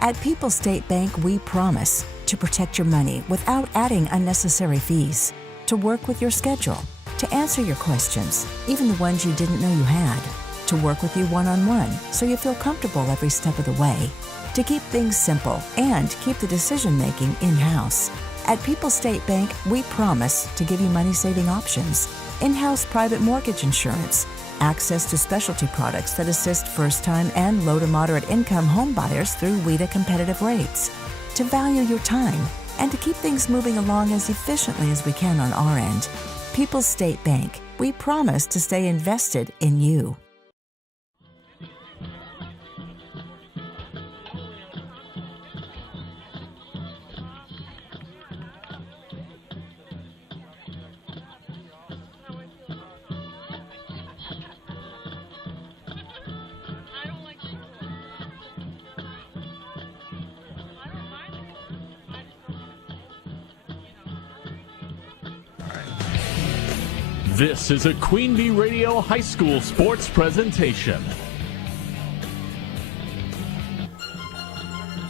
At People's State Bank, we promise to protect your money without adding unnecessary fees, to work with your schedule, to answer your questions, even the ones you didn't know you had, to work with you one-on-one so you feel comfortable every step of the way, to keep things simple and keep the decision-making in-house. At People's State Bank, we promise to give you money-saving options, in-house private mortgage insurance, access to specialty products that assist first-time and low to moderate income home buyers through WIDA competitive rates, to value your time, and to keep things moving along as efficiently as we can on our end. People's State Bank, we promise to stay invested in you. This is a Queen Bee Radio High School sports presentation.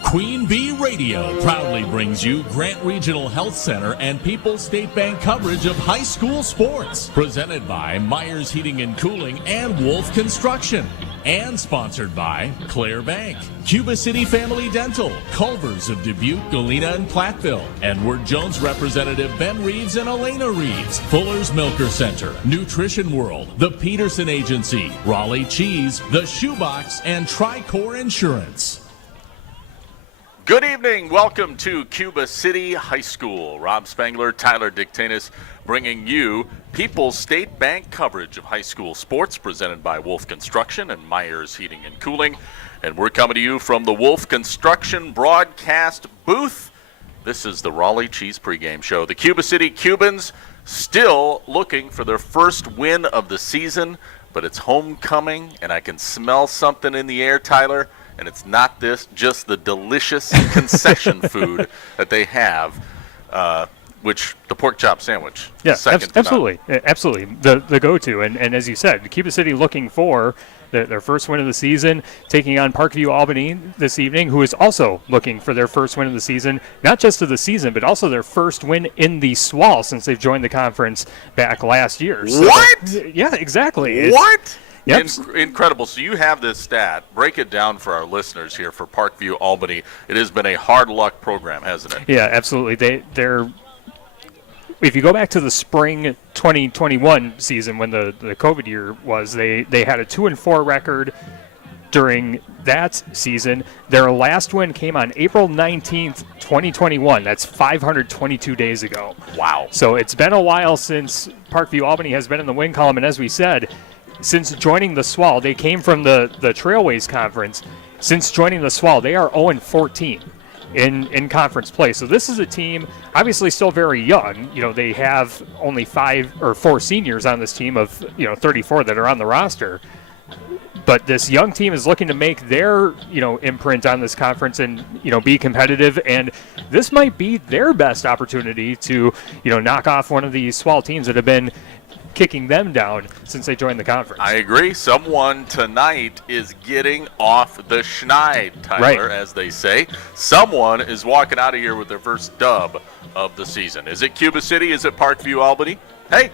Queen Bee Radio proudly brings you Grant Regional Health Center and People's State Bank coverage of high school sports. Presented by Myers Heating and Cooling and Wolf Construction. And sponsored by Claire Bank, Cuba City Family Dental, Culver's of Dubuque, Galena, and Platteville, Edward Jones Representative Ben Reeves and Elena Reeves, Fuller's Milker Center, Nutrition World, the Peterson Agency, Raleigh Cheese, the Shoebox, and Tricor Insurance. Good evening. Welcome to Cuba City High School. Rob Spangler, Tyler Dictanis, bringing you People's State Bank coverage of high school sports presented by Wolf Construction and Myers Heating and Cooling. And we're coming to you from the Wolf Construction broadcast booth. This is the Raleigh Cheese pregame show. The Cuba City Cubans still looking for their first win of the season, but it's homecoming, and I can smell something in the air, Tyler. And it's not just the delicious concession food that they have, which the pork chop sandwich. Yes, absolutely. Absolutely. The go-to. And as you said, Cuba City looking for their first win of the season, taking on Parkview, Albany this evening, who is also looking for their first win of the season, not just of the season, but also their first win in the SWAL since they've joined the conference back last year. So what? Yeah, exactly. What? Yep. Incredible. So you have this stat. Break it down for our listeners here for Parkview, Albany. It has been a hard luck program, hasn't it? Yeah, absolutely. They're if you go back to the spring 2021 season when the COVID year was, they had a 2-4 record during that season. Their last win came on April 19th, 2021. That's 522 days ago. Wow. So it's been a while since Parkview Albany has been in the win column, and as we said, since joining the SWAL, they came from the Trailways Conference. Since joining the SWAL, they are 0-14 in conference play. So this is a team, obviously still very young. You know, they have only 5 or 4 seniors on this team of 34 that are on the roster. But this young team is looking to make their imprint on this conference and be competitive. And this might be their best opportunity to knock off one of these SWAL teams that have been kicking them down since they joined the conference. I agree. Someone tonight is getting off the schneid, Tyler, right, as they say. Someone is walking out of here with their first dub of the season. Is it Cuba City? Is it Parkview Albany? Hey,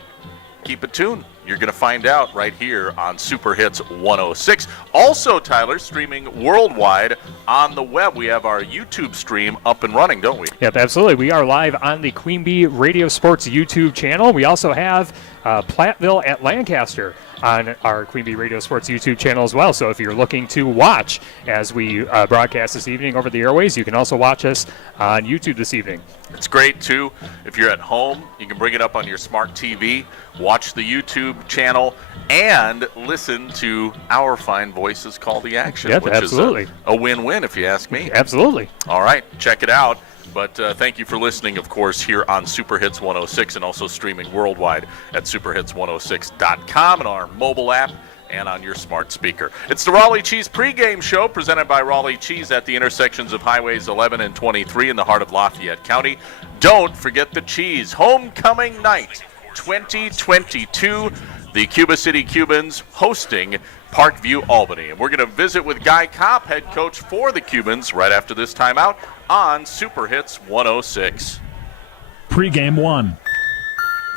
keep it tuned. You're going to find out right here on Super Hits 106. Also, Tyler, streaming worldwide on the web. We have our YouTube stream up and running, don't we? Yep, absolutely. We are live on the Queen Bee Radio Sports YouTube channel. We also have Platteville at Lancaster on our Queen Bee Radio Sports YouTube channel as well. So if you're looking to watch as we broadcast this evening over the airways, you can also watch us on YouTube this evening. It's great, too. If you're at home, you can bring it up on your smart TV, watch the YouTube channel, and listen to our fine voices call the action, yep, which absolutely is a win-win if you ask me. Absolutely. All right, check it out. But thank you for listening, of course, here on Super Hits 106 and also streaming worldwide at superhits106.com and our mobile app and on your smart speaker. It's the Raleigh Cheese pregame show presented by Raleigh Cheese at the intersections of Highways 11 and 23 in the heart of Lafayette County. Don't forget the cheese. Homecoming night 2022. The Cuba City Cubans hosting Parkview, Albany. And we're going to visit with Guy Kopp, head coach for the Cubans, right after this timeout on Super Hits 106. Pre-game one.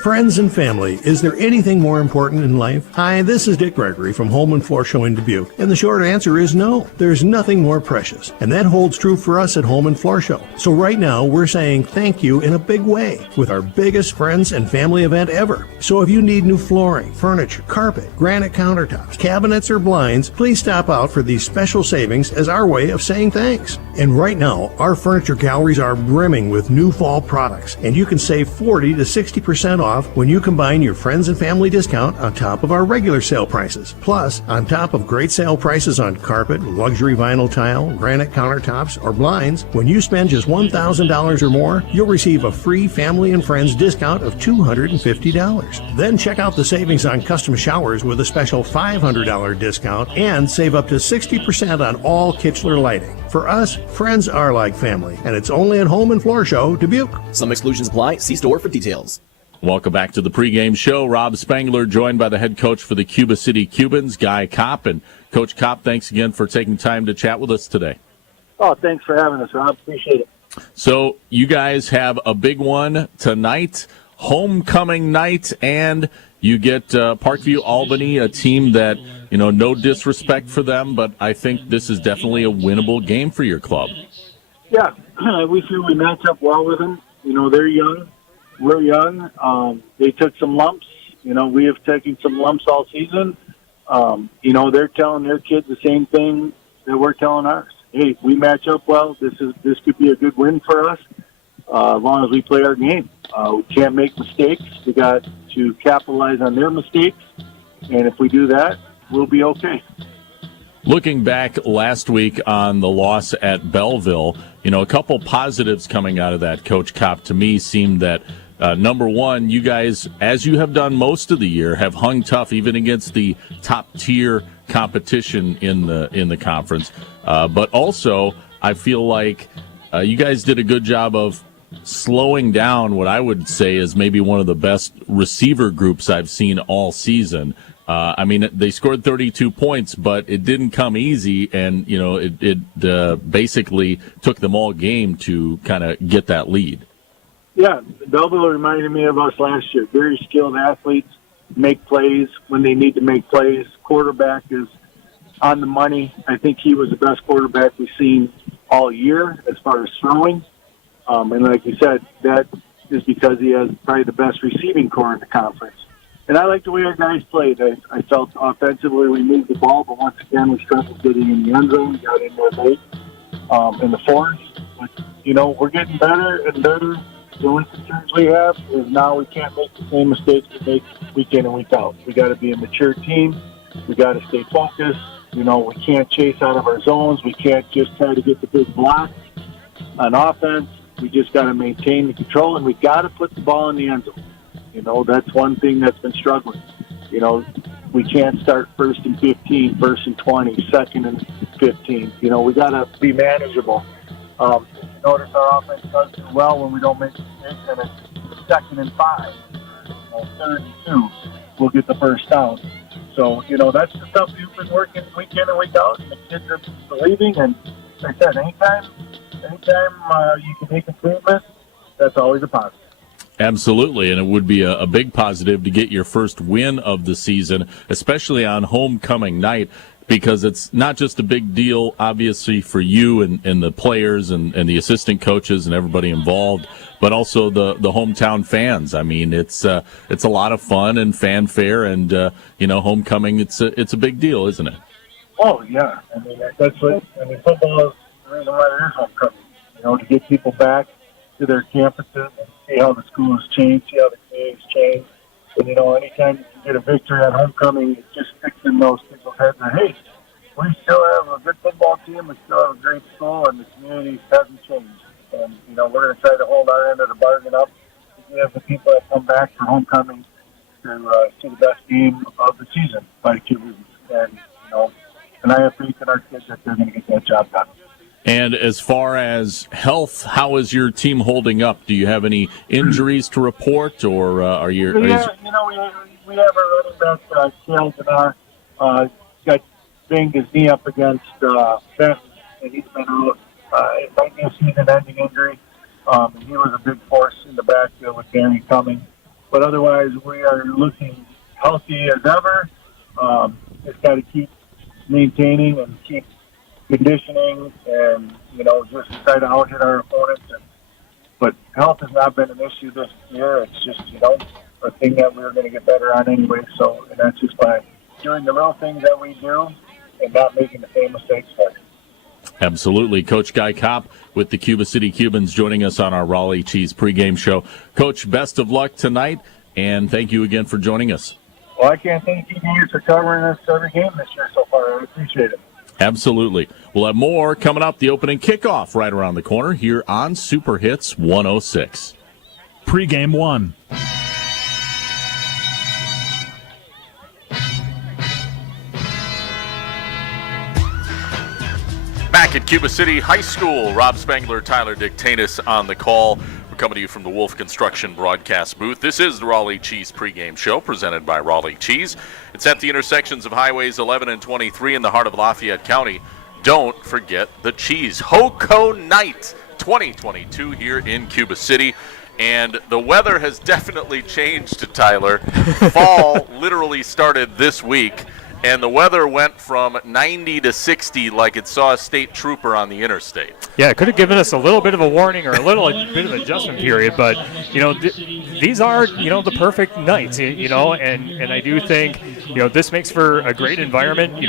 Friends and family, is there anything more important in life? Hi, this is Dick Gregory from Home and Floor Show in Dubuque, and the short answer is no. There's nothing more precious, and that holds true for us at Home and Floor Show. So right now, we're saying thank you in a big way with our biggest friends and family event ever. So if you need new flooring, furniture, carpet, granite countertops, cabinets, or blinds, please stop out for these special savings as our way of saying thanks. And right now, our furniture galleries are brimming with new fall products, and you can save 40 to 60% off when you combine your friends and family discount on top of our regular sale prices. Plus, on top of great sale prices on carpet, luxury vinyl tile, granite countertops, or blinds, when you spend just $1,000 or more, you'll receive a free family and friends discount of $250. Then check out the savings on custom showers with a special $500 discount and save up to 60% on all Kichler lighting. For us, friends are like family, and it's only at Home and Floor Show, Dubuque. Some exclusions apply. See store for details. Welcome back to the pregame show. Rob Spangler joined by the head coach for the Cuba City Cubans, Guy Kopp. And Coach Kopp, thanks again for taking time to chat with us today. Oh, thanks for having us, Rob. Appreciate it. So you guys have a big one tonight, homecoming night, and you get Parkview Albany, a team that, no disrespect for them, but I think this is definitely a winnable game for your club. Yeah, we feel we match up well with them. They're young. We're young. They took some lumps. We have taken some lumps all season. They're telling their kids the same thing that we're telling ours. Hey, we match up well. This could be a good win for us as long as we play our game. We can't make mistakes. We got to capitalize on their mistakes, and if we do that, we'll be okay. Looking back last week on the loss at Belleville, a couple positives coming out of that, Coach Kopp, to me seemed that number one, you guys, as you have done most of the year, have hung tough even against the top-tier competition in the conference. But also, I feel like you guys did a good job of slowing down what I would say is maybe one of the best receiver groups I've seen all season. They scored 32 points, but it didn't come easy, and, it basically took them all game to kind of get that lead. Yeah, Belleville reminded me of us last year. Very skilled athletes, make plays when they need to make plays. Quarterback is on the money. I think he was the best quarterback we've seen all year as far as throwing. And like you said, that is because he has probably the best receiving core in the conference. And I like the way our guys played. I felt offensively we moved the ball, but once again we struggled getting in the end zone. We got in there late in the fourth. But, we're getting better and better. The only concerns we have is now we can't make the same mistakes we make week in and week out. We got to be a mature team. We got to stay focused. We can't chase out of our zones. We can't just try to get the big block on offense. We just got to maintain the control, and we got to put the ball in the end zone. That's one thing that's been struggling. We can't start 1st and 15, 1st and 20, 2nd and 15. We got to be manageable. Notice our offense does do well when we don't make mistakes, and it's 2nd and 5, 3rd and 2, we'll get the first down. So, that's the stuff we've been working week in and week out, and the kids are believing. And like I said, anytime you can make improvement, that's always a positive. Absolutely, and it would be a big positive to get your first win of the season, especially on homecoming night, because it's not just a big deal, obviously, for you and the players and the assistant coaches and everybody involved, but also the hometown fans. I mean, it's a lot of fun and fanfare, and homecoming. It's a big deal, isn't it? Oh yeah, that's what football is the reason why there is homecoming. To get people back to their campuses and see how the school has changed, see how the community's changed. And, anytime you can get a victory at homecoming, it just sticks in those people's heads that, hey, we still have a good football team, we still have a great school, and the community hasn't changed. And, we're going to try to hold our end of the bargain up to give the people that come back for homecoming to see the best game of the season by Cuba. And I have faith in our kids that they're going to get that job done. And as far as health, how is your team holding up? Do you have any injuries to report, or are you? Yeah, we have our running back, Kale Denar, got banged his knee up against Benton, and he's been out. It might be a season-ending injury. He was a big force in the backfield with Danny coming. But otherwise, we are looking healthy as ever. Just got to keep maintaining and keep conditioning and, just try to out-hit our opponents. But health has not been an issue this year. It's just, a thing that we're going to get better on anyway. And that's just by doing the little things that we do and not making the same mistakes twice. Absolutely. Coach Guy Kopp with the Cuba City Cubans joining us on our Raleigh Cheese pregame show. Coach, best of luck tonight, and thank you again for joining us. Well, I can't thank you guys for covering us every game this year so far. I appreciate it. Absolutely. We'll have more coming up. The opening kickoff right around the corner here on Super Hits 106. Pregame 1. Back at Cuba City High School, Rob Spangler, Tyler Dictanis on the call. We're coming to you from the Wolf Construction broadcast booth. This is the Raleigh Cheese pregame show presented by Raleigh Cheese. It's at the intersections of Highways 11 and 23 in the heart of Lafayette County. Don't forget the cheese. HoCo Night 2022 here in Cuba City. And the weather has definitely changed, Tyler. Fall literally started this week. And the weather went from 90 to 60 like it saw a state trooper on the interstate. Yeah, it could have given us a little bit of a warning or a little bit of an adjustment period, but, these are, the perfect nights, and I do think, this makes for a great environment. We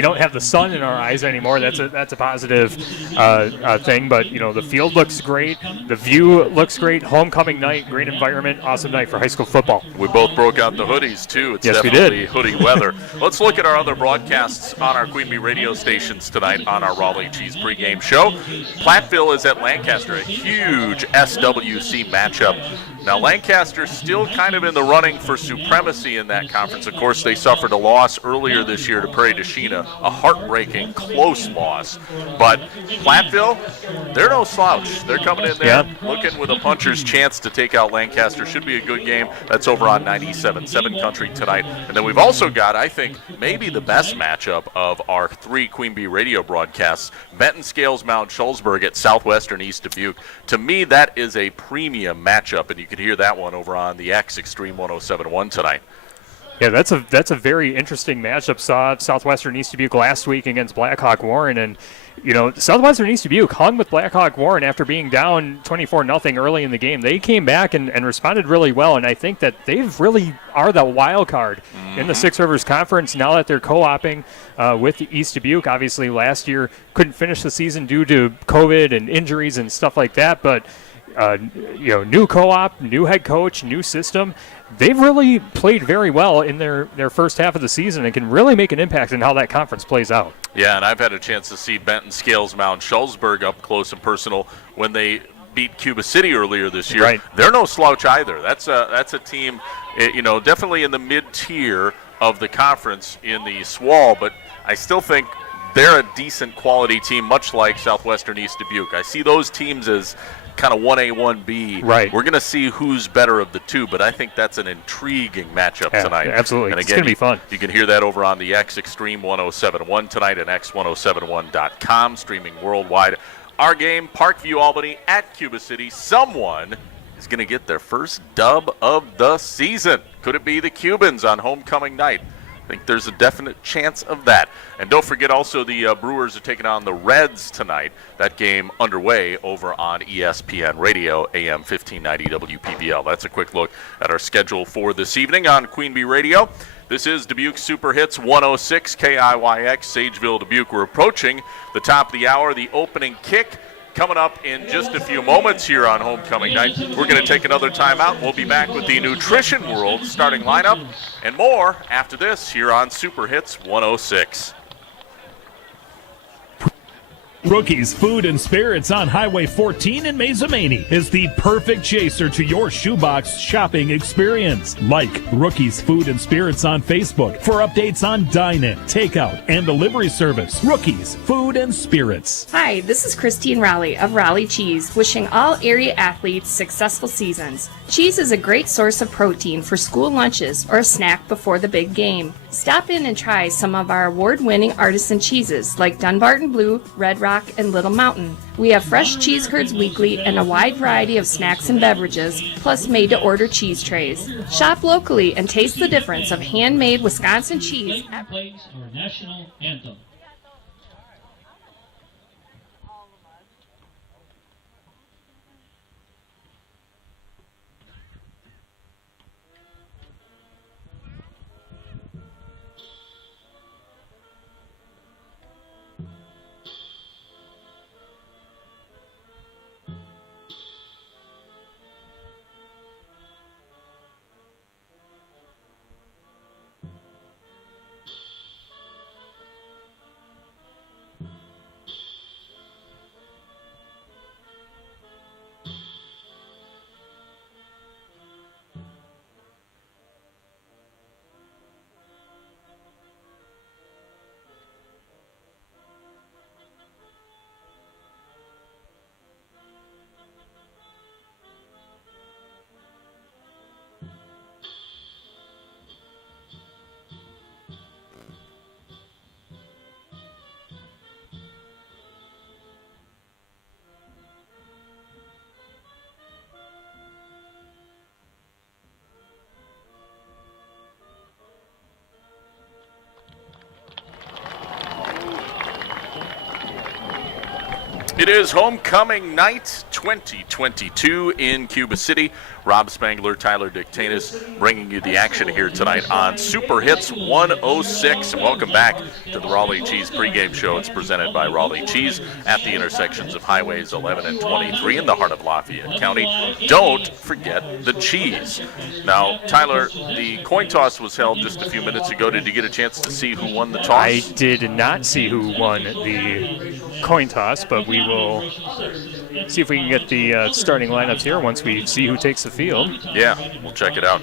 don't have the sun in our eyes anymore. That's a positive thing, but, the field looks great. The view looks great. Homecoming night, great environment, awesome night for high school football. We both broke out the hoodies, too. It's yes, definitely hoodie weather. Let's look at our other broadcasts on our Queen Bee radio stations tonight on our Raleigh Cheese pregame show. Platteville is at Lancaster, a huge SWC matchup. Now, Lancaster still kind of in the running for supremacy in that conference. Of course, they suffered a loss earlier this year to Prairie du Chien, a heartbreaking, close loss. But Platteville, they're no slouch. They're coming in there looking with a puncher's chance to take out Lancaster. Should be a good game. That's over on 97.7 Country tonight. And then we've also got, I think, maybe the best matchup of our three Queen Bee radio broadcasts, Benton Scales Mount Schulzberg at Southwestern East Dubuque. To me, that is a premium matchup, and you can hear that one over on the X Extreme 107.1 tonight. Yeah, that's a very interesting matchup. Saw Southwestern East Dubuque last week against Blackhawk Warren, and Southwestern East Dubuque hung with Blackhawk Warren after being down 24-0 early in the game. They came back and responded really well, and I think that they really are the wild card in the Six Rivers Conference now that they're co-oping with East Dubuque. Obviously, last year couldn't finish the season due to COVID and injuries and stuff like that, but new co-op, new head coach, new system. They've really played very well in their first half of the season and can really make an impact in how that conference plays out. Yeah, and I've had a chance to see Benton Scales Mount Schulzberg up close and personal when they beat Cuba City earlier this year. Right. They're no slouch either. That's a team, definitely in the mid-tier of the conference in the SWAL, but I still think they're a decent quality team, much like Southwestern East Dubuque. I see those teams as kind of 1A, 1B. Right. We're going to see who's better of the two, but I think that's an intriguing matchup tonight. Absolutely. And again, it's going to be fun. You can hear that over on the X Extreme 107.1 tonight and X1071.com, streaming worldwide. Our game, Parkview, Albany at Cuba City. Someone is going to get their first dub of the season. Could it be the Cubans on homecoming night? I think there's a definite chance of that. And don't forget also the Brewers are taking on the Reds tonight. That game underway over on ESPN Radio, AM 1590 WPBL. That's a quick look at our schedule for this evening on Queen Bee Radio. This is Dubuque Super Hits 106 KIYX, Sageville, Dubuque. We're approaching the top of the hour, the opening kick. Coming up in just a few moments here on homecoming night. We're going to take another timeout. We'll be back with the Nutrition World starting lineup and more after this here on Super Hits 106. Rookie's Food and Spirits on Highway 14 in Mazamani is the perfect chaser to your shoebox shopping experience. Like Rookie's Food and Spirits on Facebook for updates on dine-in, takeout, and delivery service. Rookie's Food and Spirits. Hi, this is Christine Raleigh of Raleigh Cheese, wishing all area athletes successful seasons. Cheese is a great source of protein for school lunches or a snack before the big game. Stop in and try some of our award-winning artisan cheeses like Dunbarton Blue, Red Rock, and Little Mountain. We have fresh cheese curds weekly and a wide variety of snacks and beverages, plus made-to-order cheese trays. Shop locally and taste the difference of handmade Wisconsin cheese. Plays our national anthem. It is homecoming night 2022 in Cuba City. Rob Spangler, Tyler Dictanis bringing you the action here tonight on Super Hits 106. And welcome back to the Raleigh Cheese pregame show. It's presented by Raleigh Cheese at the intersections of Highways 11 and 23 in the heart of Lafayette County. Don't forget the cheese. Now, Tyler, the coin toss was held just a few minutes ago. Did you get a chance to see who won the toss? I did not see who won the coin toss, but we will see if we can get the starting lineups here once we see who takes the field. Yeah, we'll check it out.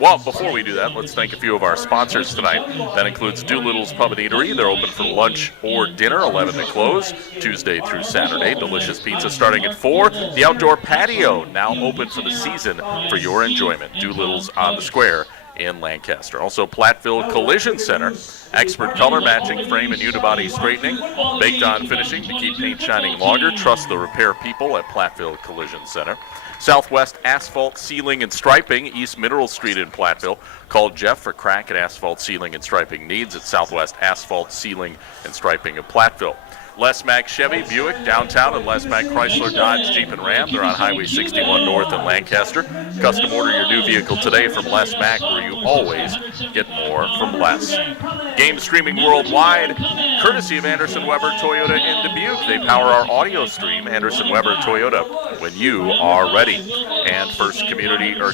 Well, before we do that, let's thank a few of our sponsors tonight. That includes Doolittle's Pub and Eatery. They're open for lunch or dinner, 11 to close, Tuesday through Saturday. Delicious pizza starting at 4. The outdoor patio now open for the season for your enjoyment. Doolittle's on the square in Lancaster. Also, Platteville Collision Center. Expert color matching frame and unibody straightening. Baked on finishing to keep paint shining longer. Trust the repair people at Platteville Collision Center. Southwest Asphalt Sealing and Striping, East Mineral Street in Platteville. Call Jeff for crack and asphalt sealing and striping needs at Southwest Asphalt Sealing and Striping of Platteville. Les Mack Chevy, Buick, downtown, and Les Mack Chrysler, Dodge, Jeep, and Ram. They're on Highway 61 North in Lancaster. Custom order your new vehicle today from Les Mack, where you always get more from Les. Game streaming worldwide, courtesy of Anderson Weber Toyota in Dubuque. They power our audio stream, Anderson Weber Toyota, when you are ready. And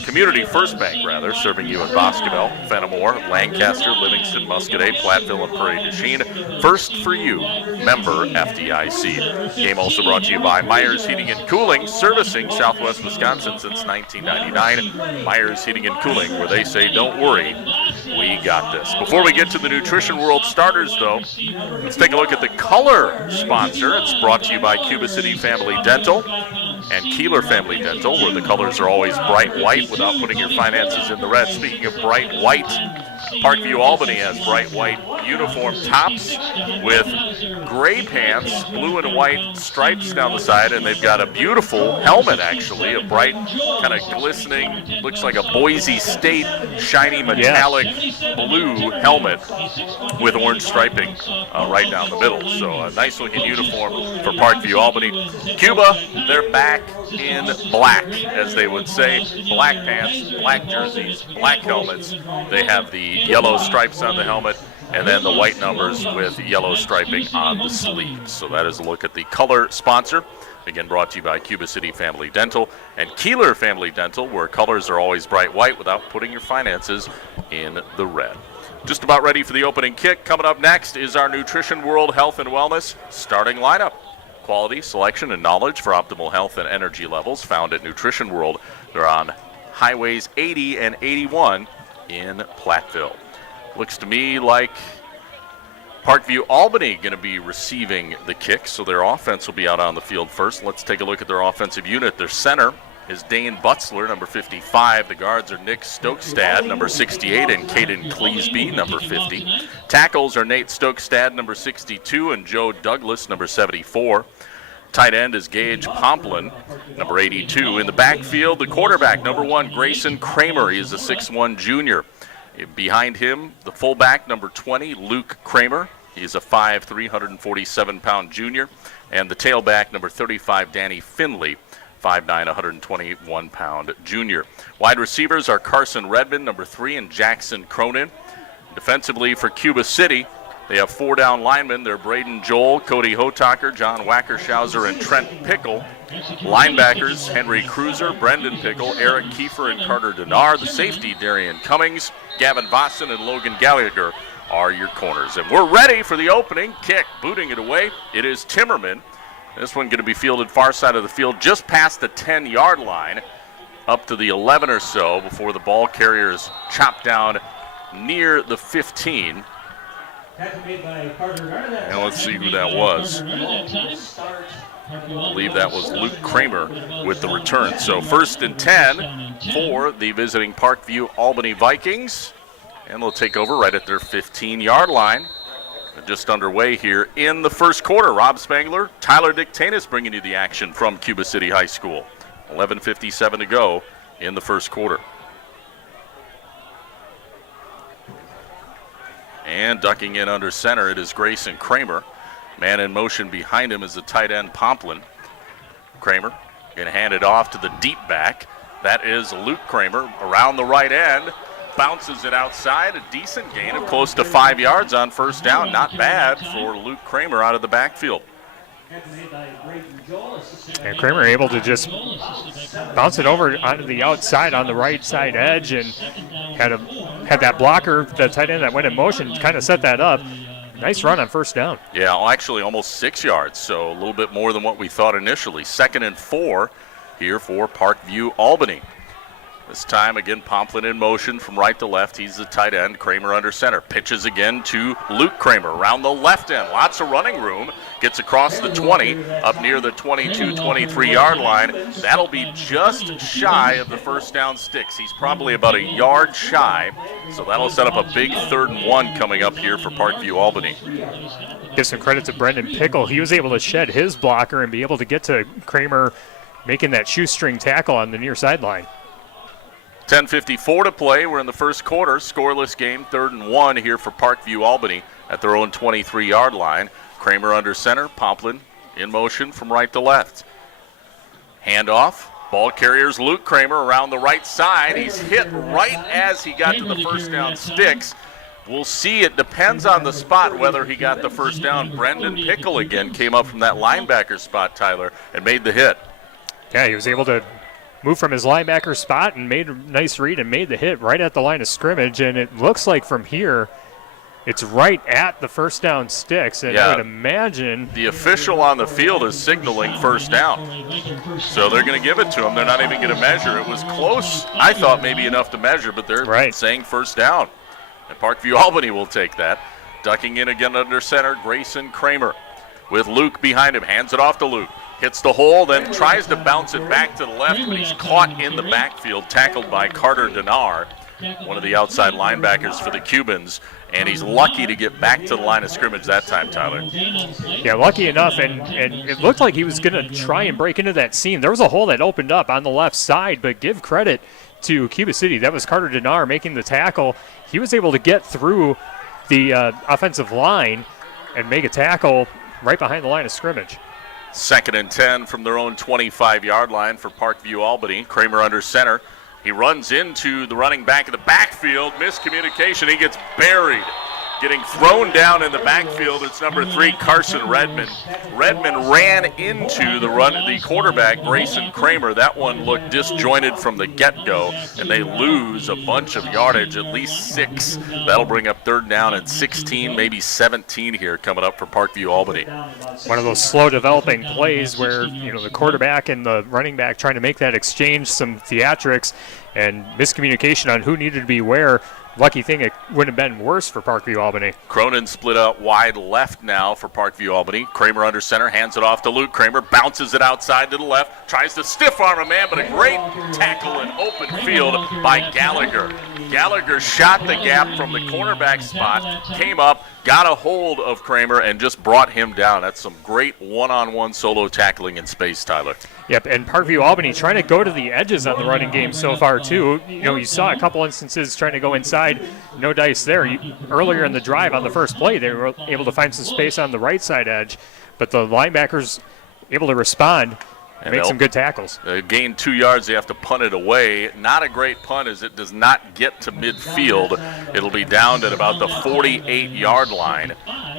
Community First Bank, serving you in Boscobel, Fenimore, Lancaster, Livingston, Muscadet, Platteville, and Prairie du Chien. First for you, member FDIC. Game also brought to you by Myers Heating and Cooling, servicing Southwest Wisconsin since 1999. Myers Heating and Cooling, where they say, don't worry, we got this. Before we get to the Nutrition World starters, though, let's take a look at the color sponsor. It's brought to you by Cuba City Family Dental and Keeler Family Dental, where the colors are always bright white without putting your finances in the red. Speaking of bright white, Parkview Albany has bright white uniform tops with gray pants, blue and white stripes down the side, and they've got a beautiful helmet, actually, a bright, kind of glistening, looks like a Boise State shiny metallic blue helmet with orange striping right down the middle. So a nice looking uniform for Parkview Albany. Cuba, they're back in black, as they would say. Black pants, black jerseys, black helmets. They have the yellow stripes on the helmet, and then the white numbers with yellow striping on the sleeves. So that is a look at the color sponsor. Again, brought to you by Cuba City Family Dental and Keeler Family Dental, where colors are always bright white without putting your finances in the red. Just about ready for the opening kick. Coming up next is our Nutrition World Health and Wellness starting lineup. Quality, selection, and knowledge for optimal health and energy levels found at Nutrition World. They're on Highways 80 and 81 in Platteville. Looks to me like Parkview Albany going to be receiving the kick, so their offense will be out on the field first. Let's take a look at their offensive unit. Their center is Dane Butzler, number 55. The guards are Nick Stokestad, number 68, and Caden Cleesby, number 50. Tackles are Nate Stokestad, number 62, and Joe Douglas, number 74. Tight end is Gage Pomplin, number 82. In the backfield, the quarterback, number 1, Grayson Kramer. He is a 6'1 junior. Behind him, the fullback, number 20, Luke Kramer. He is a 5'3", 147-pound junior. And the tailback, number 35, Danny Finley, 5'9", 121-pound junior. Wide receivers are Carson Redmond, number 3, and Jackson Cronin. Defensively for Cuba City, they have 4 down linemen. They're Braden Joel, Cody Hotaker, John Wackershauser, and Trent Pickle. Linebackers, Henry Cruiser, Brendan Pickle, Eric Kiefer, and Carter Denar. The safety, Darian Cummings, Gavin Vossen, and Logan Gallagher are your corners. And we're ready for the opening kick. Booting it away, it is Timmerman. This one going to be fielded far side of the field, just past the 10-yard line, up to the 11 or so before the ball carrier is chopped down near the 15. And let's see who that was. I believe that was Luke Kramer with the return. So 1st and 10 for the visiting Parkview Albany Vikings. And they'll take over right at their 15-yard line. Just underway here in the first quarter. Rob Spangler, Tyler Dictanis bringing you the action from Cuba City High School. 11:57 to go in the first quarter. And ducking in under center, it is Grayson Kramer. Man in motion behind him is the tight end Pomplin. Kramer going to hand it off to the deep back. That is Luke Kramer around the right end. Bounces it outside, a decent gain of close to 5 yards on first down. Not bad for Luke Kramer out of the backfield. And Kramer able to just bounce it over onto the outside on the right side edge and had that blocker, the tight end that went in motion, kind of set that up. Nice run on first down. Yeah, actually almost 6 yards, so a little bit more than what we thought initially. 2nd and 4 here for Parkview Albany. This time, again, Pomplin in motion from right to left. He's the tight end. Kramer under center. Pitches again to Luke Kramer around the left end. Lots of running room. Gets across the 20, up near the 22, 23-yard line. That'll be just shy of the first down sticks. He's probably about a yard shy, so that'll set up a big 3rd and 1 coming up here for Parkview Albany. Give some credit to Brendan Pickle. He was able to shed his blocker and be able to get to Kramer making that shoestring tackle on the near sideline. 10:54 to play. We're in the first quarter. Scoreless game, 3rd and 1 here for Parkview Albany at their own 23-yard line. Kramer under center. Pomplin in motion from right to left. Handoff. Ball carriers Luke Kramer around the right side. He's hit right as he got to the first down sticks. We'll see. It depends on the spot whether he got the first down. Brendan Pickle again came up from that linebacker spot, Tyler, and made the hit. Yeah, he was able to moved from his linebacker spot and made a nice read and made the hit right at the line of scrimmage. And it looks like from here, it's right at the first down sticks. And I would imagine the official on the field is signaling first down. So they're going to give it to him. They're not even going to measure. It was close. I thought maybe enough to measure, but they're saying first down. And Parkview Albany will take that. Ducking in again under center, Grayson Kramer with Luke behind him. Hands it off to Luke. Hits the hole, then tries to bounce it back to the left, but he's caught in the backfield, tackled by Carter Denar, one of the outside linebackers for the Cubans, and he's lucky to get back to the line of scrimmage that time, Tyler. Yeah, lucky enough, and it looked like he was going to try and break into that seam. There was a hole that opened up on the left side, but give credit to Cuba City. That was Carter Denar making the tackle. He was able to get through the offensive line and make a tackle right behind the line of scrimmage. 2nd and 10 from their own 25-yard line for Parkview Albany. Kramer under center. He runs into the running back in the backfield. Miscommunication. He gets buried Getting thrown down in the backfield, it's number 3, Carson Redmond. Redmond ran into the quarterback, Grayson Kramer. That one looked disjointed from the get-go, and they lose a bunch of yardage, at least 6. That'll bring up 3rd down and 16, maybe 17 here coming up for Parkview Albany. One of those slow developing plays where, the quarterback and the running back trying to make that exchange, some theatrics and miscommunication on who needed to be where. Lucky thing it wouldn't have been worse for Parkview Albany. Cronin split out wide left now for Parkview Albany. Kramer under center, hands it off to Luke. Kramer bounces it outside to the left, tries to stiff arm a man, but a great tackle in open field by Gallagher. Gallagher shot the gap from the cornerback spot, came up, got a hold of Kramer, and just brought him down. That's some great one-on-one solo tackling in space, Tyler. Yep, and Parkview Albany trying to go to the edges on the running game so far, too. You saw a couple instances trying to go inside. No dice there. Earlier in the drive on the first play, they were able to find some space on the right side edge, but the linebackers able to respond and make some good tackles. Gain 2 yards, they have to punt it away. Not a great punt as it does not get to midfield. It'll be down at about the 48-yard line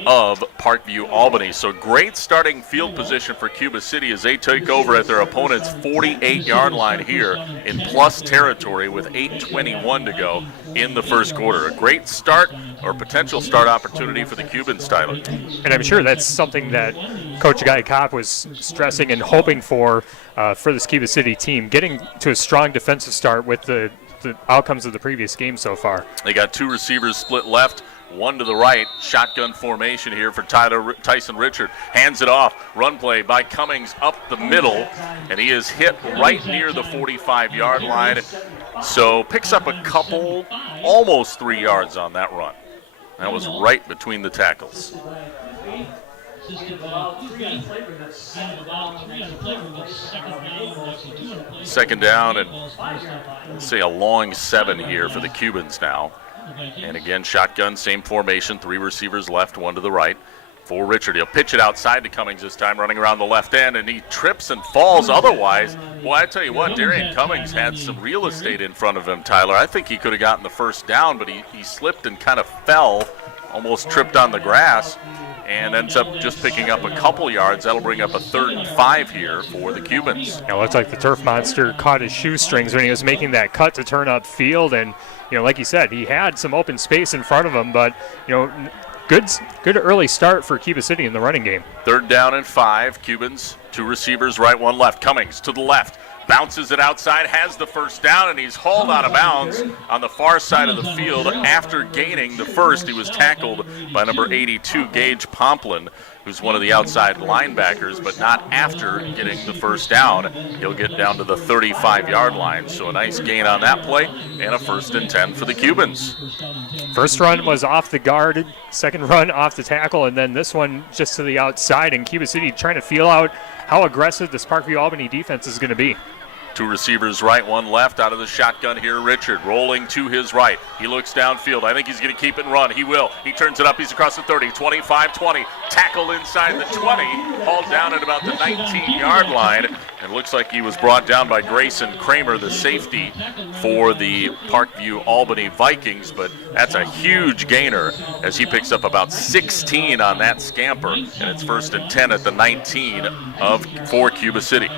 of Parkview Albany. So great starting field position for Cuba City as they take over at their opponent's 48-yard line here in plus territory with 8:21 to go in the first quarter. A great start or potential start opportunity for the Cubans, Tyler. And I'm sure that's something that Coach Guy Kopp was stressing and hoping for this Cuba City team, getting to a strong defensive start with the outcomes of the previous game so far. They got 2 receivers split left, 1 to the right. Shotgun formation here for Tyson Richard. Hands it off. Run play by Cummings up the middle, and he is hit right near the 45-yard line. So picks up a couple, almost 3 yards on that run. That was right between the tackles. Second down and say a long 7 here for the Cubans now. And again, shotgun, same formation, 3 receivers left, 1 to the right. For Richard, he'll pitch it outside to Cummings this time, running around the left end, and he trips and falls. Otherwise, boy, I tell you what, Darian Cummings had some real estate in front of him, Tyler. I think he could have gotten the first down, but he slipped and kind of fell, almost tripped on the grass, and ends up just picking up a couple yards. That'll bring up a 3rd and 5 here for the Cubans. It looks like the turf monster caught his shoestrings when he was making that cut to turn upfield, and like you said, he had some open space in front of him, but good early start for Cuba City in the running game. 3rd down and 5. Cubans, 2 receivers, right, 1 left. Cummings to the left. Bounces it outside, has the first down, and he's hauled out of bounds on the far side of the field. After gaining the first, he was tackled by number 82, Gage Pomplin, who's one of the outside linebackers, but not after getting the first down. He'll get down to the 35-yard line. So a nice gain on that play, and a 1st and 10 for the Cubans. First run was off the guard, second run off the tackle, and then this one just to the outside, and Cuba City trying to feel out how aggressive this Parkview Albany defense is going to be. 2 receivers right, 1 left. Out of the shotgun here, Richard rolling to his right. He looks downfield. I think he's going to keep it and run. He will. He turns it up. He's across the 30, 25, 20. Tackle inside the 20. Hauled down at about the 19-yard line. And looks like he was brought down by Grayson Kramer, the safety for the Parkview Albany Vikings. But that's a huge gainer as he picks up about 16 on that scamper. And it's 1st and 10 at the 19 for Cuba City.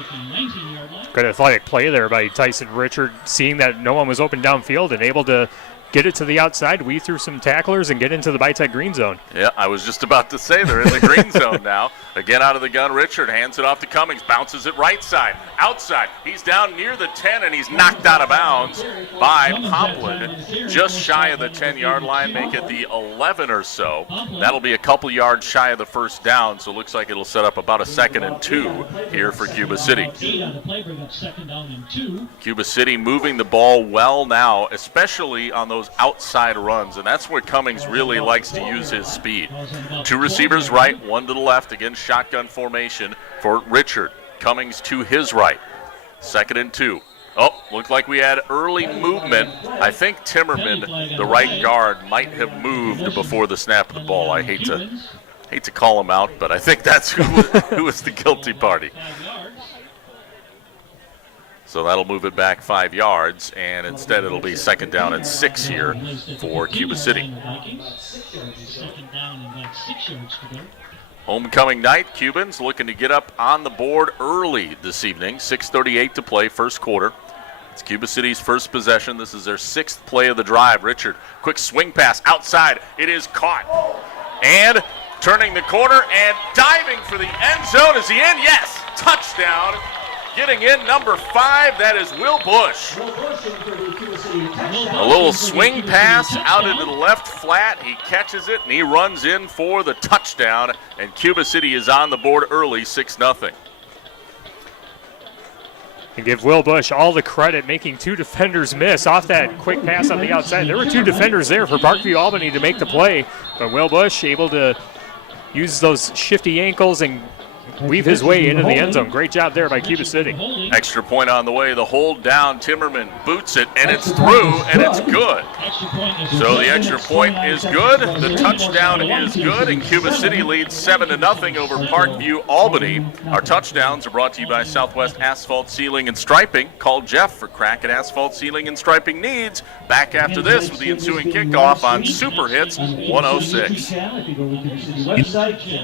Good athletic play there by Tyson Richard, seeing that no one was open downfield and able to get it to the outside, weave through some tacklers, and get into the Bitech green zone. Yeah, I was just about to say they're in the green zone now. Again, out of the gun, Richard hands it off to Cummings, bounces it right side, outside. He's down near the 10, and he's knocked out of bounds by Pomplin. Just shy of the 10-yard line, make it the 11 or so. That'll be a couple yards shy of the first down, so it looks like it'll set up about a 2nd and 2 here for Cuba City. Cuba City moving the ball well now, especially on those outside runs, and that's where Cummings really likes to use his speed. 2 receivers right, 1 to the left. Again, shotgun formation for Richard. Cummings to his right. 2nd and 2. Oh, looked like we had early movement. I think Timmerman, the right guard, might have moved before the snap of the ball. I hate to call him out, but I think that's who was the guilty party. So that'll move it back 5 yards, and instead it'll be 2nd down and 6 here for Cuba City. Homecoming night, Cubans looking to get up on the board early this evening. 6:38 to play, first quarter. It's Cuba City's first possession. This is their 6th play of the drive. Richard, quick swing pass outside. It is caught. And turning the corner and diving for the end zone. Is he in? Yes! Touchdown. Getting in, number 5, that is Will Bush. A little swing pass out into the left flat. He catches it, and he runs in for the touchdown. And Cuba City is on the board early, 6-0. And give Will Bush all the credit, making 2 defenders miss off that quick pass on the outside. There were 2 defenders there for Parkview Albany to make the play, but Will Bush able to use those shifty ankles and weave his way into the end zone. Great job there by Cuba City. Extra point on the way. The hold down. Timmerman boots it, and it's through, and it's good. So the extra point is good. The touchdown is good, and Cuba City leads 7-0 over Parkview Albany. Our touchdowns are brought to you by Southwest Asphalt Sealing and Striping. Call Jeff for crack and asphalt sealing and striping needs. Back after this with the ensuing kickoff on Super Hits 106.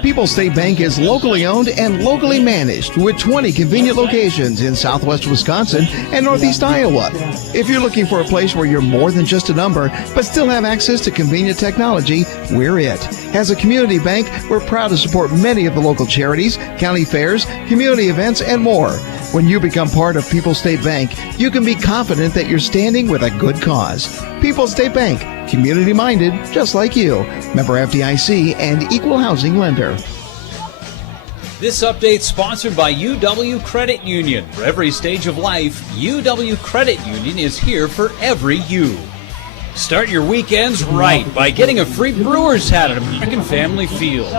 People's State Bank is locally owned and locally managed with 20 convenient locations in southwest Wisconsin and northeast Iowa. If you're looking for a place where you're more than just a number, but still have access to convenient technology, we're it. As a community bank, we're proud to support many of the local charities, county fairs, community events, and more. When you become part of People's State Bank, you can be confident that you're standing with a good cause. People's State Bank, community-minded, just like you. Member FDIC and equal housing lender. This update sponsored by UW Credit Union. For every stage of life, UW Credit Union is here for every you. Start your weekends right by getting a free Brewers hat at American Family Field.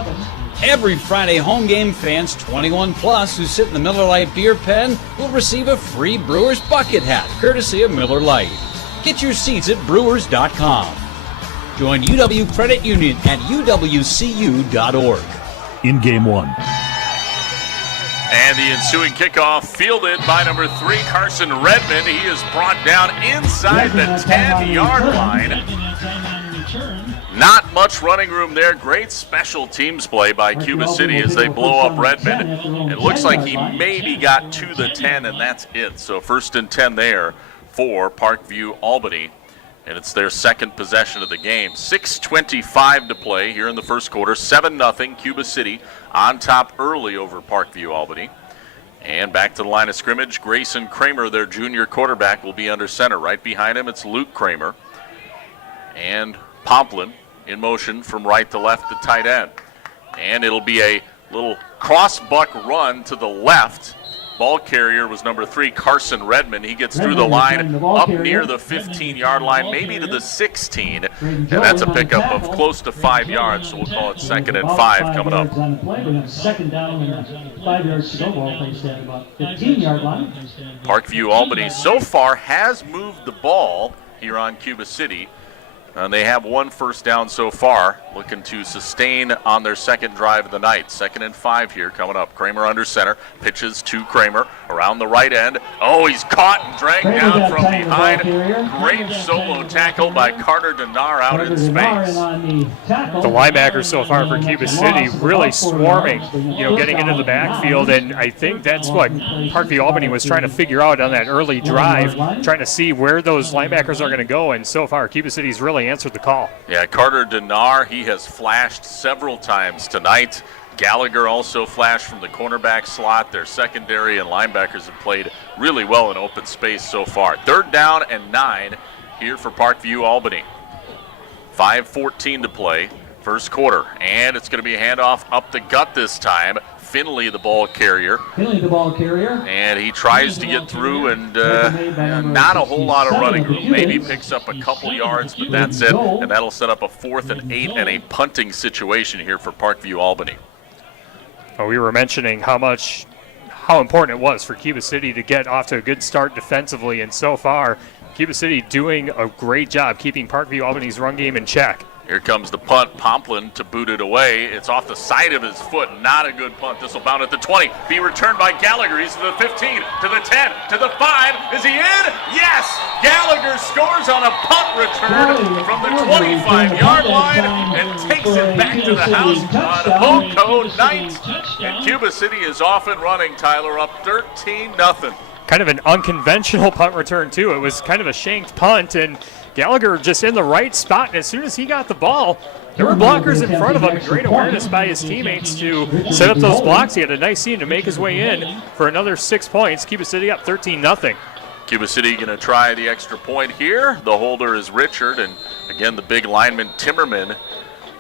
Every Friday home game, fans 21 plus who sit in the Miller Lite beer pen will receive a free Brewers bucket hat, courtesy of Miller Lite. Get your seats at brewers.com. Join UW Credit Union at uwcu.org. In game 1. And the ensuing kickoff fielded by number 3, Carson Redmond. He is brought down inside the 10-yard line. Not much running room there. Great special teams play by Cuba City as they blow up Redmond. It looks like he maybe got to the 10, and that's it. So 1st and 10 there for Parkview Albany. And it's their second possession of the game. 6:25 to play here in the first quarter. 7-0 Cuba City on top early over Parkview Albany. And back to the line of scrimmage. Grayson Kramer, their junior quarterback, will be under center. Right behind him, it's Luke Kramer. And Pomplin in motion from right to left, the tight end. And it'll be a little cross-buck run to the left. Ball carrier was number 3, Carson Redmond. He gets through the line up near the 15-yard line, maybe to the 16. And that's a pickup of close to 5 yards, so we'll call it 2nd and 5 coming up. 2nd down and 5 yards to go. Ball placed at about 15-yard line. Parkview Albany so far has moved the ball here on Cuba City. And they have 1 first down so far, looking to sustain on their second drive of the night. 2nd and 5 here coming up. Kramer under center, pitches to Kramer around the right end. Oh, he's caught and dragged down from behind. Great solo tackle by Carter Denar out in space. The linebackers so far for Cuba City really swarming, getting into the backfield, and I think that's what Parkview Albany was trying to figure out on that early drive, trying to see where those linebackers are going to go, and so far Cuba City's really answered the call. Yeah, Carter Denar, he has flashed several times tonight. Gallagher also flashed from the cornerback slot. Their secondary and linebackers have played really well in open space so far. 3rd down and 9 here for Parkview Albany. 5:14 to play, first quarter. And it's going to be a handoff up the gut this time. Finley, the ball carrier. And he tries to get through, and not a whole lot of running room. Maybe picks up a couple yards, but that's it. And that'll set up a 4th and 8 and a punting situation here for Parkview Albany. Well, we were mentioning how important it was for Cuba City to get off to a good start defensively, and so far, Cuba City doing a great job keeping Parkview Albany's run game in check. Here comes the punt. Pomplin to boot it away. It's off the side of his foot. Not a good punt. This will bound at the 20. Be returned by Gallagher. He's to the 15, to the 10, to the 5. Is he in? Yes! Gallagher scores on a punt return from the 25-yard line and takes it back to the house on Hoco night. And Cuba City is off and running, Tyler, up 13-0. Kind of an unconventional punt return, too. It was kind of a shanked punt, and Gallagher just in the right spot, and as soon as he got the ball, there were blockers in front of him. Great awareness by his teammates to set up those blocks. He had a nice seam to make his way in for another 6 points. Cuba City up 13-0. Cuba City going to try the extra point here. The holder is Richard, and again the big lineman Timmerman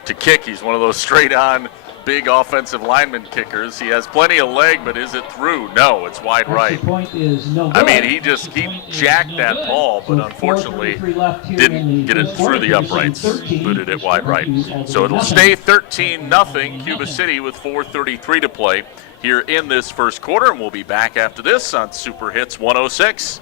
to kick. He's one of those straight-on big offensive lineman kickers. He has plenty of leg, but is it through? No, it's wide right. I mean, he jacked that ball, but unfortunately didn't get it through the uprights. Booted it wide right. So it'll stay 13-0. Cuba City with 4:33 to play here in this first quarter, and we'll be back after this on Super Hits 106.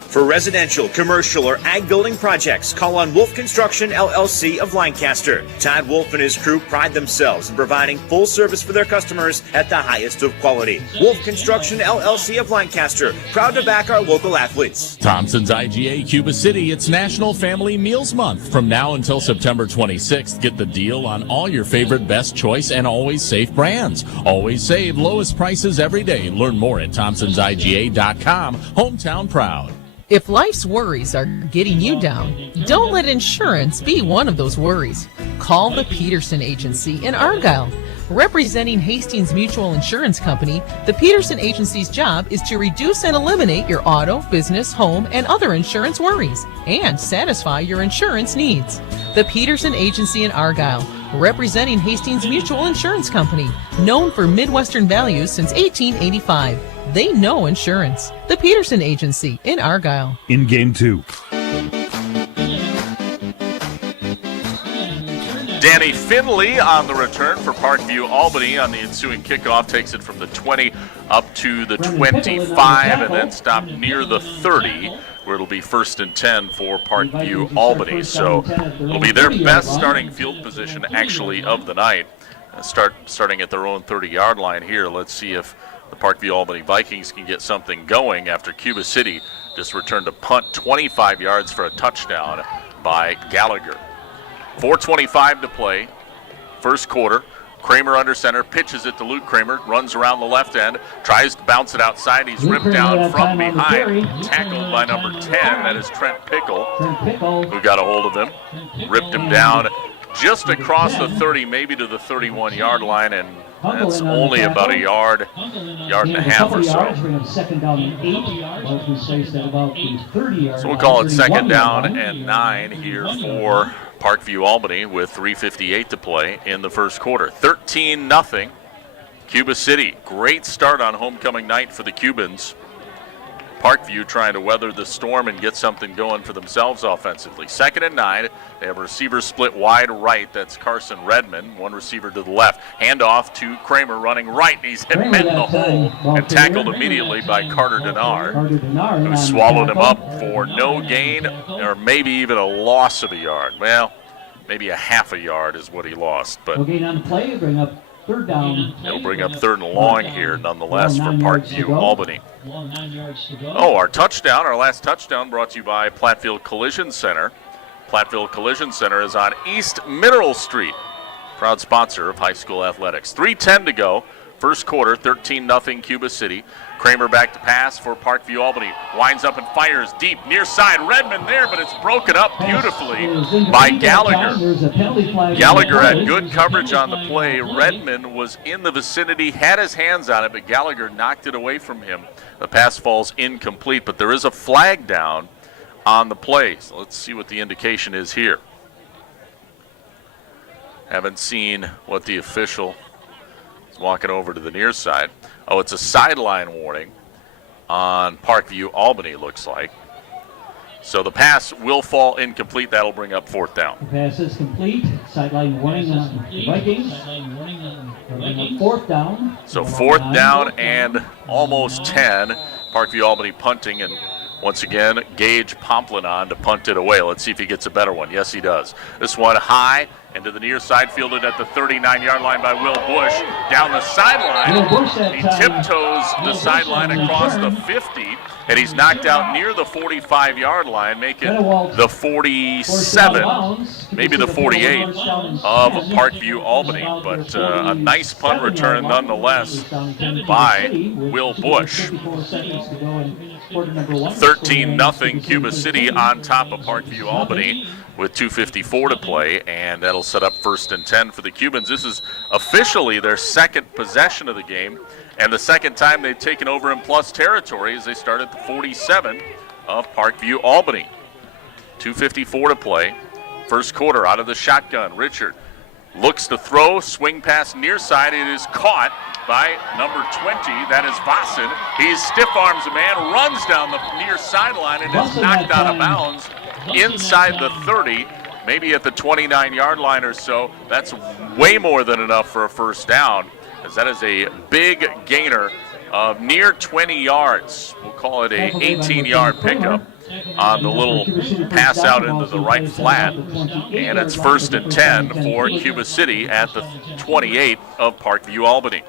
For residential, commercial, or ag building projects, call on Wolf Construction, LLC of Lancaster. Todd Wolf and his crew pride themselves in providing full service for their customers at the highest of quality. Wolf Construction, LLC of Lancaster, proud to back our local athletes. Thompson's IGA Cuba City, it's National Family Meals Month. From now until September 26th, get the deal on all your favorite Best Choice and Always Safe brands. Always save lowest prices every day. Learn more at thompsonsiga.com. Hometown proud. If life's worries are getting you down, don't let insurance be one of those worries. Call the Peterson Agency in Argyle. Representing Hastings Mutual Insurance Company, the Peterson Agency's job is to reduce and eliminate your auto, business, home, and other insurance worries and satisfy your insurance needs. The Peterson Agency in Argyle, representing Hastings Mutual Insurance Company, known for Midwestern values since 1885. They know insurance. The Peterson Agency in Argyle. In game 2. Danny Finley on the return for Parkview Albany on the ensuing kickoff. Takes it from the 20 up to the 25 and then stopped near the 30, where it'll be 1st and 10 for Parkview Albany. So it'll be their best starting field position actually of the night. Starting at their own 30-yard line here. Let's see if the Parkview Albany Vikings can get something going after Cuba City just returned a punt 25 yards for a touchdown by Gallagher. 4:25 to play, first quarter. Kramer under center, pitches it to Luke Kramer, runs around the left end, tries to bounce it outside. He's ripped down from behind, tackled by number 10. That is Trent Pickle, who got a hold of him, ripped him down just across the 30, maybe to the 31-yard line, and that's only about a yard and a half or so. So we'll call it 2nd down and 9 here for Parkview Albany with 3:58 to play in the first quarter. 13-0. Cuba City. Great start on homecoming night for the Cubans. Parkview trying to weather the storm and get something going for themselves offensively. 2nd and 9. They have a receiver split wide right. That's Carson Redmond. One receiver to the left. Handoff to Kramer running right. And he's hit in the hole and tackled immediately by Carter Denard, who swallowed him up for no gain or maybe even a loss of a yard. Well, maybe a half a yard is what he lost. But on the play, bring up 3rd down. It'll bring up 3rd and long here nonetheless for Parkview Albany. Oh, our last touchdown brought to you by Platteville Collision Center. Platteville Collision Center is on East Mineral Street. Proud sponsor of high school athletics. 3:10 to go. First quarter, 13-0 Cuba City. Kramer back to pass for Parkview Albany. Winds up and fires deep, near side. Redmond there, but it's broken up beautifully by Gallagher. Gallagher had good coverage on the play. Redmond was in the vicinity, had his hands on it, but Gallagher knocked it away from him. The pass falls incomplete, but there is a flag down on the play. So let's see what the indication is here. Haven't seen what the official is walking over to the near side. Oh, it's a sideline warning on Parkview Albany, it looks like. So the pass will fall incomplete. That'll bring up 4th down. The pass is complete. Sideline warning on the Vikings. 4th down. So 4th down and almost 10. Parkview Albany punting, and Once again, Gage Pomplin on to punt it away. Let's see if he gets a better one. Yes, he does. This one high into the near side, fielded at the 39-yard line by Will Bush. Down the sideline, he tiptoes the sideline across the 50, and he's knocked out near the 45-yard line, make it the 47, maybe the 48 of Parkview Albany. But a nice punt return nonetheless by Will Bush. 13-0 Cuba City on top of Parkview Albany with 2:54 to play, and that'll set up 1st and 10 for the Cubans. This is officially their second possession of the game, and the second time they've taken over in plus territory as they start at the 47 of Parkview Albany. 2:54 to play. First quarter out of the shotgun. Richard looks to throw, swing pass near side. It is caught by number 20. That is Vossen. He stiff arms a man, runs down the near sideline, and is knocked out of bounds inside the 30, maybe at the 29-yard line or so. That's way more than enough for a first down, as that is a big gainer of near 20 yards. We'll call it a 18-yard pickup on the little pass out into the right flat, and it's 1st and 10 for Cuba City at the 28 of Parkview Albany.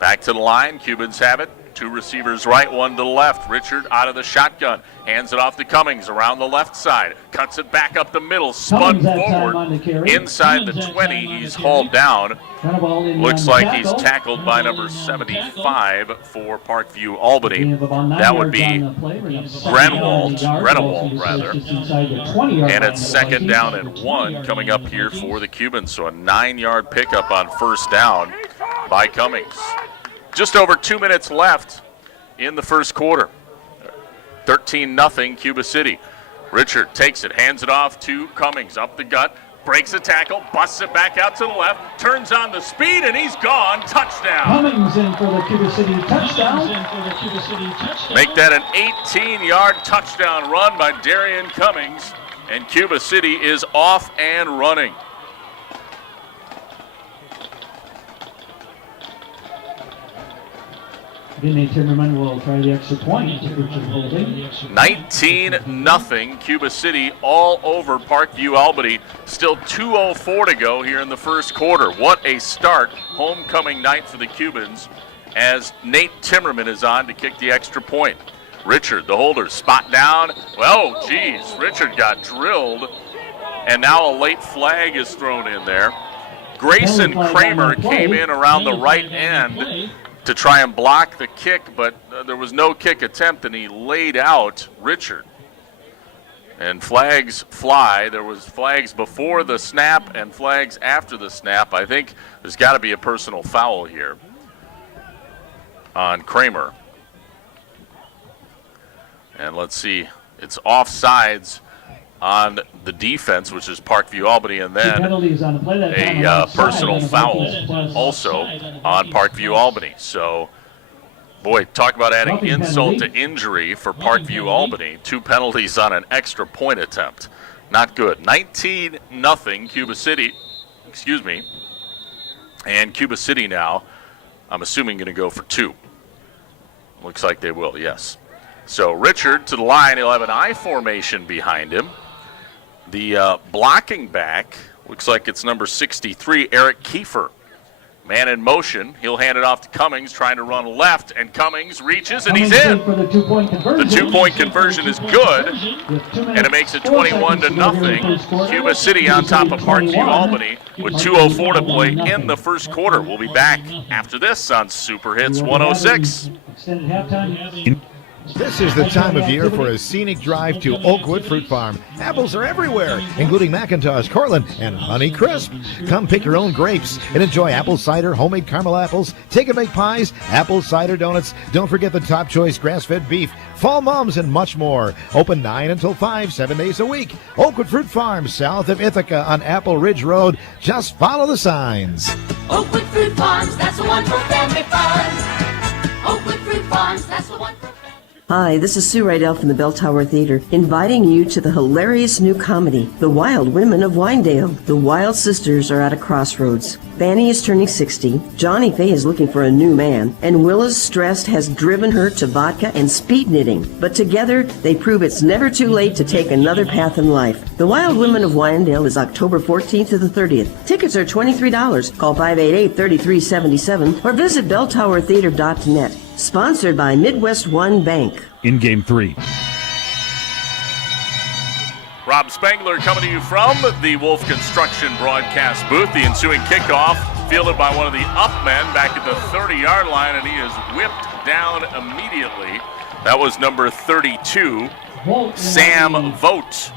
Back to the line, Cubans have it. 2 receivers right, 1 to the left. Richard out of the shotgun, hands it off to Cummings around the left side, cuts it back up the middle, spun forward inside the 20. He's hauled down. Looks like he's tackled by number 75 for Parkview Albany. That would be Grenwald, rather. And it's 2nd down and 1 coming up here for the Cubans. So a 9-yard pickup on first down by Cummings. Just over 2 minutes left in the first quarter. 13-0 Cuba City. Richard takes it, hands it off to Cummings, up the gut, breaks a tackle, busts it back out to the left, turns on the speed, and he's gone. Touchdown. Cummings in for the Cuba City touchdown. Make that an 18-yard touchdown run by Darian Cummings, and Cuba City is off and running. Timmerman will try the extra point. 19-0 Cuba City all over Parkview Albany. Still 2:04 to go here in the first quarter. What a start. Homecoming night for the Cubans as Nate Timmerman is on to kick the extra point. Richard, the holder, spot down. Well, geez, Richard got drilled, and now a late flag is thrown in there. Grayson Kramer came in around the right end to try and block the kick, but there was no kick attempt, and he laid out Richard. And flags fly. There was flags before the snap and flags after the snap. I think there's got to be a personal foul here on Kramer. And let's see, it's offsides on the defense, which is Parkview Albany, and then a personal foul also on Parkview Albany. So, boy, talk about adding insult to injury for Parkview Albany. 2 penalties on an extra point attempt. Not good. 19-0 Cuba City, and Cuba City now, I'm assuming, going to go for 2. Looks like they will, yes. So Richard to the line. He'll have an I formation behind him. The blocking back, looks like it's number 63, Eric Kiefer. Man in motion. He'll hand it off to Cummings, trying to run left, and Cummings reaches, and he's in. The 2-point conversion is good, and it makes it 21-0. Cuba City on top of Parkview Albany with 2:04 to play in the first quarter. We'll be back after this on Super Hits 106. Extended halftime. This is the time of year for a scenic drive to Oakwood Fruit Farm. Apples are everywhere, including McIntosh, Cortland, and Honey Crisp. Come pick your own grapes and enjoy apple cider, homemade caramel apples, take-and-bake pies, apple cider donuts. Don't forget the top choice grass-fed beef, fall mums, and much more. Open 9 until 5, 7 days a week. Oakwood Fruit Farm, south of Ithaca on Apple Ridge Road. Just follow the signs. Oakwood Fruit Farms, that's the one for family fun. Oakwood Fruit Farms, that's the one for family fun. Hi, this is Sue Rydell from the Bell Tower Theater, inviting you to the hilarious new comedy, The Wild Women of Winedale. The Wild Sisters are at a crossroads. Fanny is turning 60, Johnny Faye is looking for a new man, and Willa's stress has driven her to vodka and speed knitting. But together, they prove it's never too late to take another path in life. The Wild Women of Winedale is October 14th to the 30th. Tickets are $23. Call 588-3377 or visit belltowertheater.net. Sponsored by Midwest One Bank. In Game 3. Rob Spangler coming to you from the Wolf Construction broadcast booth. The ensuing kickoff fielded by one of the up men back at the 30-yard line, and he is whipped down immediately. That was number 32, Sam Vogt,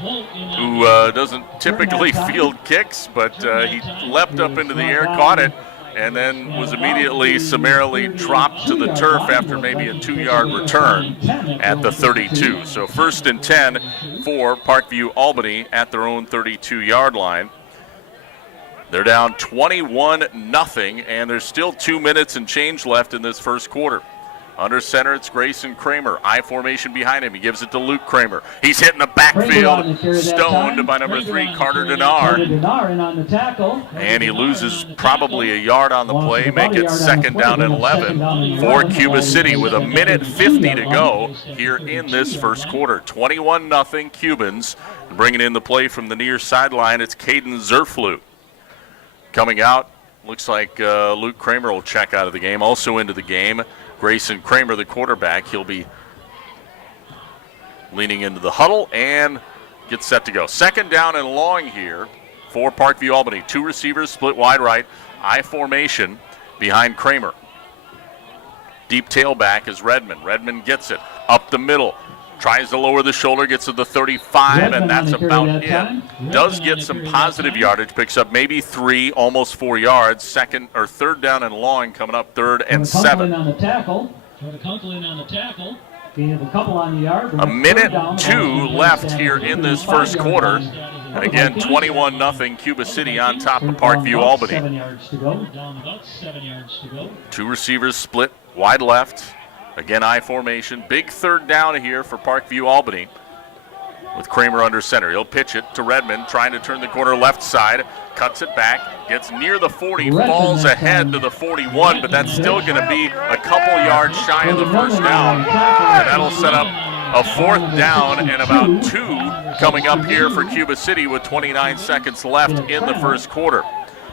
who doesn't typically field kicks, but he leapt up into the air, caught it, and then was immediately summarily dropped to the turf after maybe a 2-yard return at the 32. So 1st and 10 for Parkview Albany at their own 32-yard line. They're down 21-0, and there's still 2 minutes and change left in this first quarter. Under center, it's Grayson Kramer. I formation behind him. He gives it to Luke Kramer. He's hitting the backfield, stoned by number 3, Carter Denard. And he loses probably a yard on the play, make it 2nd down and 11 for Cuba City with a minute 50 to go here in this first quarter. 21-0 Cubans. Bringing in the play from the near sideline, it's Caden Zerflu. Coming out, looks like Luke Kramer will check out of the game. Also into the game, Grayson Kramer, the quarterback. He'll be leaning into the huddle and gets set to go. 2nd down and long here for Parkview Albany. 2 receivers split wide right. I formation behind Kramer. Deep tailback is Redmond. Redmond gets it up the middle. Tries to lower the shoulder, gets to the 35, and that's about it. Does get some positive yardage, picks up maybe 3, almost 4 yards. 3rd down and long coming up, 3rd and 7. On the tackle. A minute 2 left here in this first quarter. And again, 21-0 Cuba City on top of Parkview Albany. 2 receivers split wide left. Again, I formation. Big 3rd down here for Parkview Albany with Kramer under center. He'll pitch it to Redmond, trying to turn the corner left side. Cuts it back, gets near the 40, falls ahead to the 41, but that's still going to be a couple yards shy of the first down. And that'll set up a 4th down and about 2 coming up here for Cuba City with 29 seconds left in the first quarter.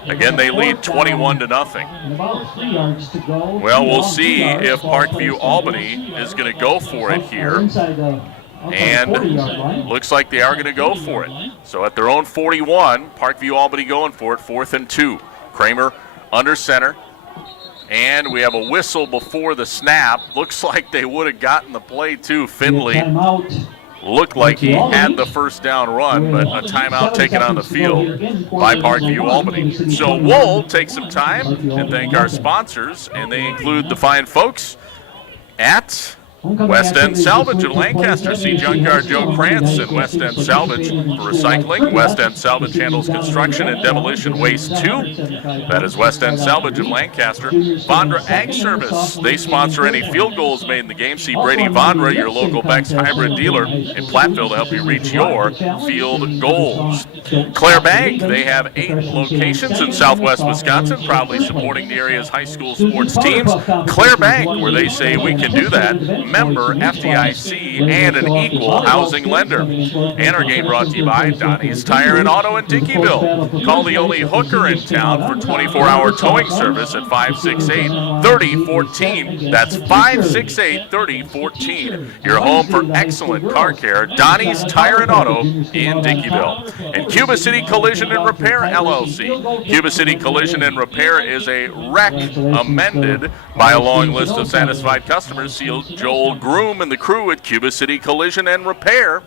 Again, they lead 21-0. Well, we'll see if Parkview Albany is going to go for it here. And looks like they are going to go for it. So at their own 41, Parkview Albany going for it, 4th and 2. Kramer under center. And we have a whistle before the snap. Looks like they would have gotten the play too. Finley looked like he had the first down run, but a timeout taken on the field by Parkview Albany. So we'll take some time and thank our sponsors, and they include the fine folks at West End Salvage in Lancaster. See Junkyard Joe Krantz and West End Salvage for recycling. West End Salvage handles construction and demolition waste too. That is West End Salvage in Lancaster. Vondra Ag Service. They sponsor any field goals made in the game. See Brady Vondra, your local Beck's hybrid dealer in Platteville, to help you reach your field goals. Claire Bank. They have 8 locations in southwest Wisconsin, proudly supporting the area's high school sports teams. Claire Bank, where they say we can do that. Member FDIC and an equal housing lender. And our game brought to you by Donnie's Tire and Auto in Dickeyville. Call the only hooker in town for 24-hour towing service at 568-3014. That's 568-3014. Your home for excellent car care. Donnie's Tire and Auto in Dickeyville. And Cuba City Collision and Repair LLC. Cuba City Collision and Repair is a wreck amended by a long list of satisfied customers. See Joel Groom and the crew at Cuba City Collision and Repair.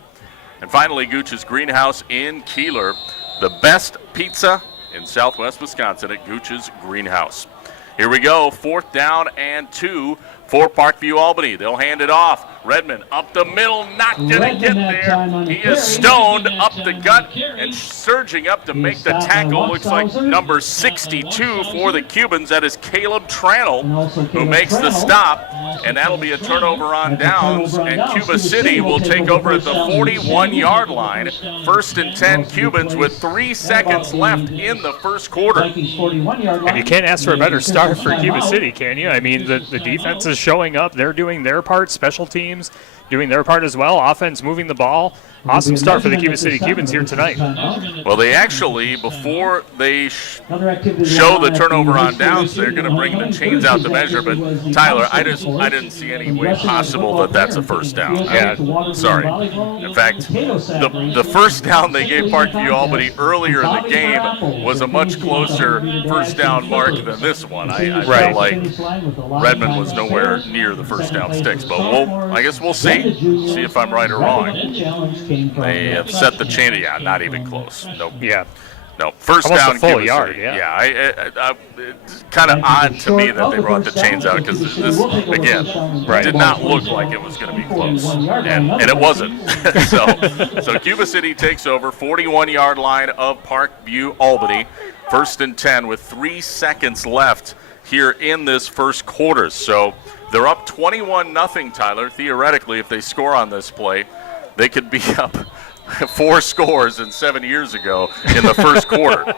And finally, Gooch's Greenhouse in Keeler. The best pizza in southwest Wisconsin at Gooch's Greenhouse. Here we go, 4th down and 2 for Parkview Albany. They'll hand it off. Redmond up the middle, not going to get there. He is stoned up the gut and surging up to make the tackle. Looks like number 62 for the Cubans. That is Caleb Tranel, who makes the stop, and that'll be a turnover on downs, and Cuba City will take over at the 41-yard line. 1st and 10 Cubans with 3 seconds left in the first quarter. And you can't ask for a better start for Cuba City, can you? I mean, the defense is showing up. They're doing their part. Special teams doing their part as well. Offense moving the ball. Awesome start for the Cuba City Cubans here tonight. Well, they actually, before they show the turnover on downs, they're going to bring the chains out to measure. But, Tyler, I didn't see any way possible that that's a first down. Yeah, sorry. In fact, the first down they gave Parkview Albany earlier in the game was a much closer first down mark than this one. I feel like Redmond was nowhere near the first down sticks. But I guess we'll see if I'm right or wrong. They have set the chain. Yeah, not even close. Nope. Yeah. No, first almost down. A full yard. Yeah. It's kind of odd to me that they brought the chains out because this again did not look like it was going to be close, and it wasn't. so Cuba City takes over 41-yard line of Parkview Albany. 1st and 10 with 3 seconds left here in this first quarter. So they're up 21-0. Tyler, theoretically, if they score on this play, they could be up 4 scores than 7 years ago in the first quarter.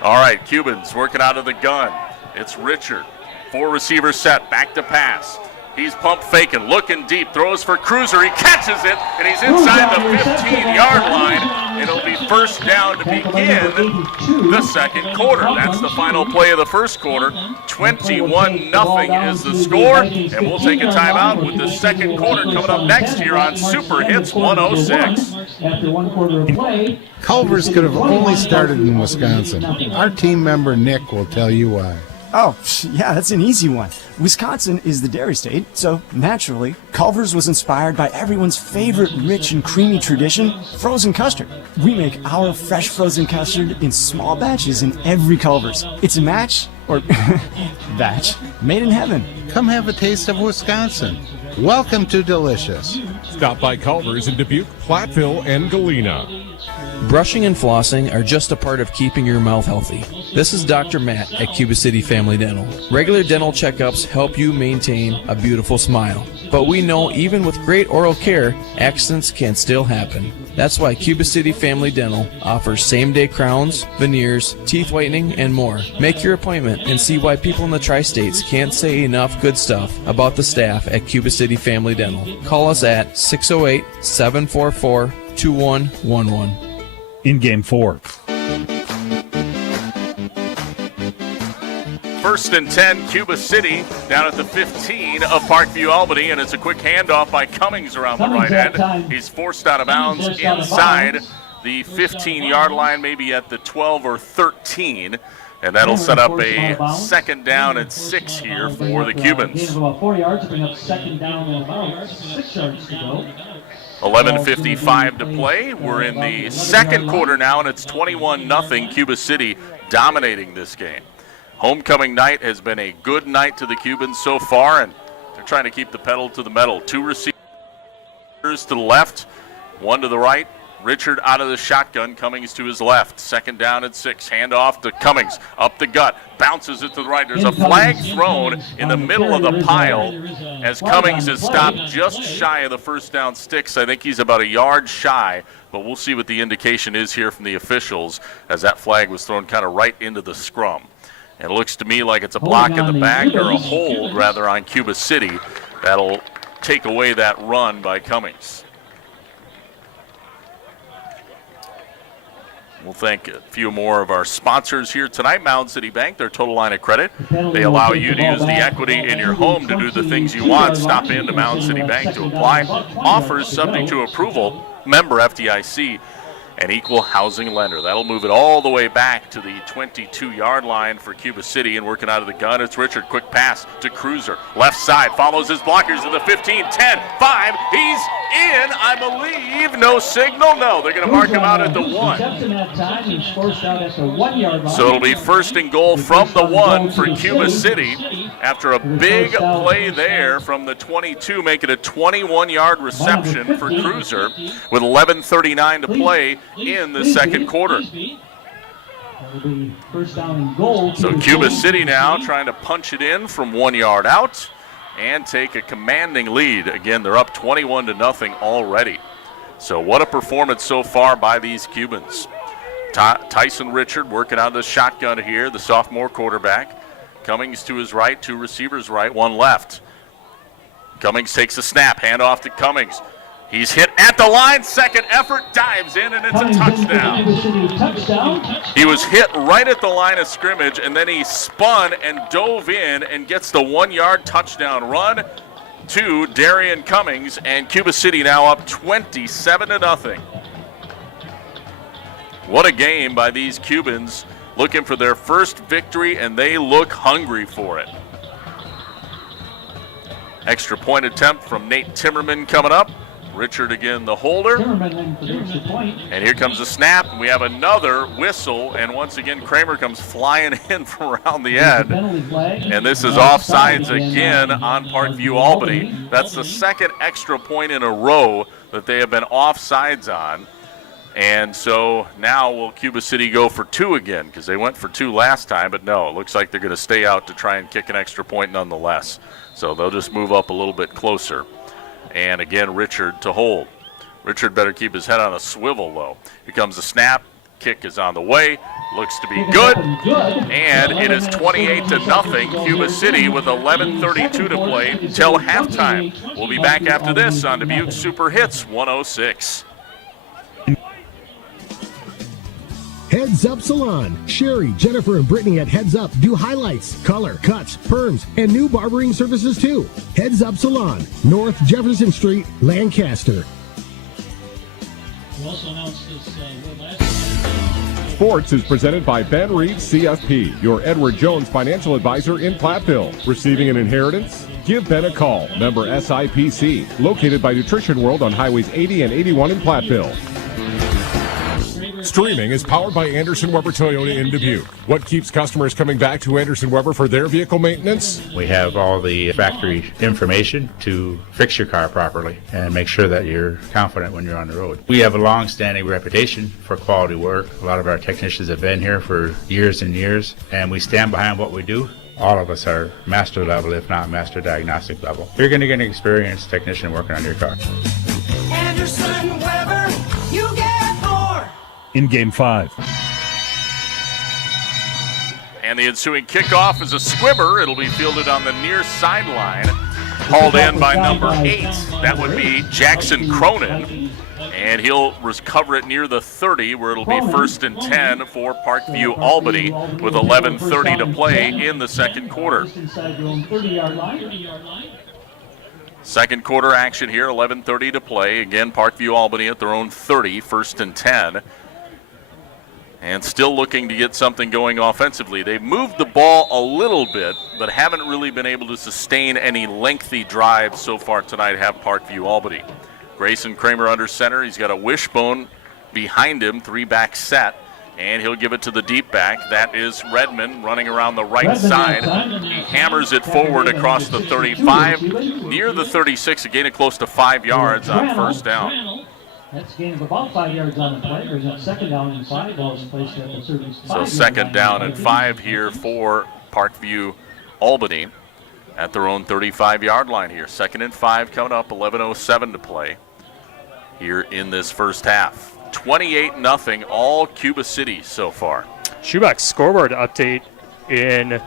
All right, Cubans working out of the gun. It's Richard. 4 receivers set, back to pass. He's pump faking, looking deep, throws for Cruiser. He catches it, and he's inside the 15-yard line. It'll be first down to begin the second quarter. That's the final play of the first quarter. 21-0 is the score, and we'll take a timeout with the second quarter coming up next here on Super Hits 106. Culver's could have only started in Wisconsin. Our team member Nick will tell you why. Oh, yeah, that's an easy one. Wisconsin is the dairy state, so naturally, Culver's was inspired by everyone's favorite rich and creamy tradition, frozen custard. We make our fresh frozen custard in small batches in every Culver's. It's a match, or batch, made in heaven. Come have a taste of Wisconsin. Welcome to Delicious. Stop by Culver's in Dubuque, Platteville, and Galena. Brushing and flossing are just a part of keeping your mouth healthy. This is Dr. Matt at Cuba City Family Dental. Regular dental checkups help you maintain a beautiful smile. But we know even with great oral care, accidents can still happen. That's why Cuba City Family Dental offers same-day crowns, veneers, teeth whitening, and more. Make your appointment and see why people in the tri-states can't say enough good stuff about the staff at Cuba City Family Dental. Call us at 608-744-2111. In Game 4. 1st and 10, Cuba City down at the 15 of Parkview Albany, and it's a quick handoff by Cummings around the right end. He's forced out of bounds inside the 15-yard line, maybe at the 12 or 13, and that'll set up a second down and 6 here for the Cubans. About 4 yards, bring up second down and about 6 yards to go. 11:55 to play. We're in the second quarter now, and it's 21-0. Cuba City dominating this game. Homecoming night has been a good night to the Cubans so far, and they're trying to keep the pedal to the metal. 2 receivers to the left, 1 to the right. Richard out of the shotgun, Cummings to his left. Second down and 6. Handoff to Cummings, up the gut, bounces it to the right. There's a flag thrown in the middle of the pile as Cummings is stopped just shy of the first down sticks. I think he's about a yard shy, but we'll see what the indication is here from the officials as that flag was thrown kind of right into the scrum. And it looks to me like it's a block in the back, or a hold rather, on Cuba City. That'll take away that run by Cummings. We'll thank a few more of our sponsors here tonight. Mound City Bank, their total line of credit. They allow you to use the equity in your home to do the things you want. Stop in to Mound City Bank to apply. Offers subject to approval. Member FDIC. An equal housing lender. That'll move it all the way back to the 22-yard line for Cuba City, and working out of the gun, it's Richard. Quick pass to Cruiser. Left side, follows his blockers to the 15, 10, 5. He's in, I believe. No signal. No, they're going to mark him out at the 1. So it'll be first and goal from the 1 for Cuba City after a big play there from the 22, making a 21-yard reception for Cruiser with 11:39 to play in the second quarter. So Cuba City now trying to punch it in from 1 yard out and take a commanding lead. Again, they're up 21-0 already. So what a performance so far by these Cubans. Tyson Richard working out of the shotgun here, the sophomore quarterback. Cummings to his right, 2 receivers right, 1 left. Cummings takes a snap, handoff to Cummings. He's hit at the line, second effort, dives in, and it's a touchdown. He was hit right at the line of scrimmage, and then he spun and dove in and gets the 1-yard touchdown run to Darian Cummings, and Cuba City now up 27-0. What a game by these Cubans, looking for their first victory, and they look hungry for it. Extra point attempt from Nate Timmerman coming up. Richard again, the holder. And here comes the snap. We have another whistle, and once again, Kramer comes flying in from around the end. And this is offsides again on Parkview Albany. That's the second extra point in a row that they have been offsides on. And so now will Cuba City go for 2 again, because they went for 2 last time, but no, it looks like they're going to stay out to try and kick an extra point nonetheless. So they'll just move up a little bit closer. And again, Richard to hold. Richard better keep his head on a swivel, though. Here comes the snap. Kick is on the way. Looks to be good. And it is 28-0. Cuba City with 11:32 to play till halftime. We'll be back after this on Dubuque Super Hits 106. Heads Up Salon. Sherry, Jennifer, and Brittany at Heads Up do highlights, color, cuts, perms, and new barbering services too. Heads Up Salon, North Jefferson Street, Lancaster. We also announced this Sports is presented by Ben Reeves CFP, your Edward Jones financial advisor in Platteville. Receiving an inheritance? Give Ben a call. Member SIPC, located by Nutrition World on Highways 80 and 81 in Platteville. Streaming is powered by Anderson Weber Toyota in Dubuque. What keeps customers coming back to Anderson Weber for their vehicle maintenance? We have all the factory information to fix your car properly and make sure that you're confident when you're on the road. We have a long-standing reputation for quality work. A lot of our technicians have been here for years and years, and we stand behind what we do. All of us are master level, if not master diagnostic level. You're going to get an experienced technician working on your car. Anderson Weber, you get more. In Game 5. And the ensuing kickoff is a squibber. It'll be fielded on the near sideline. Hauled in by number 8. That would be Jackson Cronin. And he'll recover it near the 30, where it'll be 1st and 10 for Parkview Albany with 11:30 to play in the second quarter. Second quarter action here, 11:30 to play. Again, Parkview Albany at their own 30, 1st and 10. And still looking to get something going offensively. They've moved the ball a little bit, but haven't really been able to sustain any lengthy drives so far tonight, have Parkview Albany. Grayson Kramer under center. He's got a wishbone behind him, 3-back set, and he'll give it to the deep back. That is Redmond running around the right side. He hammers it forward across the 35, near the 36, a gain of close to 5 yards on 1st down. That's a gain of about 5 yards on the play. There's a 2nd down and 5. Ball is placed at the 35. So 2nd down and 5 here for Parkview Albany at their own 35-yard line here. 2nd and 5 coming up, 11:07 to play here in this first half. 28-0, all Cuba City so far. Shoebox scoreboard update in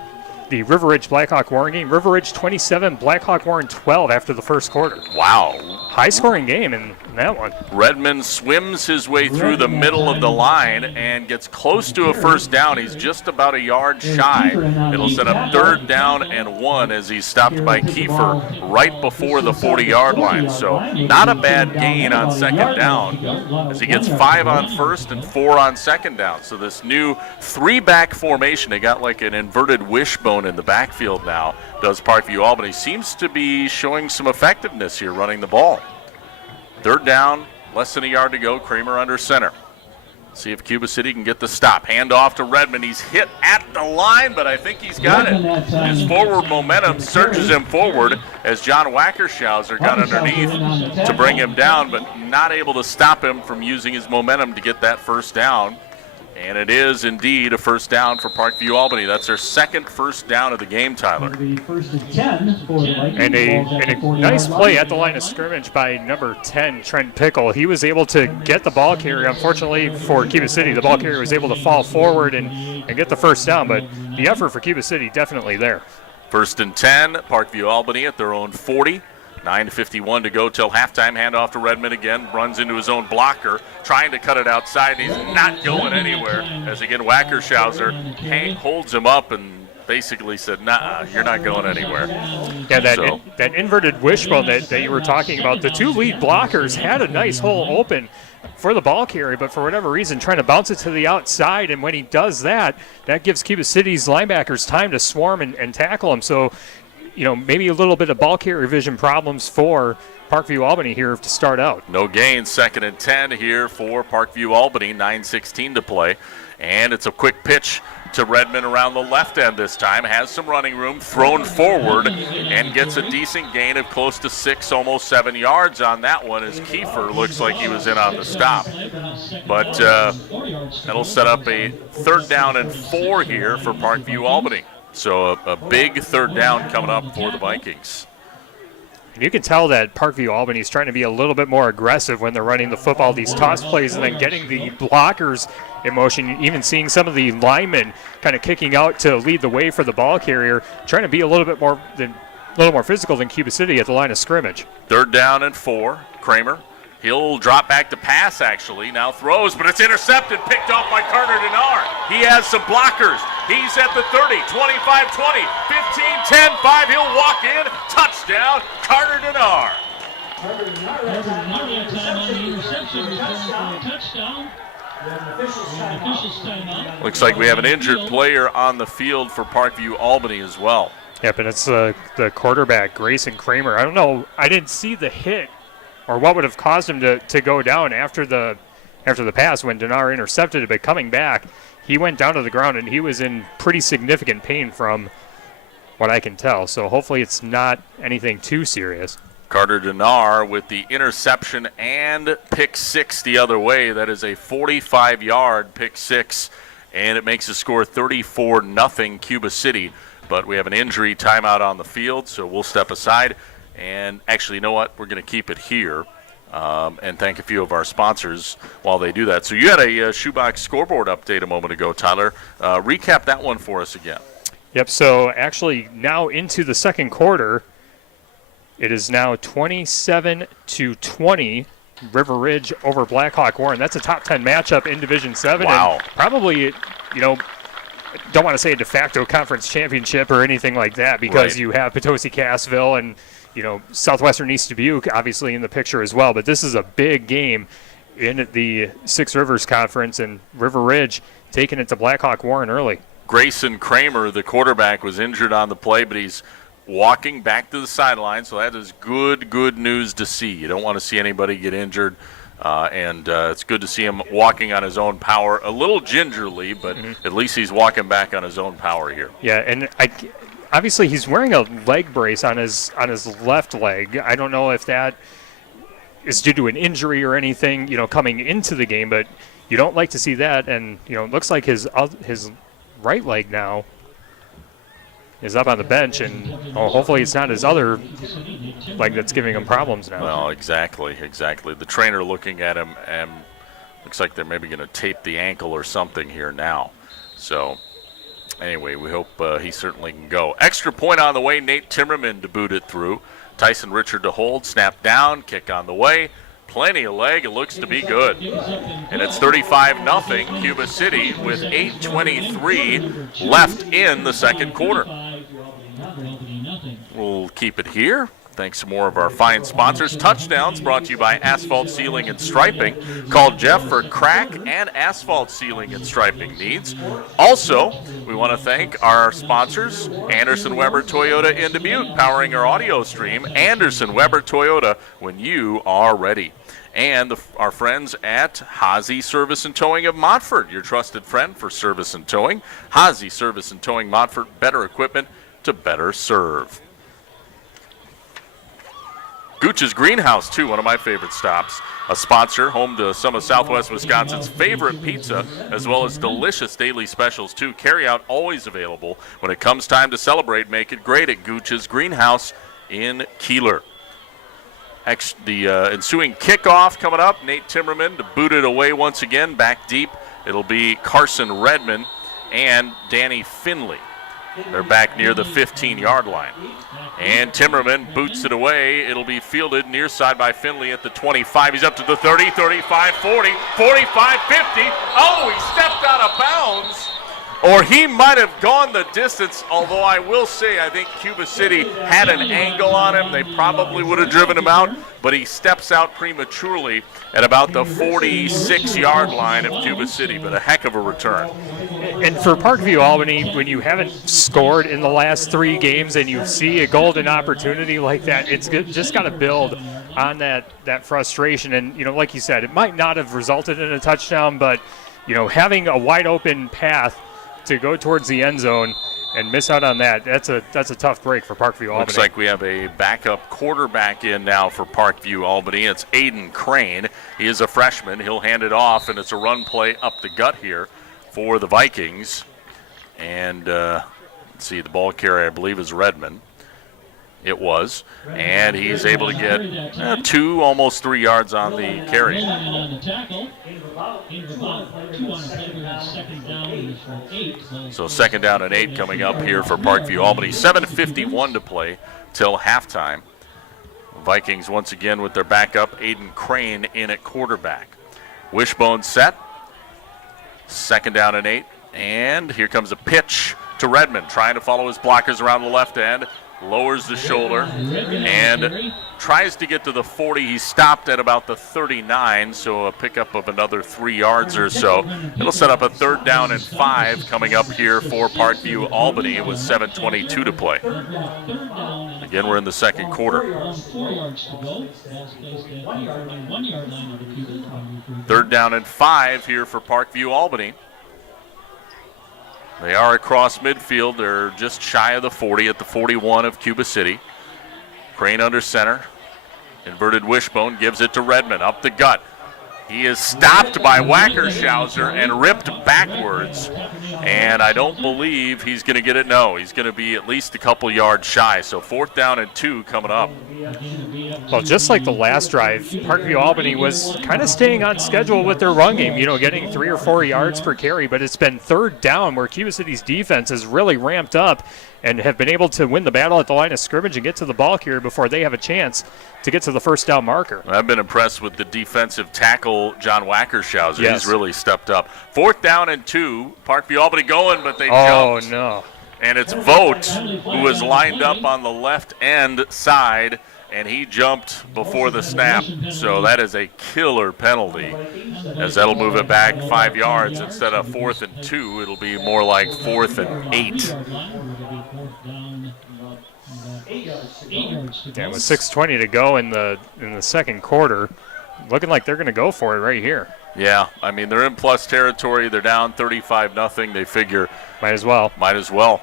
the River Ridge Blackhawk Warren game. River Ridge 27, Blackhawk Warren 12 after the first quarter. Wow. High-scoring game in that one. Redmond swims his way through the middle of the line and gets close to a 1st down. He's just about a yard shy. It'll set up 3rd down and 1 as he's stopped by Kiefer right before the 40-yard line. So not a bad gain on 2nd down as he gets 5 on 1st and 4 on 2nd down. So this new 3-back formation, they got like an inverted wishbone in the backfield now, does Parkview Albany. Seems to be showing some effectiveness here running the ball. Third down, less than a yard to go. Kramer under center. See if Cuba City can get the stop. Hand off to Redmond. He's hit at the line, but I think he's got it. His forward momentum surges him forward as John Wackershauser got underneath to bring him down, but not able to stop him from using his momentum to get that first down. And it is indeed a first down for Parkview Albany. That's their second first down of the game, Tyler. First and 10 for the Vikings. And a nice play at the line of scrimmage by number 10, Trent Pickle. He was able to get the ball carrier. Unfortunately for Cuba City, the ball carrier was able to fall forward and get the first down, but the effort for Cuba City definitely there. First and 10, Parkview Albany at their own 40. 9:51 to go till halftime. Handoff to Redmond again. Runs into his own blocker, trying to cut it outside. He's not going anywhere. As again, Wackershauser holds him up and basically said, "Nah, you're not going anywhere." Yeah, that inverted wishbone that you were talking about. The two lead blockers had a nice hole open for the ball carrier, but for whatever reason, trying to bounce it to the outside. And when he does that, that gives Cuba City's linebackers time to swarm and tackle him. So, maybe a little bit of ball carrier vision problems for Parkview Albany here to start out. No gain, second and 10 here for Parkview Albany, 9:16 to play. And it's a quick pitch to Redmond around the left end this time. Has some running room, thrown forward, and gets a decent gain of close to 6, almost 7 yards on that one as Kiefer looks like he was in on the stop. But that'll set up a third down and 4 here for Parkview Albany. So a big third down coming up for the Vikings. And you can tell that Parkview Albany is trying to be a little bit more aggressive when they're running the football, these toss plays, and then getting the blockers in motion, even seeing some of the linemen kind of kicking out to lead the way for the ball carrier, trying to be a little more physical than Cuba City at the line of scrimmage. Third down and 4. Kramer. He'll drop back to pass, actually. Now throws, but it's intercepted, picked off by Carter Denard. He has some blockers. He's at the 30, 25, 20, 15, 10, 5. He'll walk in. Touchdown, Carter Denard. Looks like we have an injured player on the field for Parkview Albany as well. Yep, and it's the quarterback, Grayson Kramer. I don't know. I didn't see the hit or what would have caused him to go down after the pass when Denard intercepted it, but coming back, he went down to the ground, and he was in pretty significant pain from what I can tell. So hopefully it's not anything too serious. Carter Denard with the interception and pick 6 the other way. That is a 45-yard pick 6, and it makes the score 34-0 Cuba City. But we have an injury timeout on the field, so we'll step aside. And actually, you know what? We're going to keep it here and thank a few of our sponsors while they do that. So you had a shoebox scoreboard update a moment ago, Tyler. Recap that one for us again. Yep, so actually now into the second quarter, it is now 27-20, River Ridge over Blackhawk Warren. That's a top 10 matchup in Division 7. Wow. And probably, don't want to say a de facto conference championship or anything like that because you have Potosi-Cassville and Southwestern East Dubuque obviously in the picture as well. But this is a big game in the Six Rivers Conference, and River Ridge taking it to Blackhawk Warren early. Grayson Kramer, the quarterback, was injured on the play, but he's walking back to the sideline, so that is good news to see. You don't want to see anybody get injured, and it's good to see him walking on his own power, a little gingerly, but at least he's walking back on his own power here. Yeah, and obviously he's wearing a leg brace on his left leg. I don't know if that is due to an injury or anything, coming into the game, but you don't like to see that. And it looks like his right leg now is up on the bench, and hopefully it's not his other leg that's giving him problems now. Well, exactly. The trainer looking at him, and looks like they're maybe going to tape the ankle or something here now. So anyway, we hope he certainly can go. Extra point on the way. Nate Timmerman to boot it through. Tyson Richard to hold. Snap down. Kick on the way. Plenty of leg. It looks to be good. And it's 35-0 Cuba City with 8:23 left in the second quarter. We'll keep it here. Thanks to more of our fine sponsors. Touchdowns brought to you by Asphalt Sealing and Striping. Call Jeff for crack and asphalt sealing and striping needs. Also, we want to thank our sponsors, Anderson Weber Toyota in Dubuque, powering our audio stream. Anderson Weber Toyota, when you are ready. and our friends at Hazy Service and Towing of Montfort, your trusted friend for service and towing. Hazy Service and Towing Montfort, better equipment to better serve. Gooch's Greenhouse, too, one of my favorite stops. A sponsor, home to some of Southwest Wisconsin's favorite pizza, as well as delicious daily specials, too. Carry-out always available. When it comes time to celebrate, make it great at Gooch's Greenhouse in Keeler. The ensuing kickoff coming up. Nate Timmerman to boot it away once again, back deep. It'll be Carson Redmond and Danny Finley. They're back near the 15-yard line. And Timmerman boots it away. It'll be fielded near side by Finley at the 25. He's up to the 30, 35, 40, 45, 50. Oh, he stepped out of bounds. Or he might have gone the distance, although I will say I think Cuba City had an angle on him. They probably would have driven him out, but he steps out prematurely at about the 46-yard line of Cuba City, but a heck of a return. And for Parkview Albany, when you haven't scored in the last 3 games and you see a golden opportunity like that, it's just got to build on that frustration. And, like you said, it might not have resulted in a touchdown, but, having a wide open path to go towards the end zone and miss out on that's a tough break for Parkview Albany. Looks like we have a backup quarterback in now for Parkview Albany. It's Aiden Crane. He is a freshman. He'll hand it off, and it's a run play up the gut here for the Vikings. And let's see, the ball carrier, I believe, is Redmond. It was. And he's able to get 2, almost 3 yards on the carry. So 2nd down and 8 coming up here for Parkview Albany. 7:51 to play till halftime. Vikings once again with their backup, Aiden Crane, in at quarterback. Wishbone set. 2nd down and 8. And here comes a pitch to Redmond, trying to follow his blockers around the left end. Lowers the shoulder and tries to get to the 40. He stopped at about the 39, so a pickup of another 3 yards or so. It'll set up a 3rd down and 5 coming up here for Parkview Albany with 7:22 to play. Again, we're in the 2nd quarter. 3rd down and 5 here for Parkview Albany. They are across midfield. They're just shy of the 40 at the 41 of Cuba City. Crane under center. Inverted wishbone gives it to Redmond up the gut. He is stopped by Wackershauser and ripped backwards. And I don't believe he's going to get it. No, he's going to be at least a couple yards shy. So 4th down and 2 coming up. Well, just like the last drive, Parkview Albany was kind of staying on schedule with their run game, getting 3 or 4 yards per carry. But it's been 3rd down where Cuba City's defense has really ramped up and have been able to win the battle at the line of scrimmage and get to the ball carrier before they have a chance to get to the 1st down marker. I've been impressed with the defensive tackle, John Wackershauser. Yes. He's really stepped up. 4th down and 2. Parkview Albany going, but they jumped. Oh, no. And it's Vogt who is lined up on the left end side, and he jumped before the snap. So that is a killer penalty, as that'll move it back 5 yards. Instead of 4th and 2, it'll be more like 4th and 8. Yeah, with 6:20 to go in the 2nd quarter, looking like they're going to go for it right here. Yeah, I mean, they're in plus territory. They're down 35-0. They figure might as well.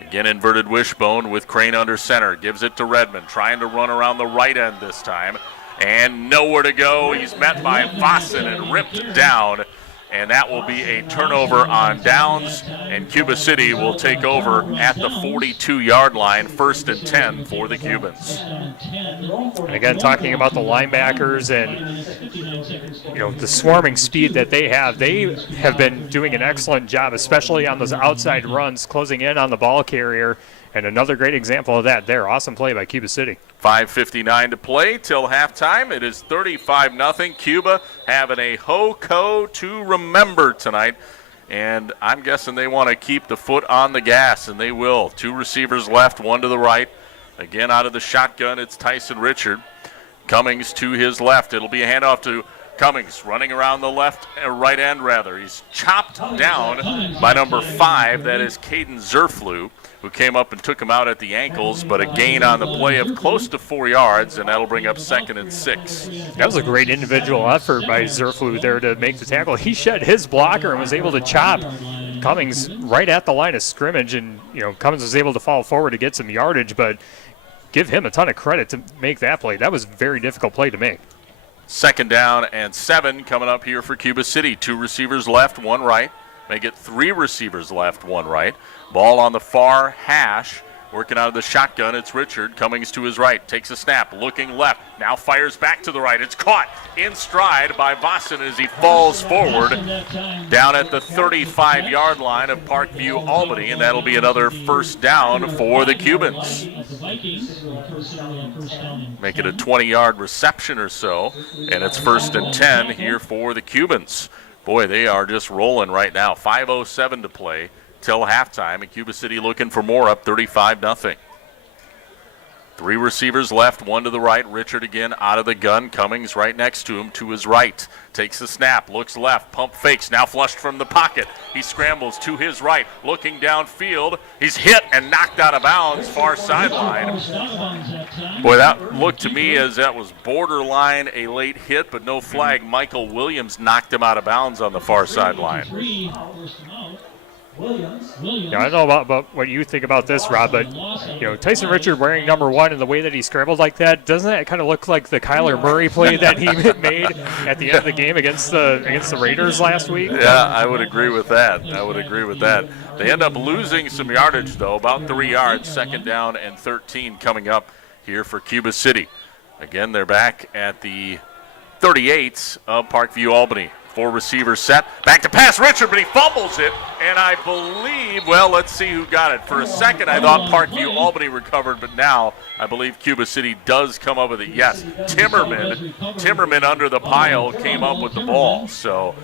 Again, inverted wishbone with Crane under center. Gives it to Redmond, trying to run around the right end this time. And nowhere to go. He's met by Fossen and ripped down. And that will be a turnover on downs. And Cuba City will take over at the 42-yard line. 1st and 10 for the Cubans. And again, talking about the linebackers and the swarming speed that they have been doing an excellent job, especially on those outside runs, closing in on the ball carrier. And another great example of that there. Awesome play by Cuba City. 5:59 to play till halftime. It is 35-0. Cuba having a ho-co to remember tonight. And I'm guessing they want to keep the foot on the gas, and they will. 2 receivers left, 1 to the right. Again, out of the shotgun, it's Tyson Richard. Cummings to his left. It'll be a handoff to Cummings running around the right end rather. He's chopped down by number 5. That is Caden Zerflew, who came up and took him out at the ankles, but a gain on the play of close to 4 yards, and that'll bring up 2nd and 6. That was a great individual effort by Zerflew there to make the tackle. He shed his blocker and was able to chop Cummings right at the line of scrimmage, and Cummings was able to fall forward to get some yardage, but give him a ton of credit to make that play. That was a very difficult play to make. 2nd down and 7 coming up here for Cuba City. 2 receivers left, 1 right. Make it 3 receivers left, 1 right. Ball on the far hash. Working out of the shotgun, it's Richard. Cummings to his right. Takes a snap, looking left. Now fires back to the right. It's caught in stride by Vossen as he falls forward down at the 35-yard line of Parkview, Albany, and that'll be another 1st down for the Cubans. Make it a 20-yard reception or so, and it's 1st and 10 here for the Cubans. Boy, they are just rolling right now. 5:07 to play till halftime, and Cuba City looking for more, up 35-0. 3 receivers left, 1 to the right. Richard again out of the gun. Cummings right next to him to his right. Takes the snap, looks left, pump fakes, now flushed from the pocket. He scrambles to his right, looking downfield. He's hit and knocked out of bounds, far sideline. Boy, that looked to me as that was borderline a late hit, but no flag. Michael Williams knocked him out of bounds on the far sideline. Yeah, I don't know about what you think about this, Rob, but Tyson Richard wearing number 1 and the way that he scrambled like that, doesn't that kind of look like the Kyler Murray play that he made at the end of the game against the Raiders last week? Yeah, I would agree with that. They end up losing some yardage, though, about 3 yards. 2nd down and 13 coming up here for Cuba City. Again, they're back at the 38 of Parkview, Albany. 4 receivers set. Back to pass, Richard, but he fumbles it. And I believe, let's see who got it. For a second, I thought Parkview Albany recovered, but now I believe Cuba City does come up with it. Yes, Timmerman under the pile came up with the ball. So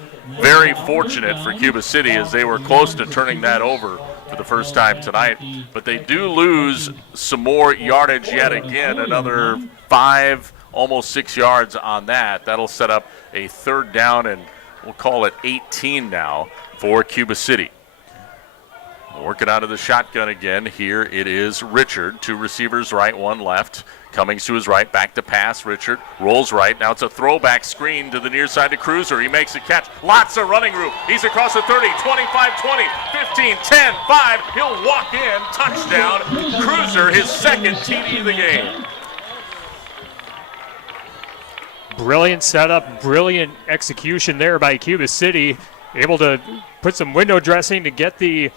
very fortunate for Cuba City as they were close to turning that over for the first time tonight. But they do lose some more yardage yet again, another 5, almost 6 yards on that. That'll set up a 3rd down and we'll call it 18 now for Cuba City. Working out of the shotgun again. Here it is Richard. 2 receivers right, 1 left. Cummings to his right, back to pass. Richard rolls right. Now it's a throwback screen to the near side to Cruiser. He makes a catch. Lots of running room. He's across the 30, 25, 20, 15, 10, 5. He'll walk in. Touchdown. Cruiser, his 2nd TD of the game. Brilliant setup, brilliant execution there by Cuba City. Able to put some window dressing to get the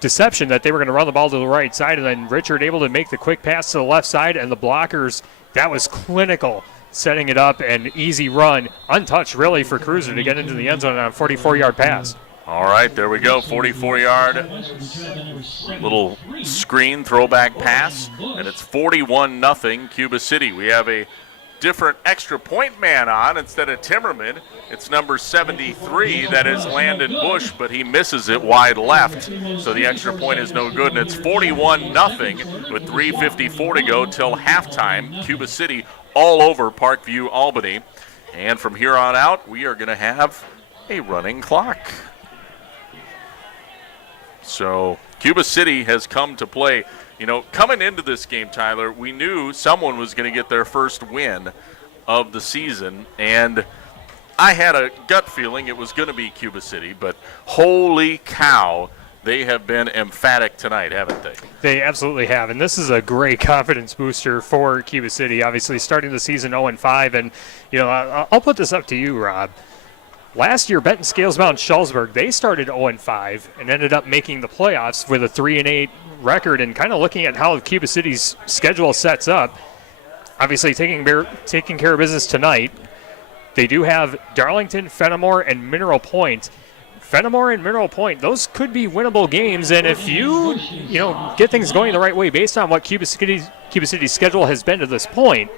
deception that they were going to run the ball to the right side, and then Richard able to make the quick pass to the left side, and the blockers, that was clinical, setting it up, and easy run, untouched really for Cruiser to get into the end zone on a 44-yard pass. All right, there we go, 44-yard little screen throwback pass, and it's 41-0 Cuba City. We have a different extra point man on instead of Timmerman. It's number 73, that is Landon Bush, but he misses it wide left, so the extra point is no good, and it's 41-0 with 3:54 to go till halftime. Cuba City all over Parkview, Albany, and from here on out, we are going to have a running clock. So Cuba City has come to play. Coming into this game, Tyler, we knew someone was going to get their first win of the season, and I had a gut feeling it was going to be Cuba City, but holy cow, they have been emphatic tonight, haven't they? They absolutely have, and this is a great confidence booster for Cuba City, obviously starting the season 0-5, and I'll put this up to you, Rob. Last year, Benton Scalesbound Schulzberg, they started 0-5 and ended up making the playoffs with a 3-8 record, and kind of looking at how Cuba City's schedule sets up, obviously taking care of business tonight. They do have Darlington, Fenimore, and Mineral Point. Fenimore and Mineral Point, those could be winnable games, and if you get things going the right way based on what Cuba City's schedule has been to this point,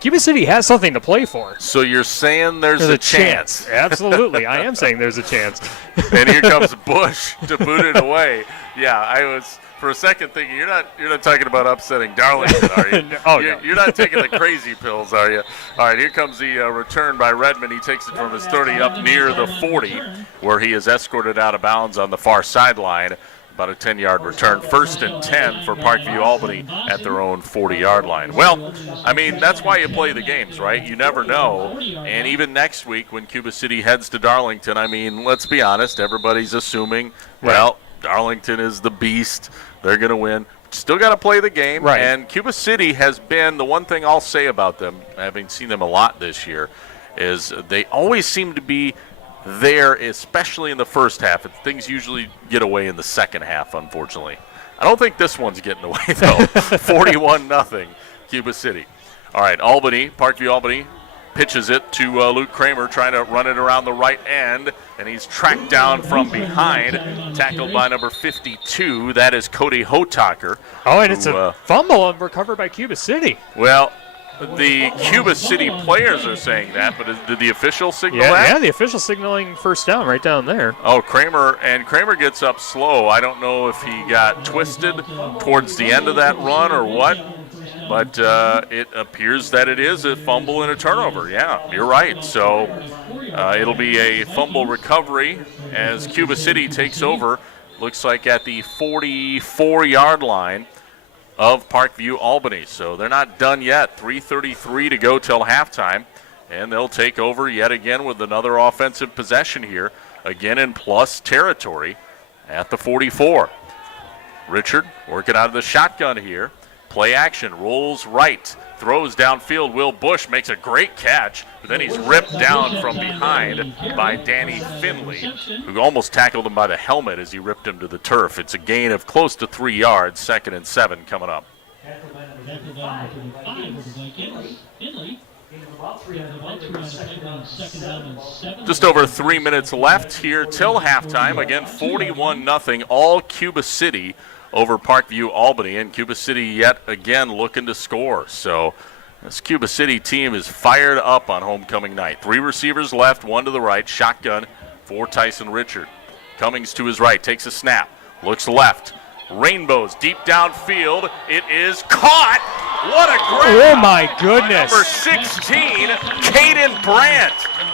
Cuba City has something to play for. So you're saying there's a chance. Absolutely. I am saying there's a chance. And here comes Bush to boot it away. Yeah, I was for a second thinking you're not talking about upsetting Darlington, are you? No. You're not taking the crazy pills, are you? All right, here comes the return by Redmond. He takes it from his 30 up near the 40, where he is escorted out of bounds on the far sideline. About a 10-yard return. 1st and 10 for Parkview Albany at their own 40-yard line. Well, I mean, that's why you play the games, right? You never know. And even next week when Cuba City heads to Darlington, I mean, let's be honest, everybody's assuming, well, Darlington is the beast. They're going to win. Still got to play the game. Right. And Cuba City has been, the one thing I'll say about them, having seen them a lot this year, is they always seem to be there, especially in the first half. Things usually get away in the second half, unfortunately. I don't think this one's getting away, though. 41-0, Cuba City. All right, Albany, Parkview Albany pitches it to Luke Kramer, trying to run it around the right end, and he's tracked down from behind, tackled by number 52. That is Cody Hotaker. Oh, and it's a fumble recovered by Cuba City. Well, the Cuba City players are saying that, but did the official signal that? Yeah, the official signaling first down right down there. Oh, Kramer gets up slow. I don't know if he got twisted towards the end of that run or what, but it appears that it is a fumble and a turnover. Yeah, you're right. So it'll be a fumble recovery as Cuba City takes over, looks like at the 44-yard line of Parkview Albany. So they're not done yet. 3:33 to go till halftime, and they'll take over yet again with another offensive possession here, again in plus territory at the 44. Richard working out of the shotgun here. Play action, rolls right, throws downfield. Will Bush makes a great catch, but then he's ripped down from behind by Danny Finley, who almost tackled him by the helmet as he ripped him to the turf. It's a gain of close to 3 yards. 2nd and 7 coming up. Just over 3 minutes left here till halftime. Again, 41-0, all Cuba City over Parkview Albany, and Cuba City yet again looking to score. So this Cuba City team is fired up on homecoming night. 3 receivers left, 1 to the right, shotgun for Tyson Richard. Cummings to his right, takes a snap, looks left, rainbows deep downfield. It is caught. What a grab! Oh my goodness! Number 16, Caden Brandt.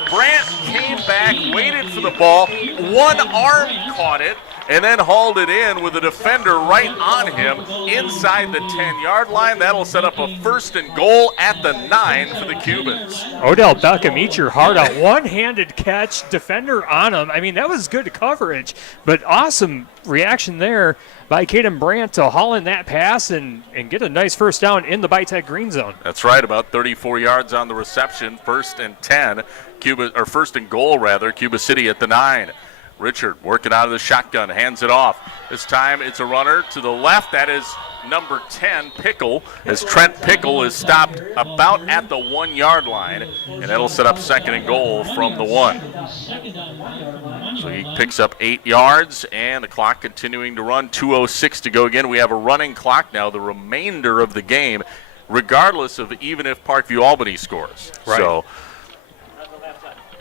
Brandt came back, waited for the ball, one arm caught it, and then hauled it in with a defender right on him inside the 10-yard line. That'll set up a 1st and goal at the 9 for the Cubans. Odell Beckham, eat your heart out. One-handed catch, defender on him. I mean, that was good coverage, but awesome reaction there by Caden Brandt to haul in that pass and get a nice first down in the Bitech green zone. That's right, about 34 yards on the reception. 1st and 10, 1st and goal rather, Cuba City at the 9. Richard working out of the shotgun, hands it off. This time it's a runner to the left. That is number 10, Pickle, as Trent Pickle is stopped about at the 1-yard line, and that'll set up 2nd and goal from the 1. So he picks up 8 yards, and the clock continuing to run. 2:06 to go again. We have a running clock now the remainder of the game, regardless of even if Parkview Albany scores. Right. So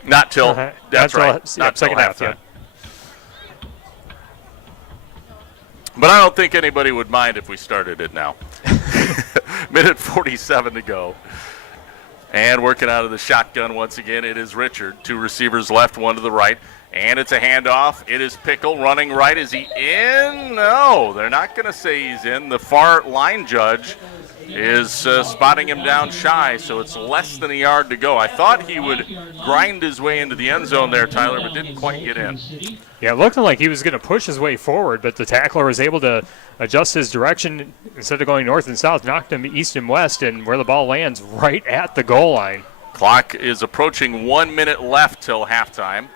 not till, that's right, not till second half. halftime. But I don't think anybody would mind if we started it now. Minute 47 to go. And working out of the shotgun once again, it is Richard. 2 receivers left, 1 to the right. And it's a handoff. It is Pickle running right. Is he in? No, they're not going to say he's in. The far line judge is spotting him down shy, so it's less than a yard to go. I thought he would grind his way into the end zone there, Tyler, but didn't quite get in. Yeah, looking like he was going to push his way forward, but the tackler was able to adjust his direction. Instead of going north and south, knocked him east and west, and where the ball lands right at the goal line. Clock is approaching 1 minute left till halftime.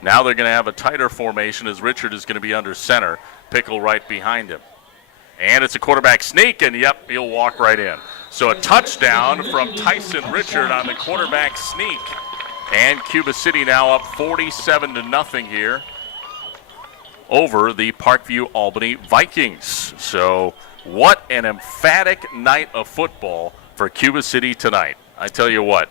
Now they're going to have a tighter formation as Richard is going to be under center. Pickle right behind him. And it's a quarterback sneak, and yep, he'll walk right in. So a touchdown from Tyson Richard on the quarterback sneak. And Cuba City now up 47-0 here over the Parkview Albany Vikings. So what an emphatic night of football for Cuba City tonight. I tell you what,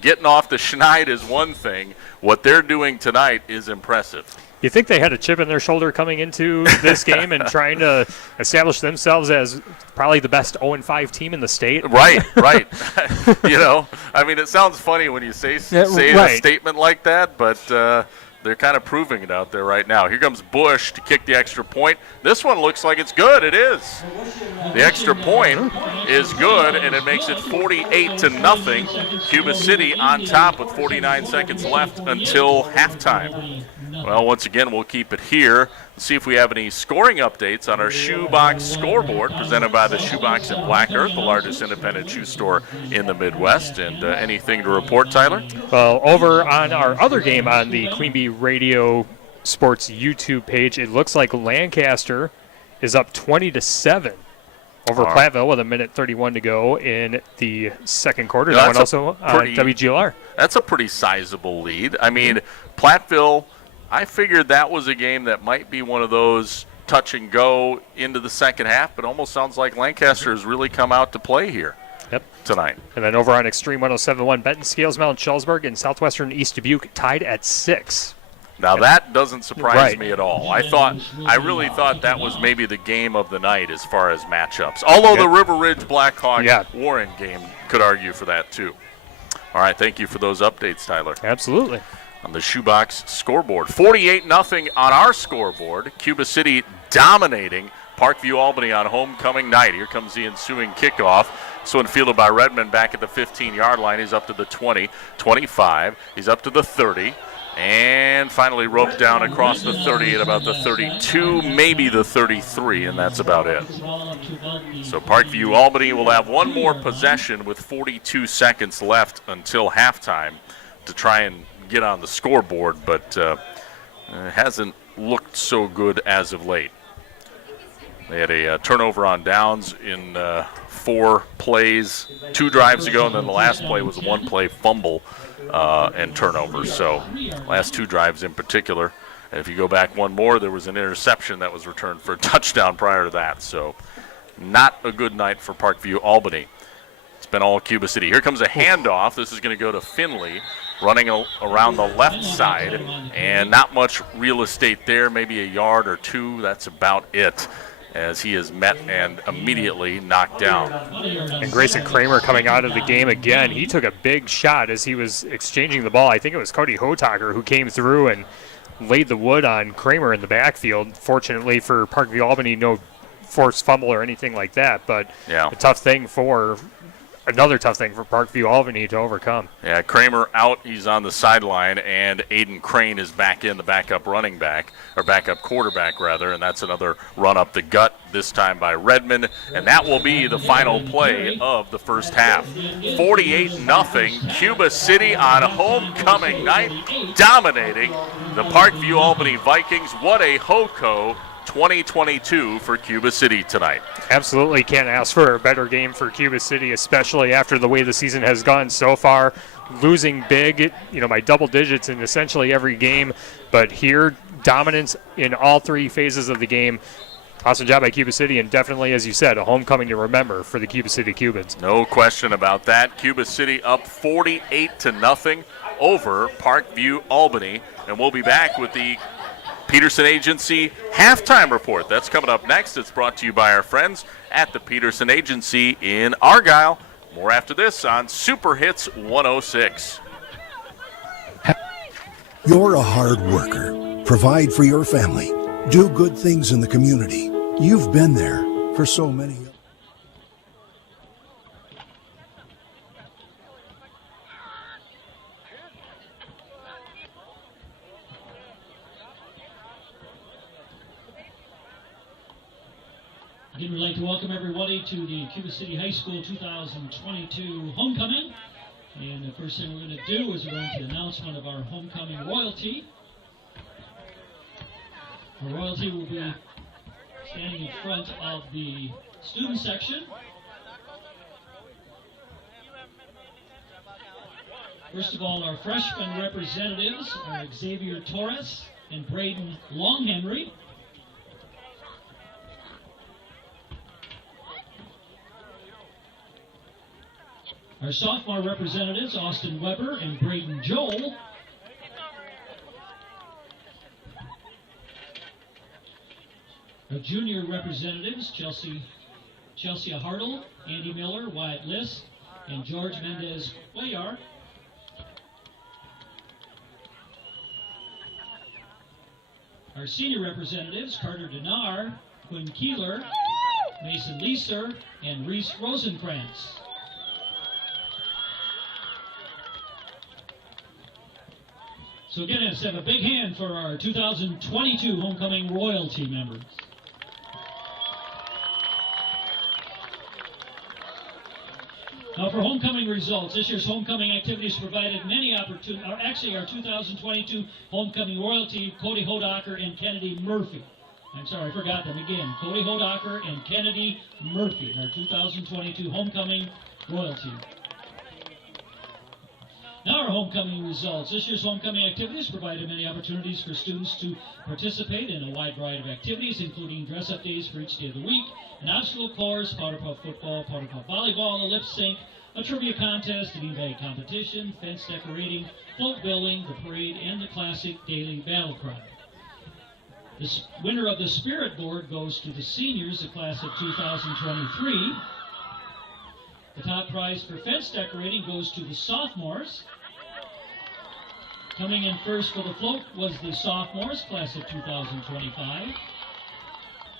getting off the schneid is one thing. What they're doing tonight is impressive. You think they had a chip in their shoulder coming into this game and trying to establish themselves as probably the best 0-5 team in the state? Right. I mean, it sounds funny when you say a statement like that, but they're kind of proving it out there right now. Here comes Bush to kick the extra point. This one looks like it's good. It is. The extra point is good, and it makes it 48-0. Cuba City on top with 49 seconds left until halftime. Well, once again, we'll keep it here. Let's see if we have any scoring updates on our Shoebox scoreboard presented by the Shoebox in Black Earth, the largest independent shoe store in the Midwest. And anything to report, Tyler? Well, over on our other game on the Queen Bee Radio Sports YouTube page, it looks like Lancaster is up 20-7 over Platteville with 1:31 to go in the second quarter. That one also on WGLR. That's a pretty sizable lead. I mean, Platteville, I figured that was a game that might be one of those touch and go into the second half, but almost sounds like Lancaster has really come out to play here tonight. And then over on Extreme 107.1, Benton, Scales Mountain, Shullsburg, and Southwestern East Dubuque tied at 6. Now that doesn't surprise me at all. I really thought that was maybe the game of the night as far as matchups. Although the River Ridge Blackhawk Warren game could argue for that too. All right, thank you for those updates, Tyler. Absolutely. On the Shoebox scoreboard, 48-0 on our scoreboard. Cuba City dominating Parkview Albany on homecoming night. Here comes the ensuing kickoff. This one fielded by Redmond back at the 15-yard line. He's up to the 20, 25. He's up to the 30. And finally roped down across the 30 at about the 32, maybe the 33, and that's about it. So Parkview Albany will have one more possession with 42 seconds left until halftime to try and get on the scoreboard, but hasn't looked so good as of late. They had a turnover on downs in 4 plays 2 drives ago, and then the last play was a 1-play fumble and turnover. So last 2 drives in particular. And if you go back one more, there was an interception that was returned for a touchdown prior to that. So not a good night for Parkview Albany. It's been all Cuba City. Here comes a handoff. This is going to go to Finley, running around the left side, and not much real estate there, maybe a yard or 2. That's about it, as he is met and immediately knocked down. And Grayson Kramer coming out of the game again. He took a big shot as he was exchanging the ball. I think it was Cody Hotaker who came through and laid the wood on Kramer in the backfield. Fortunately for Parkview Albany, no forced fumble or anything like that, but another tough thing for Parkview Albany to overcome. Yeah, Kramer out. He's on the sideline, and Aiden Crane is back in, the backup running back, or backup quarterback, rather, and that's another run up the gut, this time by Redmond, and that will be the final play of the first half. 48-0, Cuba City on homecoming night, dominating the Parkview Albany Vikings. What a HOCO 2022 for Cuba City tonight. Absolutely can't ask for a better game for Cuba City, especially after the way the season has gone so far, losing big, by double digits in essentially every game. But here, dominance in all 3 phases of the game. Awesome job by Cuba City, and definitely, as you said, a homecoming to remember for the Cuba City Cubans. No question about that. Cuba City up 48-0 over Parkview Albany, and we'll be back with the Peterson Agency halftime report. That's coming up next. It's brought to you by our friends at the Peterson Agency in Argyle. More after this on Super Hits 106. You're a hard worker. Provide for your family. Do good things in the community. You've been there for so many. Again, we'd like to welcome everybody to the Cuba City High School 2022 homecoming. And the first thing we're going to do is we're going to announce one of our homecoming royalty. Our royalty will be standing in front of the student section. First of all, our freshman representatives are Xavier Torres and Braden Longhenry. Our sophomore representatives, Austin Weber and Braden Joel. Our junior representatives, Chelsea Hartle, Andy Miller, Wyatt Liss, and George Mendez Cuellar. Our senior representatives, Carter Denar, Quinn Keeler, Mason Leeser, and Reese Rosenkrantz. So again, let's have a big hand for our 2022 homecoming royalty members. Now for homecoming results, this year's homecoming activities provided many opportunities. Actually, our 2022 homecoming royalty, Cody Hodacker and Kennedy Murphy. I'm sorry, I forgot them again. Cody Hodacker and Kennedy Murphy, our 2022 homecoming royalty. Now our homecoming results. This year's homecoming activities provided many opportunities for students to participate in a wide variety of activities, including dress-up days for each day of the week, an obstacle course, powder puff football, powder puff volleyball, a lip sync, a trivia contest, a beanbag competition, fence decorating, float building, the parade, and the classic daily battle cry. The winner of the Spirit Board goes to the seniors, the class of 2023. The top prize for fence decorating goes to the sophomores. Coming in first for the float was the sophomores, class of 2025.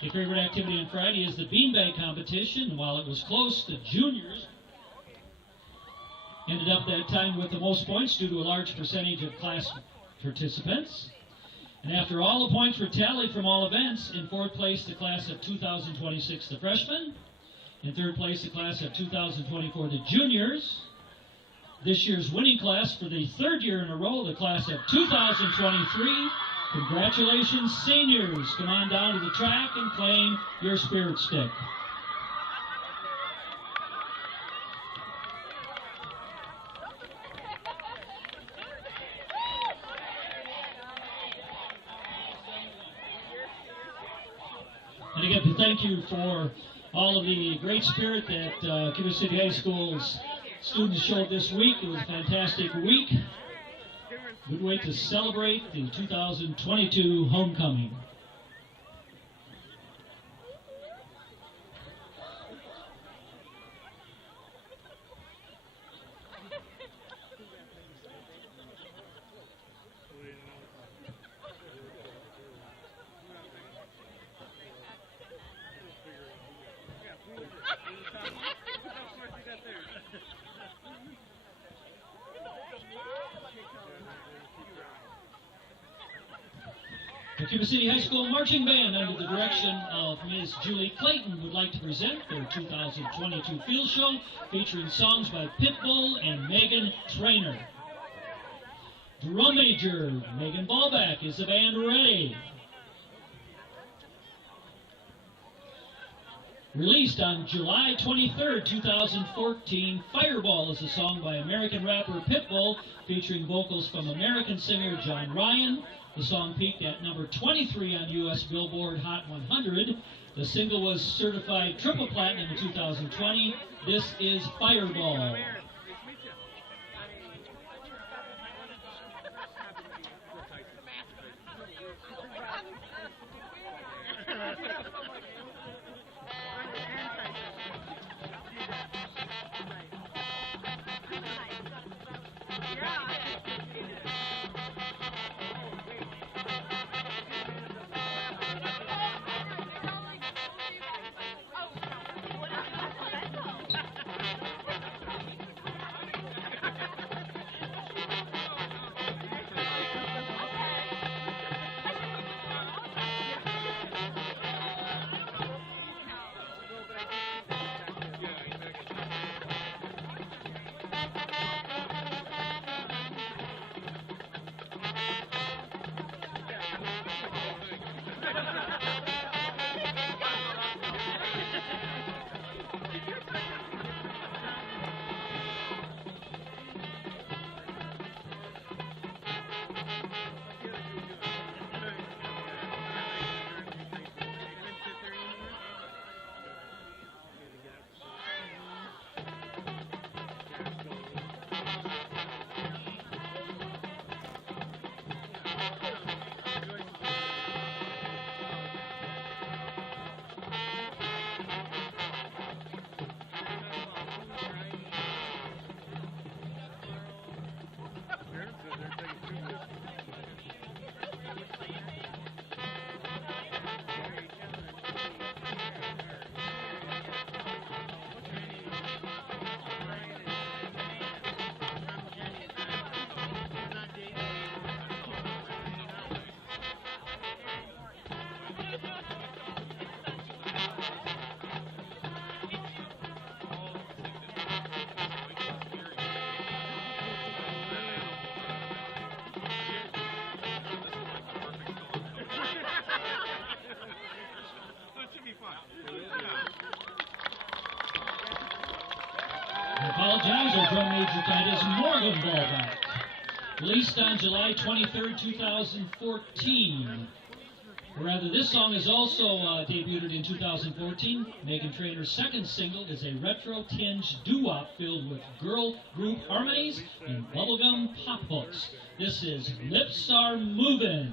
The favorite activity on Friday is the beanbag competition, and while it was close, the juniors ended up that time with the most points due to a large percentage of class participants. And after all the points were tallied from all events, in fourth place, the class of 2026, the freshmen. In third place, the class of 2024, the juniors. This year's winning class for the third year in a row, the class of 2023. Congratulations, seniors. Come on down to the track and claim your Spirit Stick. And again, thank you for all of the great spirit that Cuba City High School's students showed this week. It was a fantastic week. Good way to celebrate the 2022 homecoming. The Cuba City High School Marching Band, under the direction of Ms. Julie Clayton, would like to present their 2022 field show featuring songs by Pitbull and Megan Trainor. Drum major Megan Ballback. Is the band ready? Released on July 23rd, 2014, Fireball is a song by American rapper Pitbull featuring vocals from American singer John Ryan. The song peaked at number 23 on U.S. Billboard Hot 100. The single was certified triple platinum in 2020. This is Fireball. drum major Titus Morgan Ballback. Released on July 23rd, 2014. Or rather, this song is also debuted in 2014. Megan Trainor's second single is a retro-tinged doo-wop filled with girl group harmonies and bubblegum pop hooks. This is Lips Are Movin'.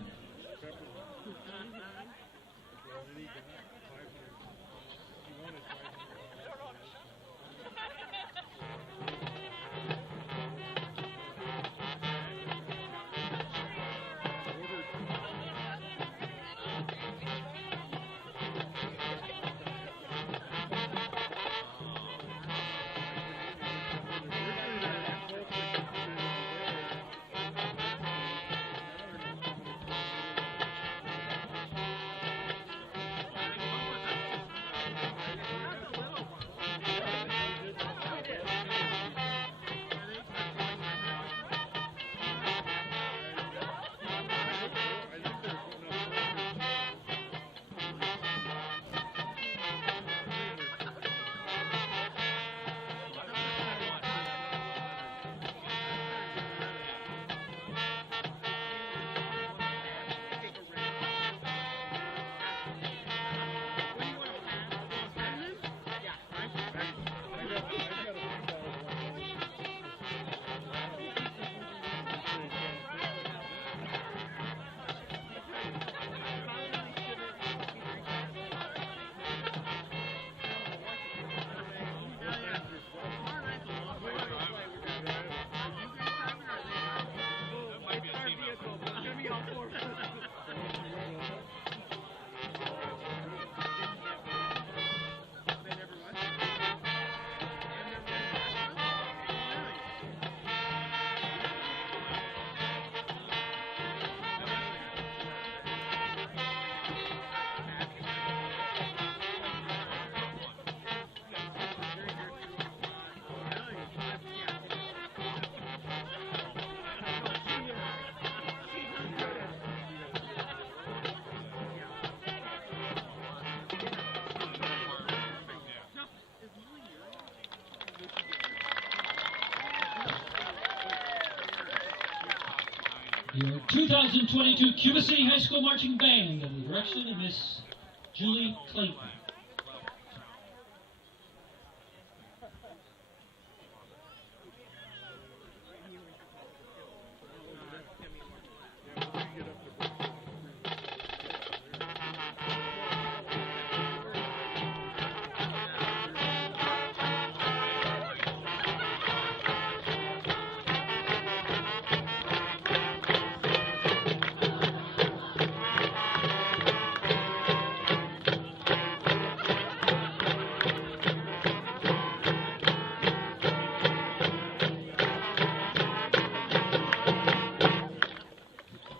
Your 2022 Cuba City High School Marching Band under the direction of Miss Julie Clayton.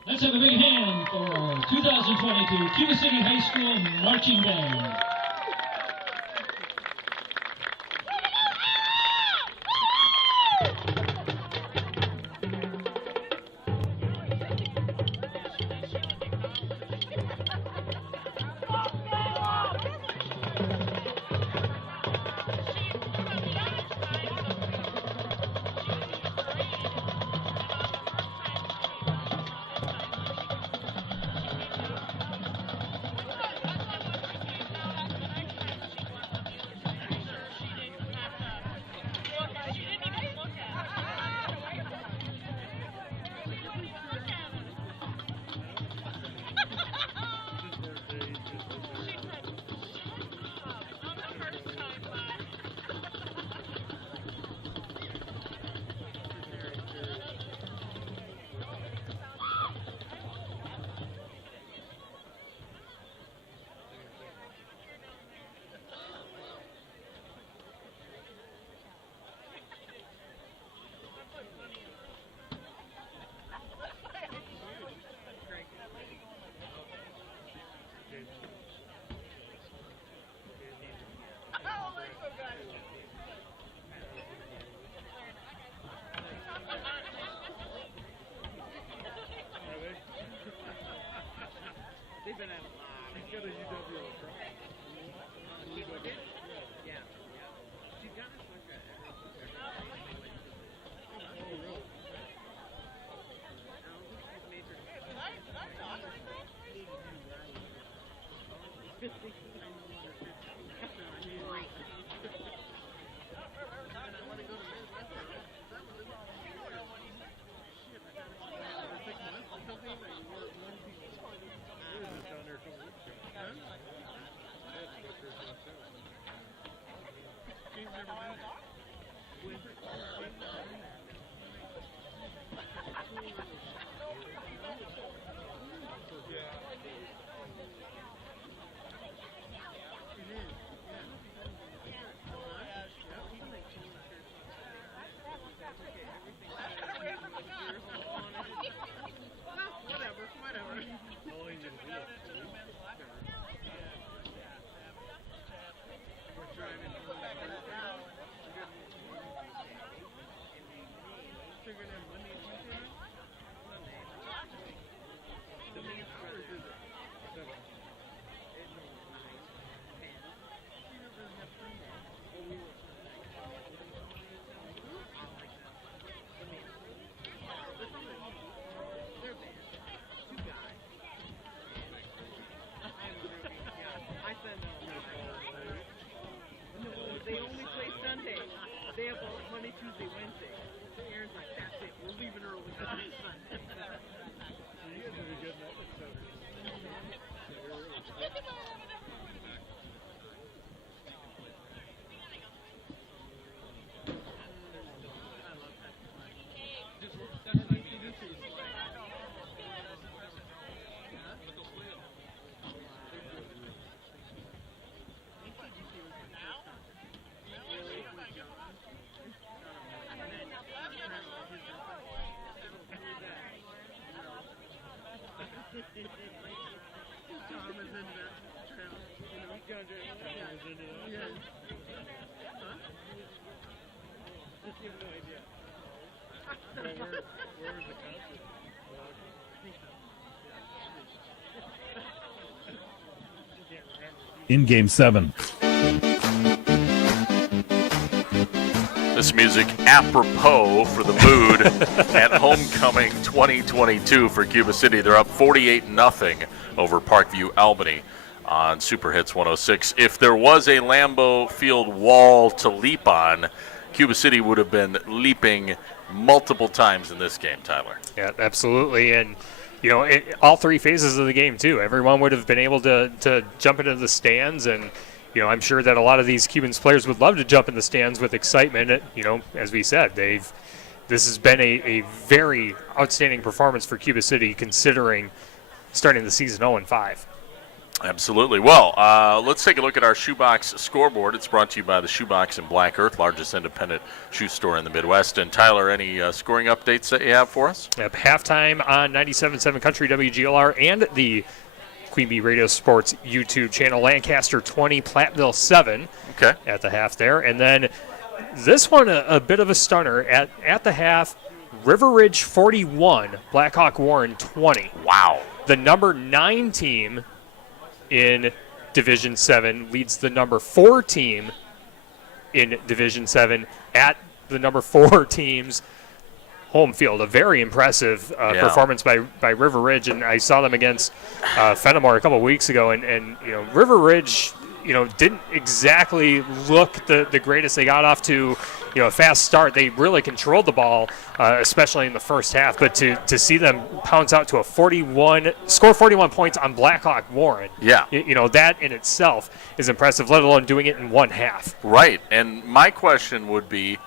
Let's have a big hand for our 2022 Cuba City High School Marching Band. They've been at a lot. She's got a UW lacrosse. Yeah. She's got a They only play Sunday. They have all Monday, Tuesday, Wednesday. Aaron's like, that's it. We're leaving early. You guys will be good enough at Tom is into that trail. You know, he's going to do it. Tom is into that. Yeah. Huh? Just give him no idea. Well, where was the concert? In Game 7. This music apropos for the mood at homecoming 2022 for Cuba City. They're up 48-0 over Parkview, Albany on Super Hits 106. If there was a Lambeau Field wall to leap on, Cuba City would have been leaping multiple times in this game, Tyler. Yeah, absolutely. And, you know, all three phases of the game, too. Everyone would have been able to jump into the stands, and you know, I'm sure that a lot of these Cubans players would love to jump in the stands with excitement. You know, as we said, this has been a very outstanding performance for Cuba City, considering starting the season 0-5. Absolutely. Well, let's take a look at our Shoebox scoreboard. It's brought to you by the Shoebox in Black Earth, largest independent shoe store in the Midwest. And Tyler, any scoring updates that you have for us? Yep, halftime on 97.7 Country WGLR and the Queen Bee Radio Sports YouTube channel. Lancaster 20, Platteville 7 at the half there. And then this one, a bit of a stunner. At the half, River Ridge 41, Blackhawk Warren 20. Wow. The number 9 team in Division 7 leads the number 4 team in Division 7 at the number 4 team's home field. A very impressive performance by River Ridge, and I saw them against Fenimore a couple of weeks ago, and you know, River Ridge, you know, didn't exactly look the greatest. They got off to, you know, a fast start. They really controlled the ball, especially in the first half, but to see them pounce out to score 41 points on Blackhawk Warren, you know, that in itself is impressive, let alone doing it in one half. Right, and my question would be,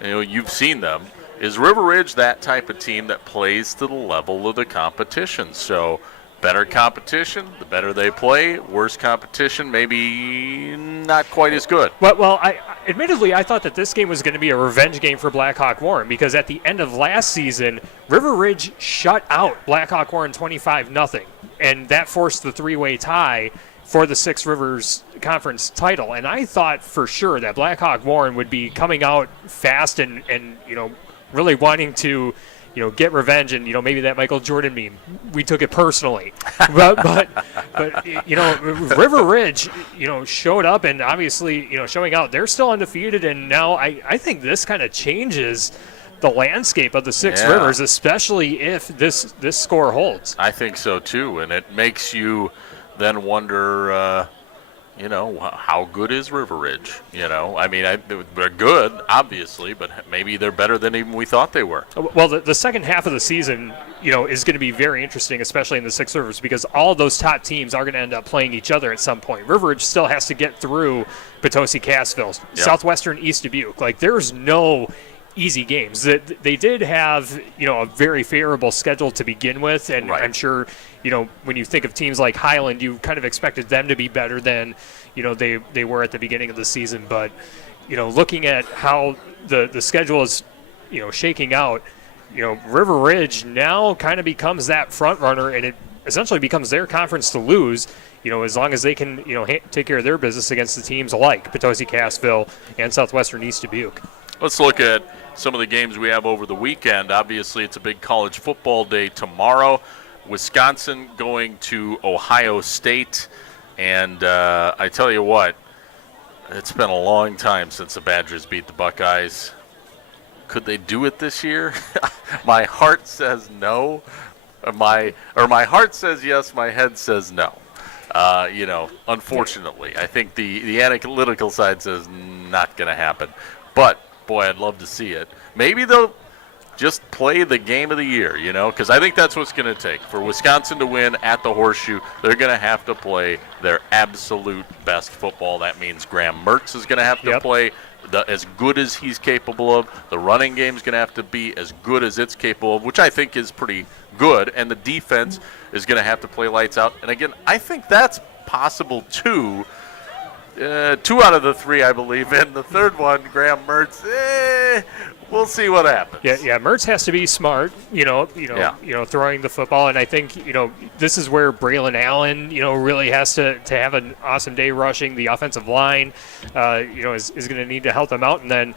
you know, you've seen them, is River Ridge that type of team that plays to the level of the competition? So better competition, the better they play. Worse competition, maybe not quite as good. Well, admittedly, I thought that this game was going to be a revenge game for Blackhawk Warren, because at the end of last season, River Ridge shut out Blackhawk Warren 25-0, and that forced the three-way tie for the Six Rivers Conference title. And I thought for sure that Blackhawk Warren would be coming out fast and you know, really wanting to, you know, get revenge, and, you know, maybe that Michael Jordan meme, we took it personally. but you know, River Ridge, you know, showed up, and obviously, you know, showing out, they're still undefeated, and now I think this kind of changes the landscape of the Six Rivers, especially if this score holds. I think so too, and it makes you then wonder, how good is River Ridge? I mean, they're good, obviously, but maybe they're better than even we thought they were. Well, the second half of the season, is going to be very interesting, especially in the Six Rivers, because all of those top teams are going to end up playing each other at some point. River Ridge still has to get through Potosi-Cassville, Southwestern East Dubuque. Like, there's no easy games. They did have, a very favorable schedule to begin with, and I'm sure, when you think of teams like Highland, you kind of expected them to be better than, they were at the beginning of the season. But, looking at how the schedule is, shaking out, River Ridge now kind of becomes that front runner, and it essentially becomes their conference to lose, as long as they can, take care of their business against the teams like Potosi-Cassville and Southwestern East Dubuque. Let's look at some of the games we have over the weekend. Obviously, it's a big college football day tomorrow. Wisconsin going to Ohio State. And I tell you what, it's been a long time since the Badgers beat the Buckeyes. Could they do it this year? My heart says no. My heart says yes, my head says no. Unfortunately. I think the analytical side says not going to happen. But boy, I'd love to see it. Maybe they'll just play the game of the year, because I think that's what's going to take. For Wisconsin to win at the Horseshoe, they're going to have to play their absolute best football. That means Graham Mertz is going to have to play as good as he's capable of. The running game is going to have to be as good as it's capable of, which I think is pretty good. And the defense is going to have to play lights out. And again, I think that's possible too. 2 out of the 3, I believe, and the third one, Graham Mertz. We'll see what happens. Yeah. Mertz has to be smart, throwing the football, and I think this is where Braylon Allen, really has to have an awesome day rushing. The offensive line, is going to need to help them out, and then,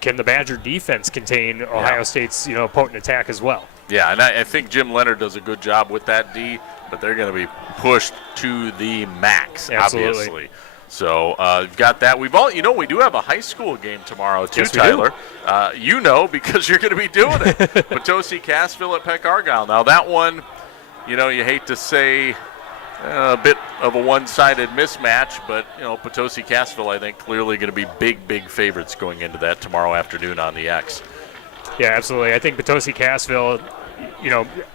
can the Badger defense contain Ohio State's potent attack as well? Yeah, and I think Jim Leonard does a good job with that D, but they're going to be pushed to the max, obviously. So we've got that. We do have a high school game tomorrow too, Tyler. Because you're going to be doing it. Potosi-Cassville at Peck Argyle. Now that one, you hate to say a bit of a one-sided mismatch, but Potosi-Cassville, I think, clearly going to be big favorites going into that tomorrow afternoon on the X. Yeah, absolutely. I think Potosi-Cassville,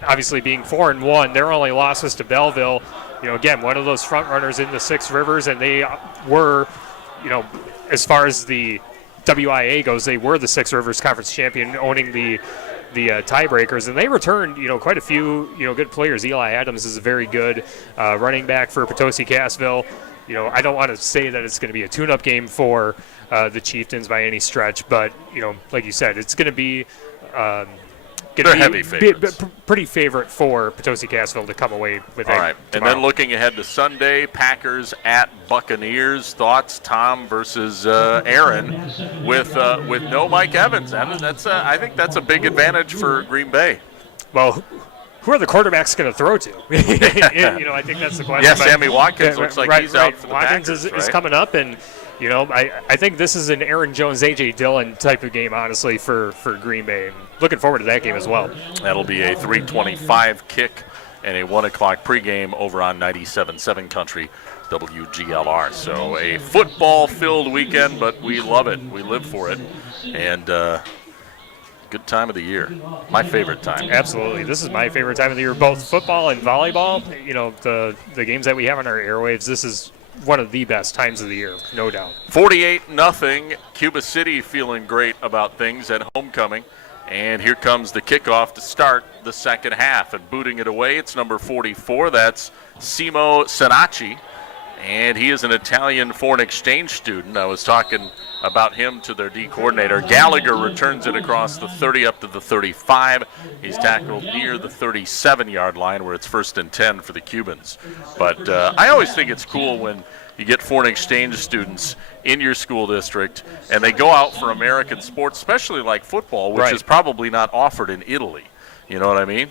obviously being 4-1, their only loss was to Belleville. Again, one of those front runners in the Six Rivers, and they were, as far as the WIA goes, they were the Six Rivers Conference champion, owning the tiebreakers, and they returned, quite a few, good players. Eli Adams is a very good running back for Potosi-Cassville. I don't want to say that it's going to be a tune-up game for the Chieftains by any stretch, but, like you said, it's going to be they're heavy favorites. Pretty favorite for Potosi-Cassville to come away with. All right, and then looking ahead to Sunday, Packers at Buccaneers. Thoughts, Tom versus Aaron, with no Mike Evans. That's I think that's a big advantage for Green Bay. Well, who are the quarterbacks going to throw to? I think that's the question. Yeah, Sammy Watkins looks like he's out for the Watkins Packers, is coming up, and I think this is an Aaron Jones, A.J. Dillon type of game, honestly, for Green Bay. Looking forward to that game as well. That'll be a 3:25 kick and a 1 o'clock pregame over on 97.7 Country WGLR. So a football-filled weekend, but we love it. We live for it. And good time of the year. My favorite time. Absolutely. This is my favorite time of the year, both football and volleyball. The games that we have on our airwaves, this is one of the best times of the year, no doubt. 48-0. Cuba City feeling great about things at homecoming. And here comes the kickoff to start the second half. And booting it away, it's number 44. That's Simo Sanacci. And he is an Italian foreign exchange student. I was talking about him to their D coordinator. Gallagher returns it across the 30 up to the 35. He's tackled near the 37-yard line where it's 1st and 10 for the Cubans. But I always think it's cool when you get foreign exchange students in your school district and they go out for American sports, especially like football, which is probably not offered in Italy. You know what I mean?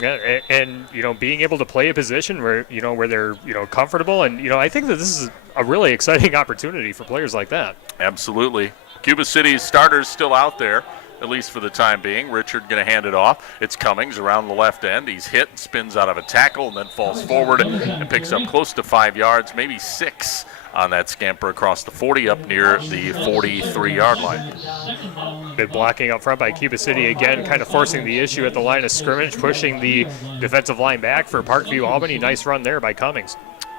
Yeah, and being able to play a position where where they're comfortable, and I think that this is a really exciting opportunity for players like that. Absolutely. Cuba City's starters still out there. It at least for the time being. Richard going to hand it off. It's Cummings around the left end. He's hit, spins out of a tackle, and then falls forward and picks up close to 5 yards, maybe 6 on that scamper across the 40 up near the 43-yard line. Good blocking up front by Cuba City again, kind of forcing the issue at the line of scrimmage, pushing the defensive line back for Parkview Albany. Nice run there by Cummings.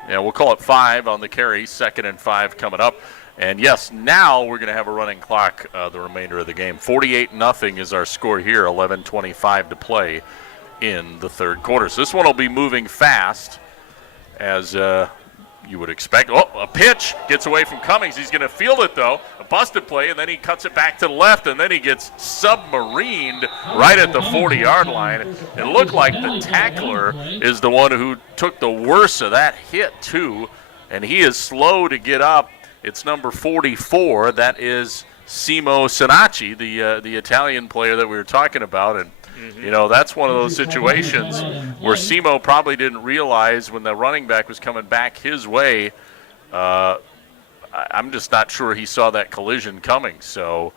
Yeah, we'll call it 5 on the carry, 2nd and 5 coming up. And yes, now we're going to have a running clock the remainder of the game. 48-0 is our score here, 11:25 to play in the third quarter. So this one will be moving fast as you would expect. Oh, a pitch gets away from Cummings. He's going to field it, though. A busted play, and then he cuts it back to the left, and then he gets submarined right at the 40-yard line. It looked like the tackler is the one who took the worst of that hit, too, and he is slow to get up. It's number 44. That is Simo Sanacci, the Italian player that we were talking about, and you know, that's one of those situations where Simo probably didn't realize when the running back was coming back his way. I'm just not sure he saw that collision coming. So,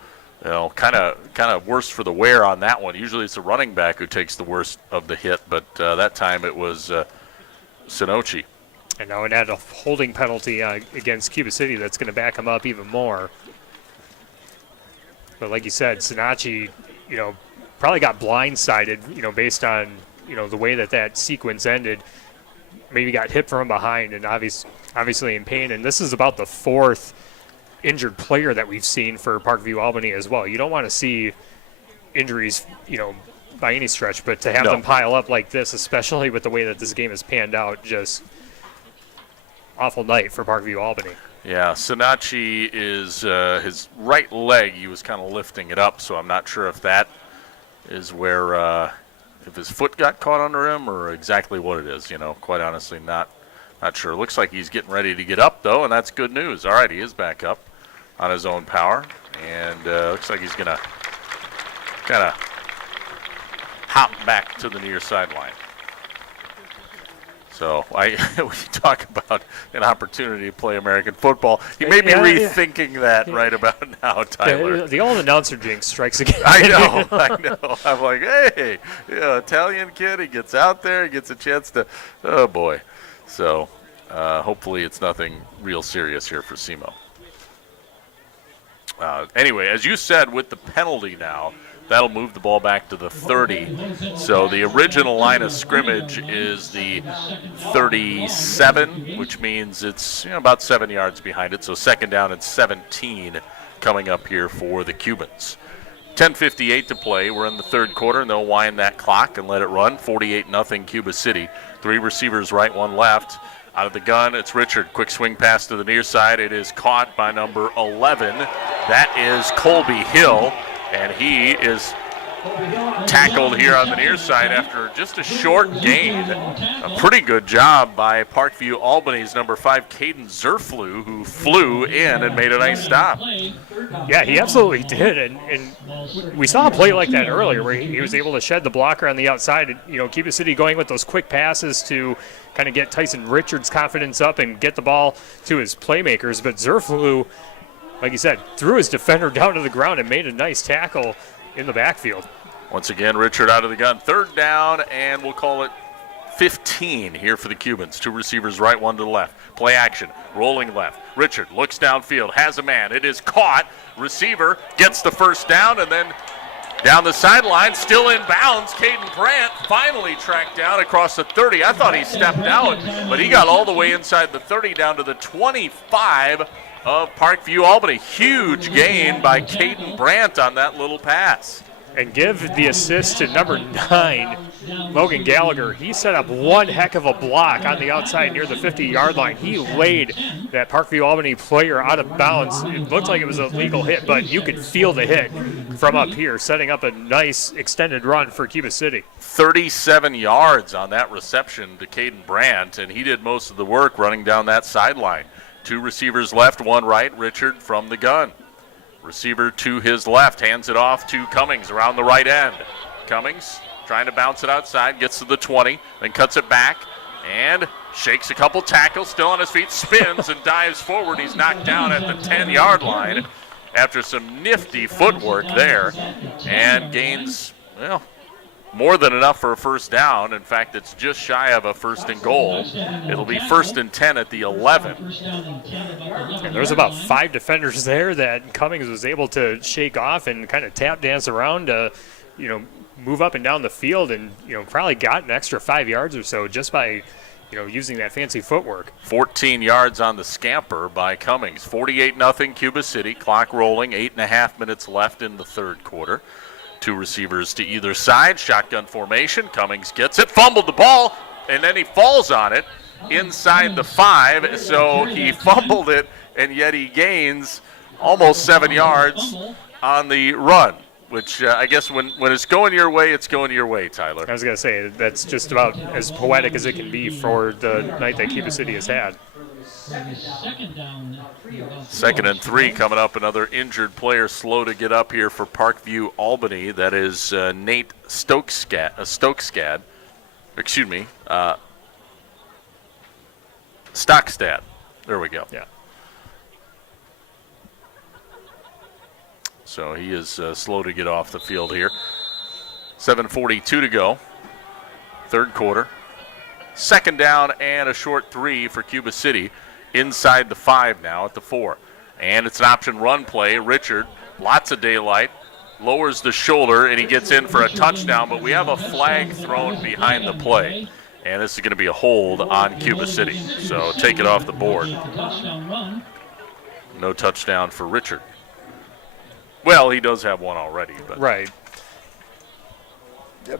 you know, kind of worse for the wear on that one. Usually it's the running back who takes the worst of the hit, but that time it was Sanocci. And now it had a holding penalty against Cuba City that's going to back him up even more. But like you said, Sanacci, you know, probably got blindsided, you know, based on, you know, the way that sequence ended. Maybe got hit from behind and obviously in pain. And this is about the 4th injured player that we've seen for Parkview Albany as well. You don't want to see injuries, you know, by any stretch, but to have them pile up like this, especially with the way that this game has panned out, just awful night for Parkview Albany. Yeah, Sanacci is his right leg. He was kind of lifting it up, so I'm not sure if that is where if his foot got caught under him or exactly what it is. You know, quite honestly, not sure. Looks like he's getting ready to get up, though, and that's good news. All right, he is back up on his own power, and looks like he's going to kind of hop back to the near sideline. So we talk about an opportunity to play American football. You may be rethinking that right about now, Tyler. The old announcer jinx strikes again. I know. I'm like, hey, Italian kid, he gets out there, he gets a chance to, oh boy. So hopefully it's nothing real serious here for Simo. Anyway, as you said, with the penalty now, that'll move the ball back to the 30. So the original line of scrimmage is the 37, which means it's about 7 yards behind it. So 2nd down and 17 coming up here for the Cubans. 10:58 to play. We're in the third quarter, and they'll wind that clock and let it run. 48-0 Cuba City. 3 receivers right, 1 left. Out of the gun, it's Richard. Quick swing pass to the near side. It is caught by number 11. That is Colby Hill. And he is tackled here on the near side after just a short gain. A pretty good job by Parkview Albany's number 5, Caden Zerflew, who flew in and made a nice stop. Yeah, he absolutely did. And we saw a play like that earlier where he was able to shed the blocker on the outside. And, you know, Cuba City going with those quick passes to kind of get Tyson Richards' confidence up and get the ball to his playmakers. But Zerflew, like you said, threw his defender down to the ground and made a nice tackle in the backfield. Once again, Richard out of the gun. 3rd down, and we'll call it 15 here for the Cubans. 2 receivers right, 1 to the left. Play action, rolling left. Richard looks downfield, has a man. It is caught. Receiver gets the 1st down, and then down the sideline, still in bounds. Caden Brandt finally tracked down across the 30. I thought he stepped out, but he got all the way inside the 30 down to the 25 of Parkview Albany. Huge gain by Caden Brandt on that little pass. And give the assist to number 9, Logan Gallagher. He set up one heck of a block on the outside near the 50-yard line. He laid that Parkview Albany player out of bounds. It looked like it was a legal hit, but you could feel the hit from up here, setting up a nice extended run for Cuba City. 37 yards on that reception to Caden Brandt, and he did most of the work running down that sideline. 2 receivers left, 1 right. Richard from the gun. Receiver to his left, hands it off to Cummings around the right end. Cummings trying to bounce it outside, gets to the 20, then cuts it back and shakes a couple tackles, still on his feet, spins and dives forward. He's knocked down at the 10-yard line. after some nifty footwork there, and gains, well, more than enough for a first down. In fact, it's just shy of a 1st and goal. It'll be 1st and 10 at the 11. And there was about 5 defenders there that Cummings was able to shake off and kind of tap dance around to, move up and down the field, and probably got an extra 5 yards or so just by using that fancy footwork. 14 yards on the scamper by Cummings. 48-0 Cuba City. Clock rolling. 8.5 minutes left in the third quarter. 2 receivers to either side. Shotgun formation. Cummings gets it. Fumbled the ball, and then he falls on it inside the 5. So he fumbled it, and yet he gains almost 7 yards on the run, which I guess when it's going your way, it's going your way, Tyler. I was going to say, that's just about as poetic as it can be for the night that Cuba City has had. 2nd and 3 coming up. Another injured player slow to get up here for Parkview, Albany. That is Nate Stokestad. Excuse me. Stockstad. There we go. Yeah. So he is slow to get off the field here. 7:42 to go. Third quarter. 2nd down and a short 3 for Cuba City. Inside the 5 now at the 4. And it's an option run play. Richard, lots of daylight, lowers the shoulder, and he gets in for a touchdown. But we have a flag thrown behind the play. And this is going to be a hold on Cuba City. So take it off the board. No touchdown for Richard. Well, he does have one already. But. Right.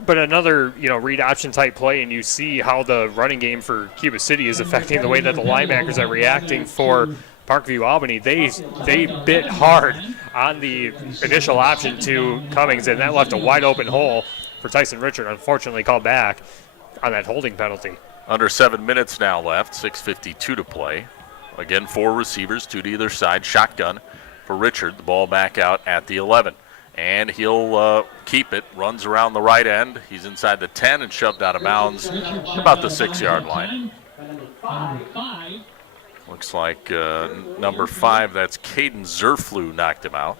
But another, read option type play, and you see how the running game for Cuba City is affecting the way that the linebackers are reacting for Parkview Albany. They bit hard on the initial option to Cummings, and that left a wide open hole for Tyson Richard, unfortunately called back on that holding penalty. Under 7 minutes now left, 6:52 to play. Again, 4 receivers, 2 to either side. Shotgun for Richard. The ball back out at the 11. And he'll keep it, runs around the right end. He's inside the 10 and shoved out of bounds about the 6-yard line. Looks like number 5, that's Caden Zerflu, knocked him out.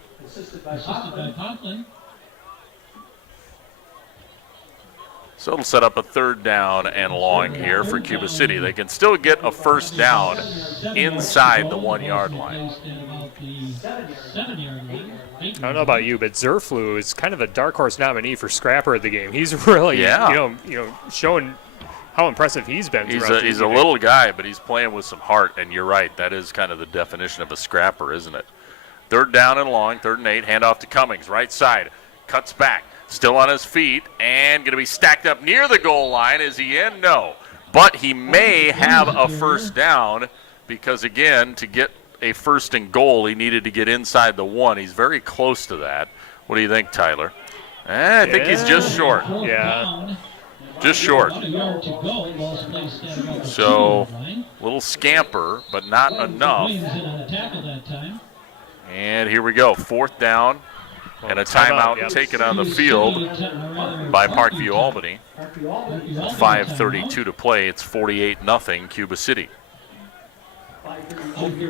So it'll set up a 3rd down and long here for Cuba City. They can still get a first down inside the 1-yard line. I don't know about you, but Zerflu is kind of a dark horse nominee for scrapper of the game. He's really, showing how impressive he's been. He's a little guy, but he's playing with some heart. And you're right, that is kind of the definition of a scrapper, isn't it? 3rd down and long, 3rd and 8. Handoff to Cummings, right side, cuts back, still on his feet, and going to be stacked up near the goal line. Is he in? No, but he may have a first down because again, to get a 1st and goal, he needed to get inside the 1. He's very close to that. What do you think, Tyler? I think he's just short. Yeah. Just short. So, little scamper, but not enough. And here we go. 4th down and a timeout taken on the field by Parkview Albany. 5:32 to play. It's 48-0 Cuba City.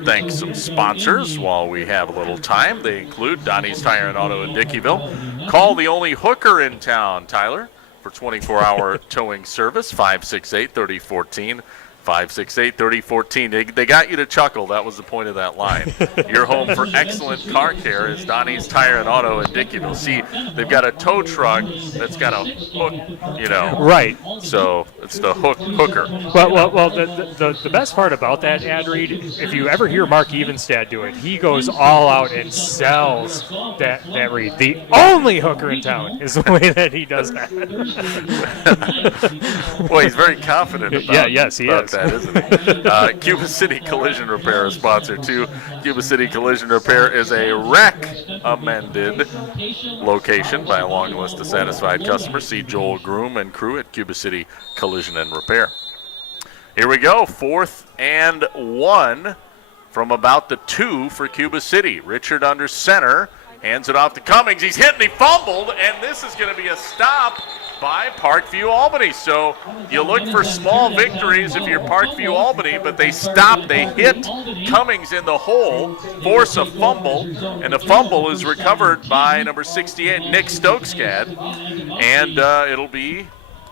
Thank some sponsors while we have a little time. They include Donnie's Tire and Auto in Dickeyville. Call the only hooker in town, Tyler, for 24-hour towing service, 568-3014. 568-3014. They got you to chuckle. That was the point of that line. Your home for excellent car care is Donnie's Tire and Auto in Dickeyville. See, they've got a tow truck that's got a hook, Right. So it's the hooker. Well, the best part about that ad read, if you ever hear Mark Evenstad do it, he goes all out and sells that read. The only hooker in town is the way that he does that. Well, he's very confident about yes, he is. that, isn't he? Cuba City Collision Repair, a sponsor too. Cuba City Collision Repair is a recommended location by a long list of satisfied customers. See Joel Groom and crew at Cuba City Collision and Repair. Here we go, 4th and 1 from about the 2 for Cuba City. Richard under center, hands it off to Cummings. He's hit and he fumbled, and this is going to be a stop by Parkview Albany. So you look for small victories if you're Parkview Albany, but they stop. They hit Cummings in the hole, force a fumble, and the fumble is recovered by number 68, Nick Stokescad. And it'll be,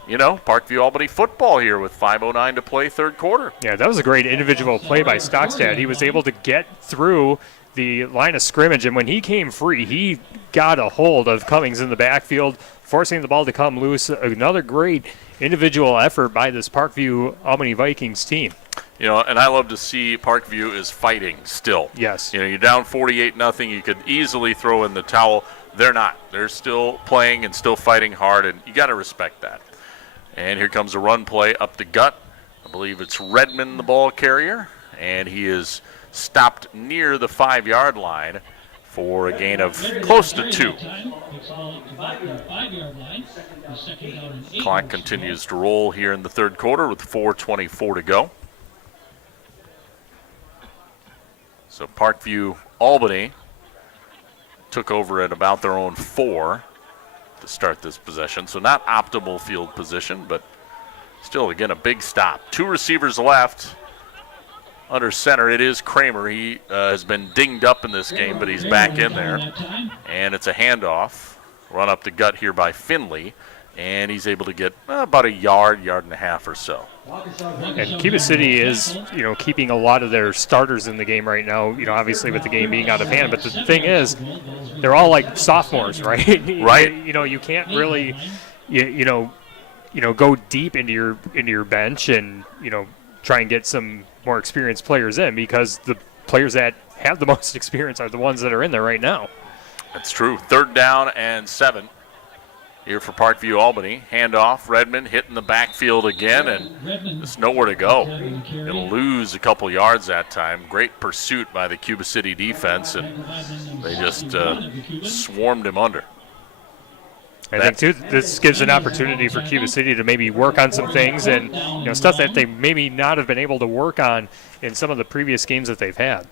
Parkview Albany football here with 5:09 to play, third quarter. Yeah, that was a great individual play by Stokescad. He was able to get through the line of scrimmage, and when he came free, he got a hold of Cummings in the backfield, forcing the ball to come loose. Another great individual effort by this Parkview Albany Vikings team. And I love to see Parkview is fighting still. Yes. You're down 48-0. You could easily throw in the towel. They're not. They're still playing and still fighting hard, and you got to respect that. And here comes a run play up the gut. I believe it's Redmond, the ball carrier, and he is stopped near the 5-yard line for a gain of close to 2. Clock continues to roll here in the third quarter with 4:24 to go. So Parkview Albany took over at about their own 4 to start this possession. So not optimal field position, but still, again, a big stop. 2 receivers left. Under center, it is Kramer. He has been dinged up in this game, but he's back in there. And it's a handoff. Run up the gut here by Finley. And he's able to get about a yard and a half or so. And Cuba City is, keeping a lot of their starters in the game right now, obviously with the game being out of hand. But the thing is, they're all like sophomores, right? Right. You can't really, go deep into your bench and, try and get some more experienced players in, because the players that have the most experience are the ones that are in there right now. That's true. 3rd down and 7 here for Parkview Albany. Handoff, Redmond hitting the backfield again, and there's nowhere to go. It'll lose a couple yards that time. Great pursuit by the Cuba City defense, and they just swarmed him under. I think, too, this gives an opportunity for Cuba City to maybe work on some things and stuff that they maybe not have been able to work on in some of the previous games that they've had.